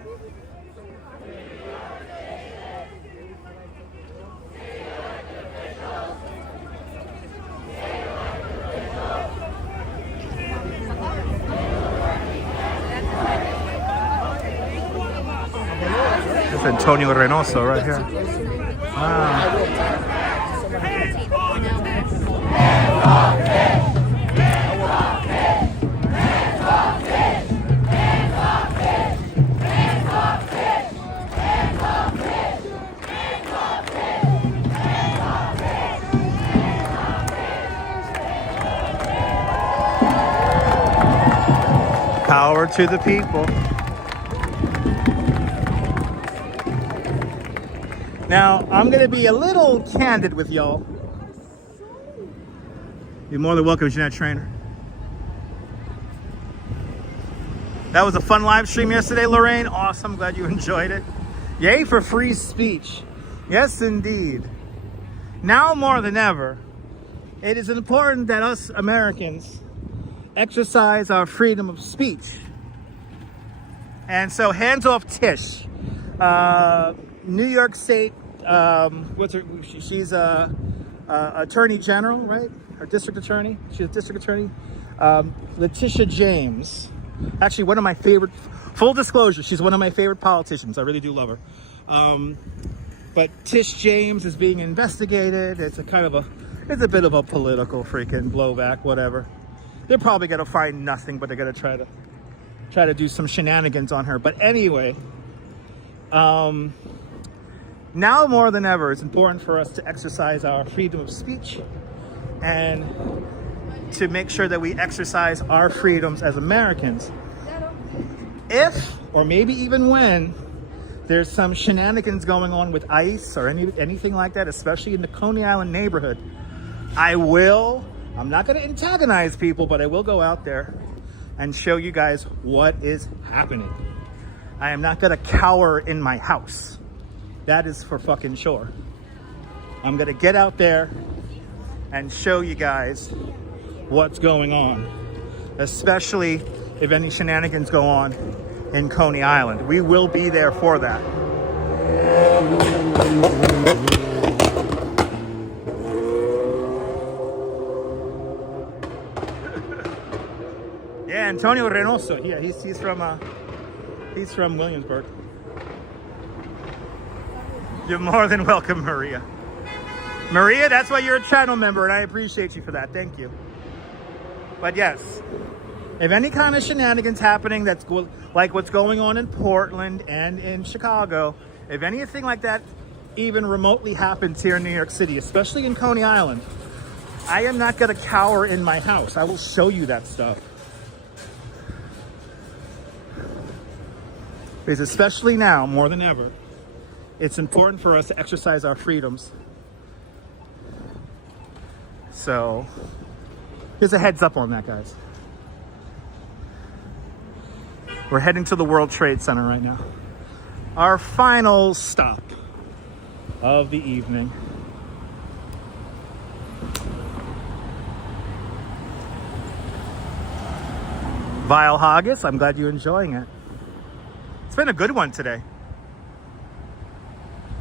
That's Antonio Reynoso right here. Wow. Power to the people. Now, I'm going to be a little candid with y'all. You're more than welcome, Jeanette Trainer. That was a fun live stream yesterday, Lorraine. Awesome. Glad you enjoyed it. Yay for free speech. Yes, indeed. Now more than ever, it is important that us Americans exercise our freedom of speech. And so, hands off Tish. New York State, what's her? She's Attorney General, right? Or District Attorney. She's a District Attorney. Letitia James. Actually, one of my favorite, full disclosure, she's one of my favorite politicians. I really do love her. But Tish James is being investigated. It's a bit of a political freaking blowback, whatever. They're probably going to find nothing, but they're going to try to do some shenanigans on her. But anyway, now more than ever, it's important for us to exercise our freedom of speech and to make sure that we exercise our freedoms as Americans. If, or maybe even when, there's some shenanigans going on with ICE or anything like that, especially in the Coney Island neighborhood, I'm not going to antagonize people, but I will go out there and show you guys what is happening. I am not going to cower in my house. That is for fucking sure. I'm going to get out there and show you guys what's going on, especially if any shenanigans go on in Coney Island. We will be there for that. Yeah, Antonio Reynoso. Yeah, he's from Williamsburg. You're more than welcome, Maria. Maria, that's why you're a channel member, and I appreciate you for that. Thank you. But yes, if any kind of shenanigans happening that's like what's going on in Portland and in Chicago, if anything like that even remotely happens here in New York City, especially in Coney Island, I am not going to cower in my house. I will show you that stuff. Because especially now, more than ever, it's important for us to exercise our freedoms. So, here's a heads up on that, guys. We're heading to the World Trade Center right now. Our final stop of the evening. Vile Haggis, I'm glad you're enjoying it. It's been a good one today.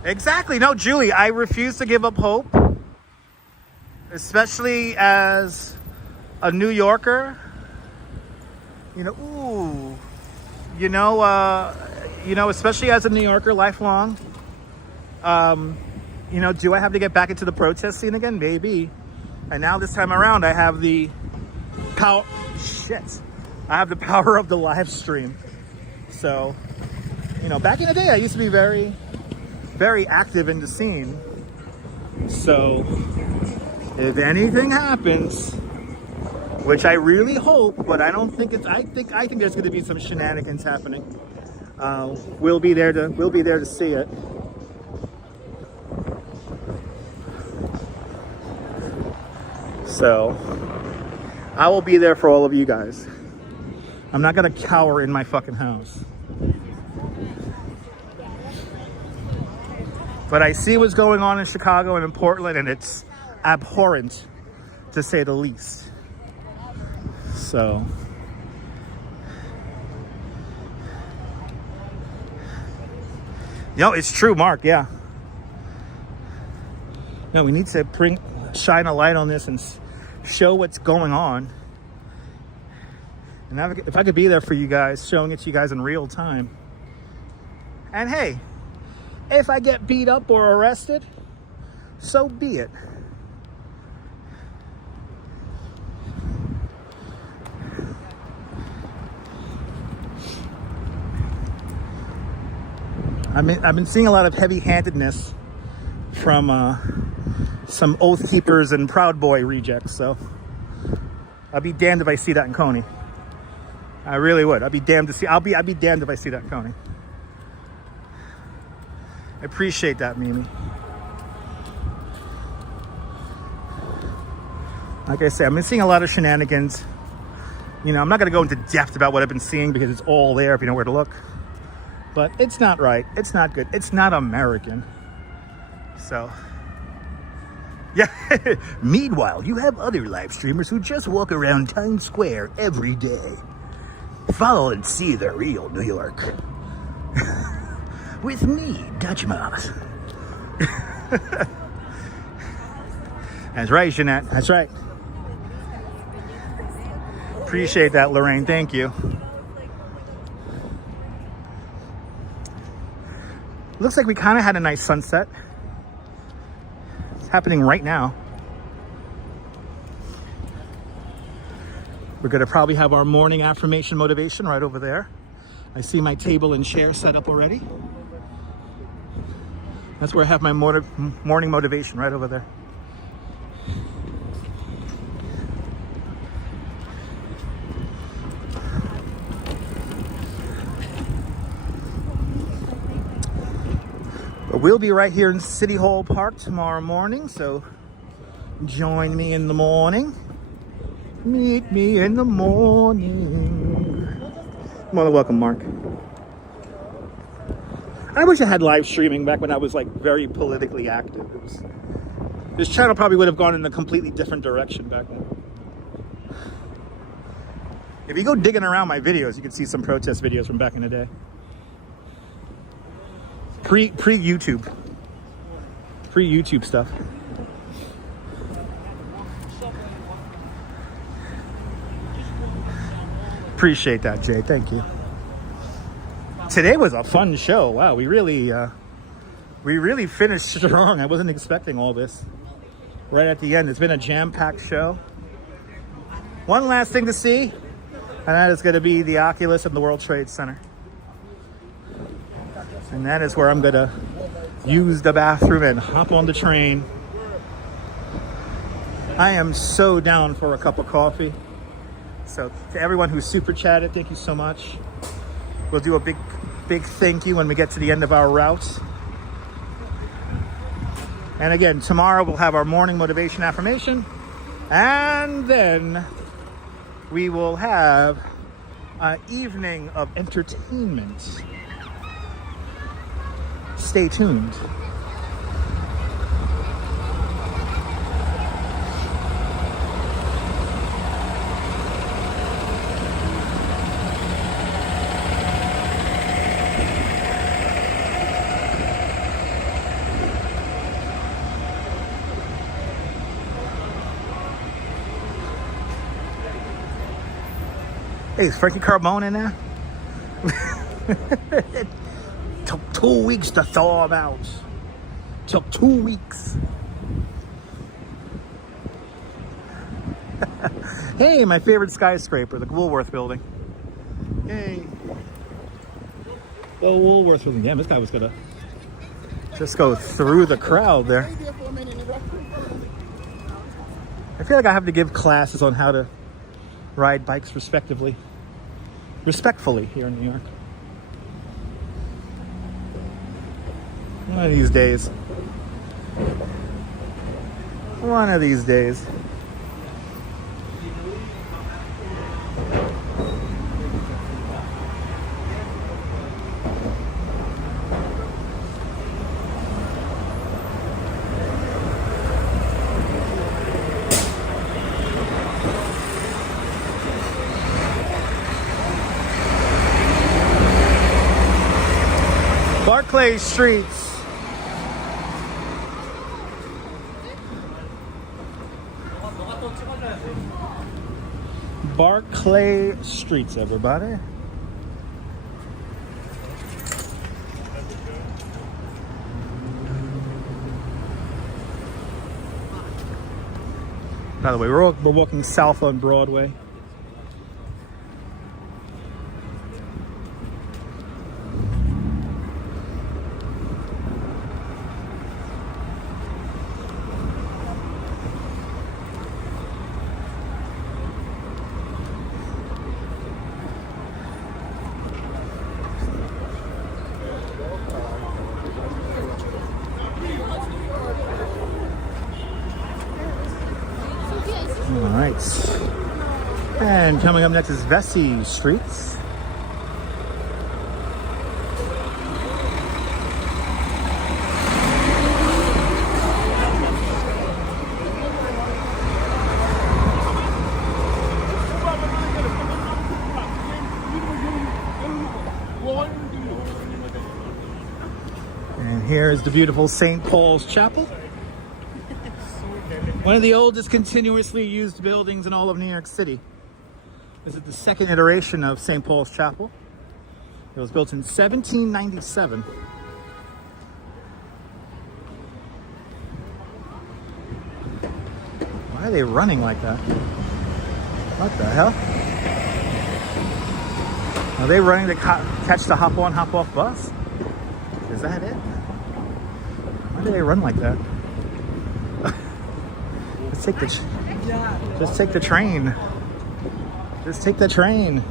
Exactly. No, Julie, I refuse to give up hope. Especially as a New Yorker. Especially as a New Yorker, lifelong. Do I have to get back into the protest scene again? Maybe. And now this time around, I have the power. I have the power of the live stream. So, back in the day, I used to be very, very active in the scene. So, if anything happens, which I really hope, but I don't think I think there's going to be some shenanigans happening. We'll be there to see it. So, I will be there for all of you guys. I'm not going to cower in my fucking house. But I see what's going on in Chicago and in Portland, and it's abhorrent, to say the least. So, it's true, Mark. Yeah. No, we need to shine a light on this and show what's going on. And if I could be there for you guys, showing it to you guys in real time. And hey, if I get beat up or arrested, so be it. I've been seeing a lot of heavy-handedness from some Oath Keepers and Proud Boy rejects, so I'll be damned if I see that in Coney. I really would. I'd be damned to see. I'd be damned if I see that coming. I appreciate that, Mimi. Like I say, I've been seeing a lot of shenanigans. You know, I'm not going to go into depth about what I've been seeing because it's all there if you know where to look. But it's not right. It's not good. It's not American. So, yeah. Meanwhile, you have other live streamers who just walk around Times Square every day. Follow and see the real New York. With me, Dutch Moss. That's right, Jeanette. That's right. Appreciate that, Lorraine. Thank you. Looks like we kind of had a nice sunset. It's happening right now. We're going to probably have our morning affirmation motivation right over there. I see my table and chair set up already. That's where I have my morning motivation, right over there. But we'll be right here in City Hall Park tomorrow morning, so join me in the morning. Meet me in the morning. More than welcome, Mark. I wish I had live streaming back when I was like very politically active. This channel probably would have gone in a completely different direction back then. If you go digging around my videos, you can see some protest videos from back in the day. Pre-YouTube stuff. Appreciate that, Jay. Thank you. Today was a fun show. Wow, we really finished strong. I wasn't expecting all this. Right at the end, it's been a jam-packed show. One last thing to see, and that is going to be the Oculus and the World Trade Center. And that is where I'm going to use the bathroom and hop on the train. I am so down for a cup of coffee. So to everyone who super chatted, thank you so much. We'll do a big thank you when we get to the end of our route. And again, tomorrow we'll have our morning motivation affirmation. And then we will have an evening of entertainment. Stay tuned. Hey, is Frankie Carbone in there? Took 2 weeks to thaw him out. Took 2 weeks. Hey, my favorite skyscraper, the Woolworth building. Hey. The Woolworth building. Damn, this guy was gonna just go through the crowd there. I feel like I have to give classes on how to ride bikes respectively. Respectfully here in New York. One of these days. One of these days. Barclay Streets. Barclay Streets, everybody. By the way, we're walking south on Broadway. And coming up next is Vesey Streets. And here is the beautiful St. Paul's Chapel. One of the oldest continuously used buildings in all of New York City. This is the second iteration of St. Paul's Chapel. It was built in 1797. Why are they running like that? What the hell? Are they running to catch the hop on, hop off bus? Is that it? Why do they run like that? Just take the train. Just take the train.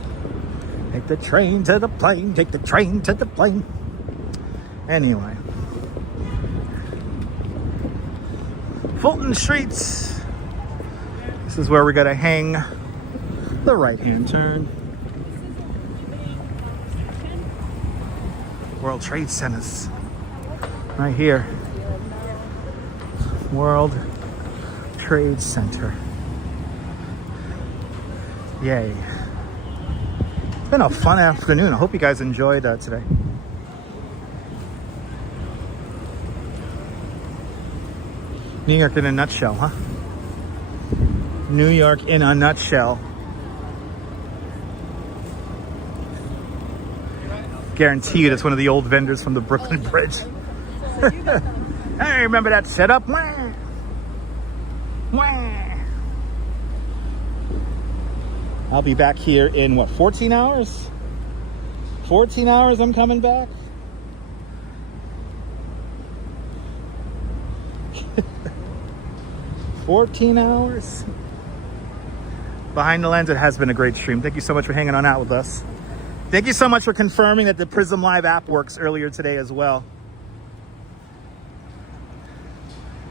Take the train to the plane. Take the train to the plane. Anyway. Fulton Streets. This is where we're gonna hang the right-hand turn. World Trade Centers. Right here. World Trade Center. Yay. It's been a fun afternoon. I hope you guys enjoyed today. New York in a nutshell, huh? New York in a nutshell. Guarantee you that's one of the old vendors from the Brooklyn Bridge. Hey, remember that setup? Wah. Wah. I'll be back here in what, 14 hours? 14 hours I'm coming back? 14 hours? Behind the lens, it has been a great stream. Thank you so much for hanging on out with us. Thank you so much for confirming that the Prism Live app works earlier today as well.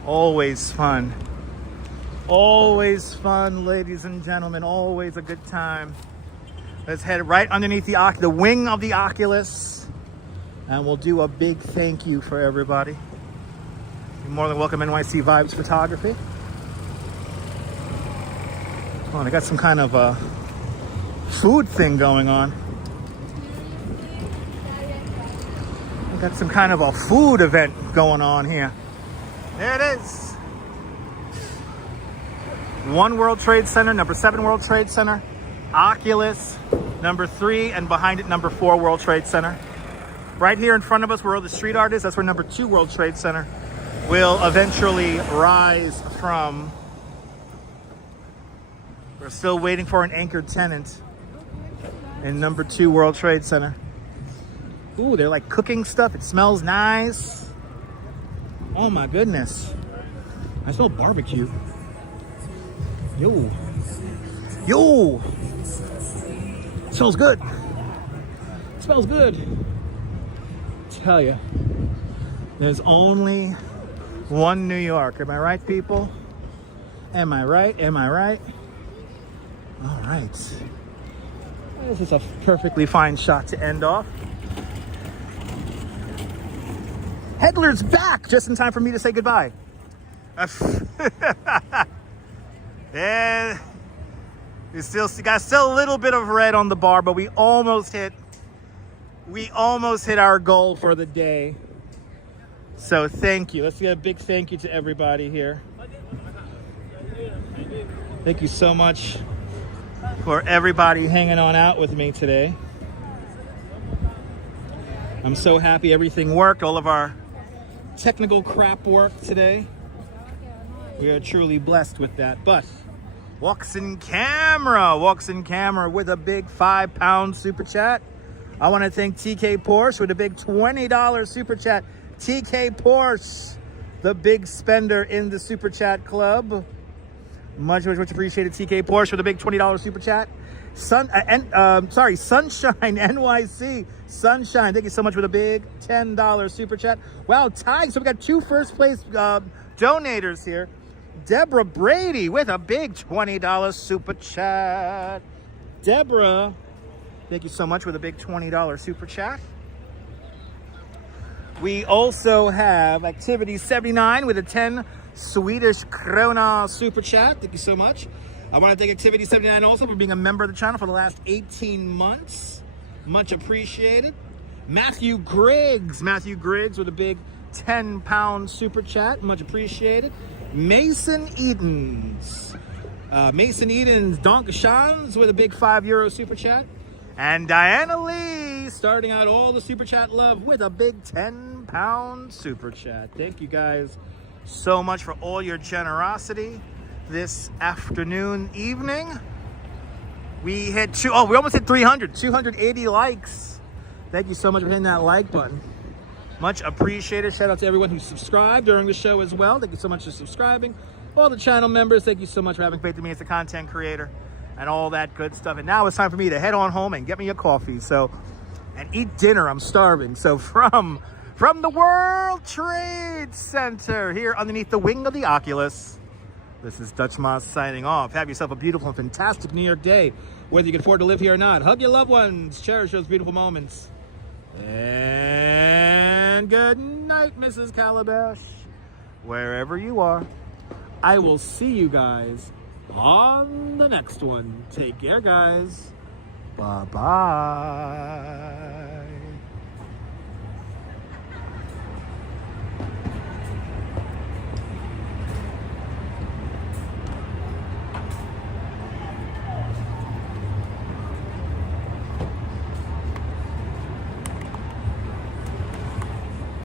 Always fun. Always fun, ladies and gentlemen. Always a good time. Let's head right underneath the wing of the Oculus, and we'll do a big thank you for everybody. You're more than welcome, NYC Vibes Photography. Oh, they got some kind of a food thing going on. They got some kind of a food event going on here. There it is. 1 World Trade Center, number 7 World Trade Center, Oculus, number 3, and behind it, number 4 World Trade Center. Right here in front of us, where all the street art is, that's where number 2 World Trade Center will eventually rise from. We're still waiting for an anchor tenant in number 2 World Trade Center. Ooh, they're like cooking stuff. It smells nice. Oh my goodness. I smell barbecue. Yo. Yo. It smells good. It smells good. Tell you, there's only one New York. Am I right, people? Am I right? Am I right? All right. This is a perfectly fine shot to end off. Headler's back just in time for me to say goodbye. Yeah, we still got a little bit of red on the bar, but we almost hit our goal for the day. So thank you. Let's get a big thank you to everybody here. Thank you so much for everybody hanging on out with me today. I'm so happy everything worked. All of our technical crap worked today. We are truly blessed with that. But walks in camera with a big £5 super chat. I want to thank TK Porsche with a big $20 super chat. TK Porsche, the big spender in the super chat club. Much appreciated, TK Porsche, with a big $20 super chat. Sunshine NYC. Sunshine, thank you so much for the big $10 super chat. Wow, tied. So we got 2 first place donators here. Deborah Brady with a big $20 super chat. Deborah, thank you so much with a big $20 super chat. We also have Activity 79 with a 10 Swedish krona super chat. Thank you so much. I want to thank Activity 79 also for being a member of the channel for the last 18 months. Much appreciated. Matthew Griggs with a big 10-pound super chat. Much appreciated. Mason Edens, Donkashans with a big €5 super chat. And Diana Lee starting out all the super chat love with a big 10-pound super chat. Thank you guys so much for all your generosity this afternoon, evening. We hit we almost hit 280 likes. Thank you so much for hitting that like button. Much appreciated. Shout out to everyone who subscribed during the show as well. Thank you so much for subscribing. All the channel members, thank you so much for having faith in me as a content creator and all that good stuff. And now it's time for me to head on home and get me a coffee. And eat dinner. I'm starving. So from the World Trade Center here underneath the wing of the Oculus, this is Dutch Moss signing off. Have yourself a beautiful and fantastic New York day, whether you can afford to live here or not. Hug your loved ones. Cherish those beautiful moments. And good night, Mrs. Calabash. Wherever you are, I will see you guys on the next one. Take care, guys. Bye-bye.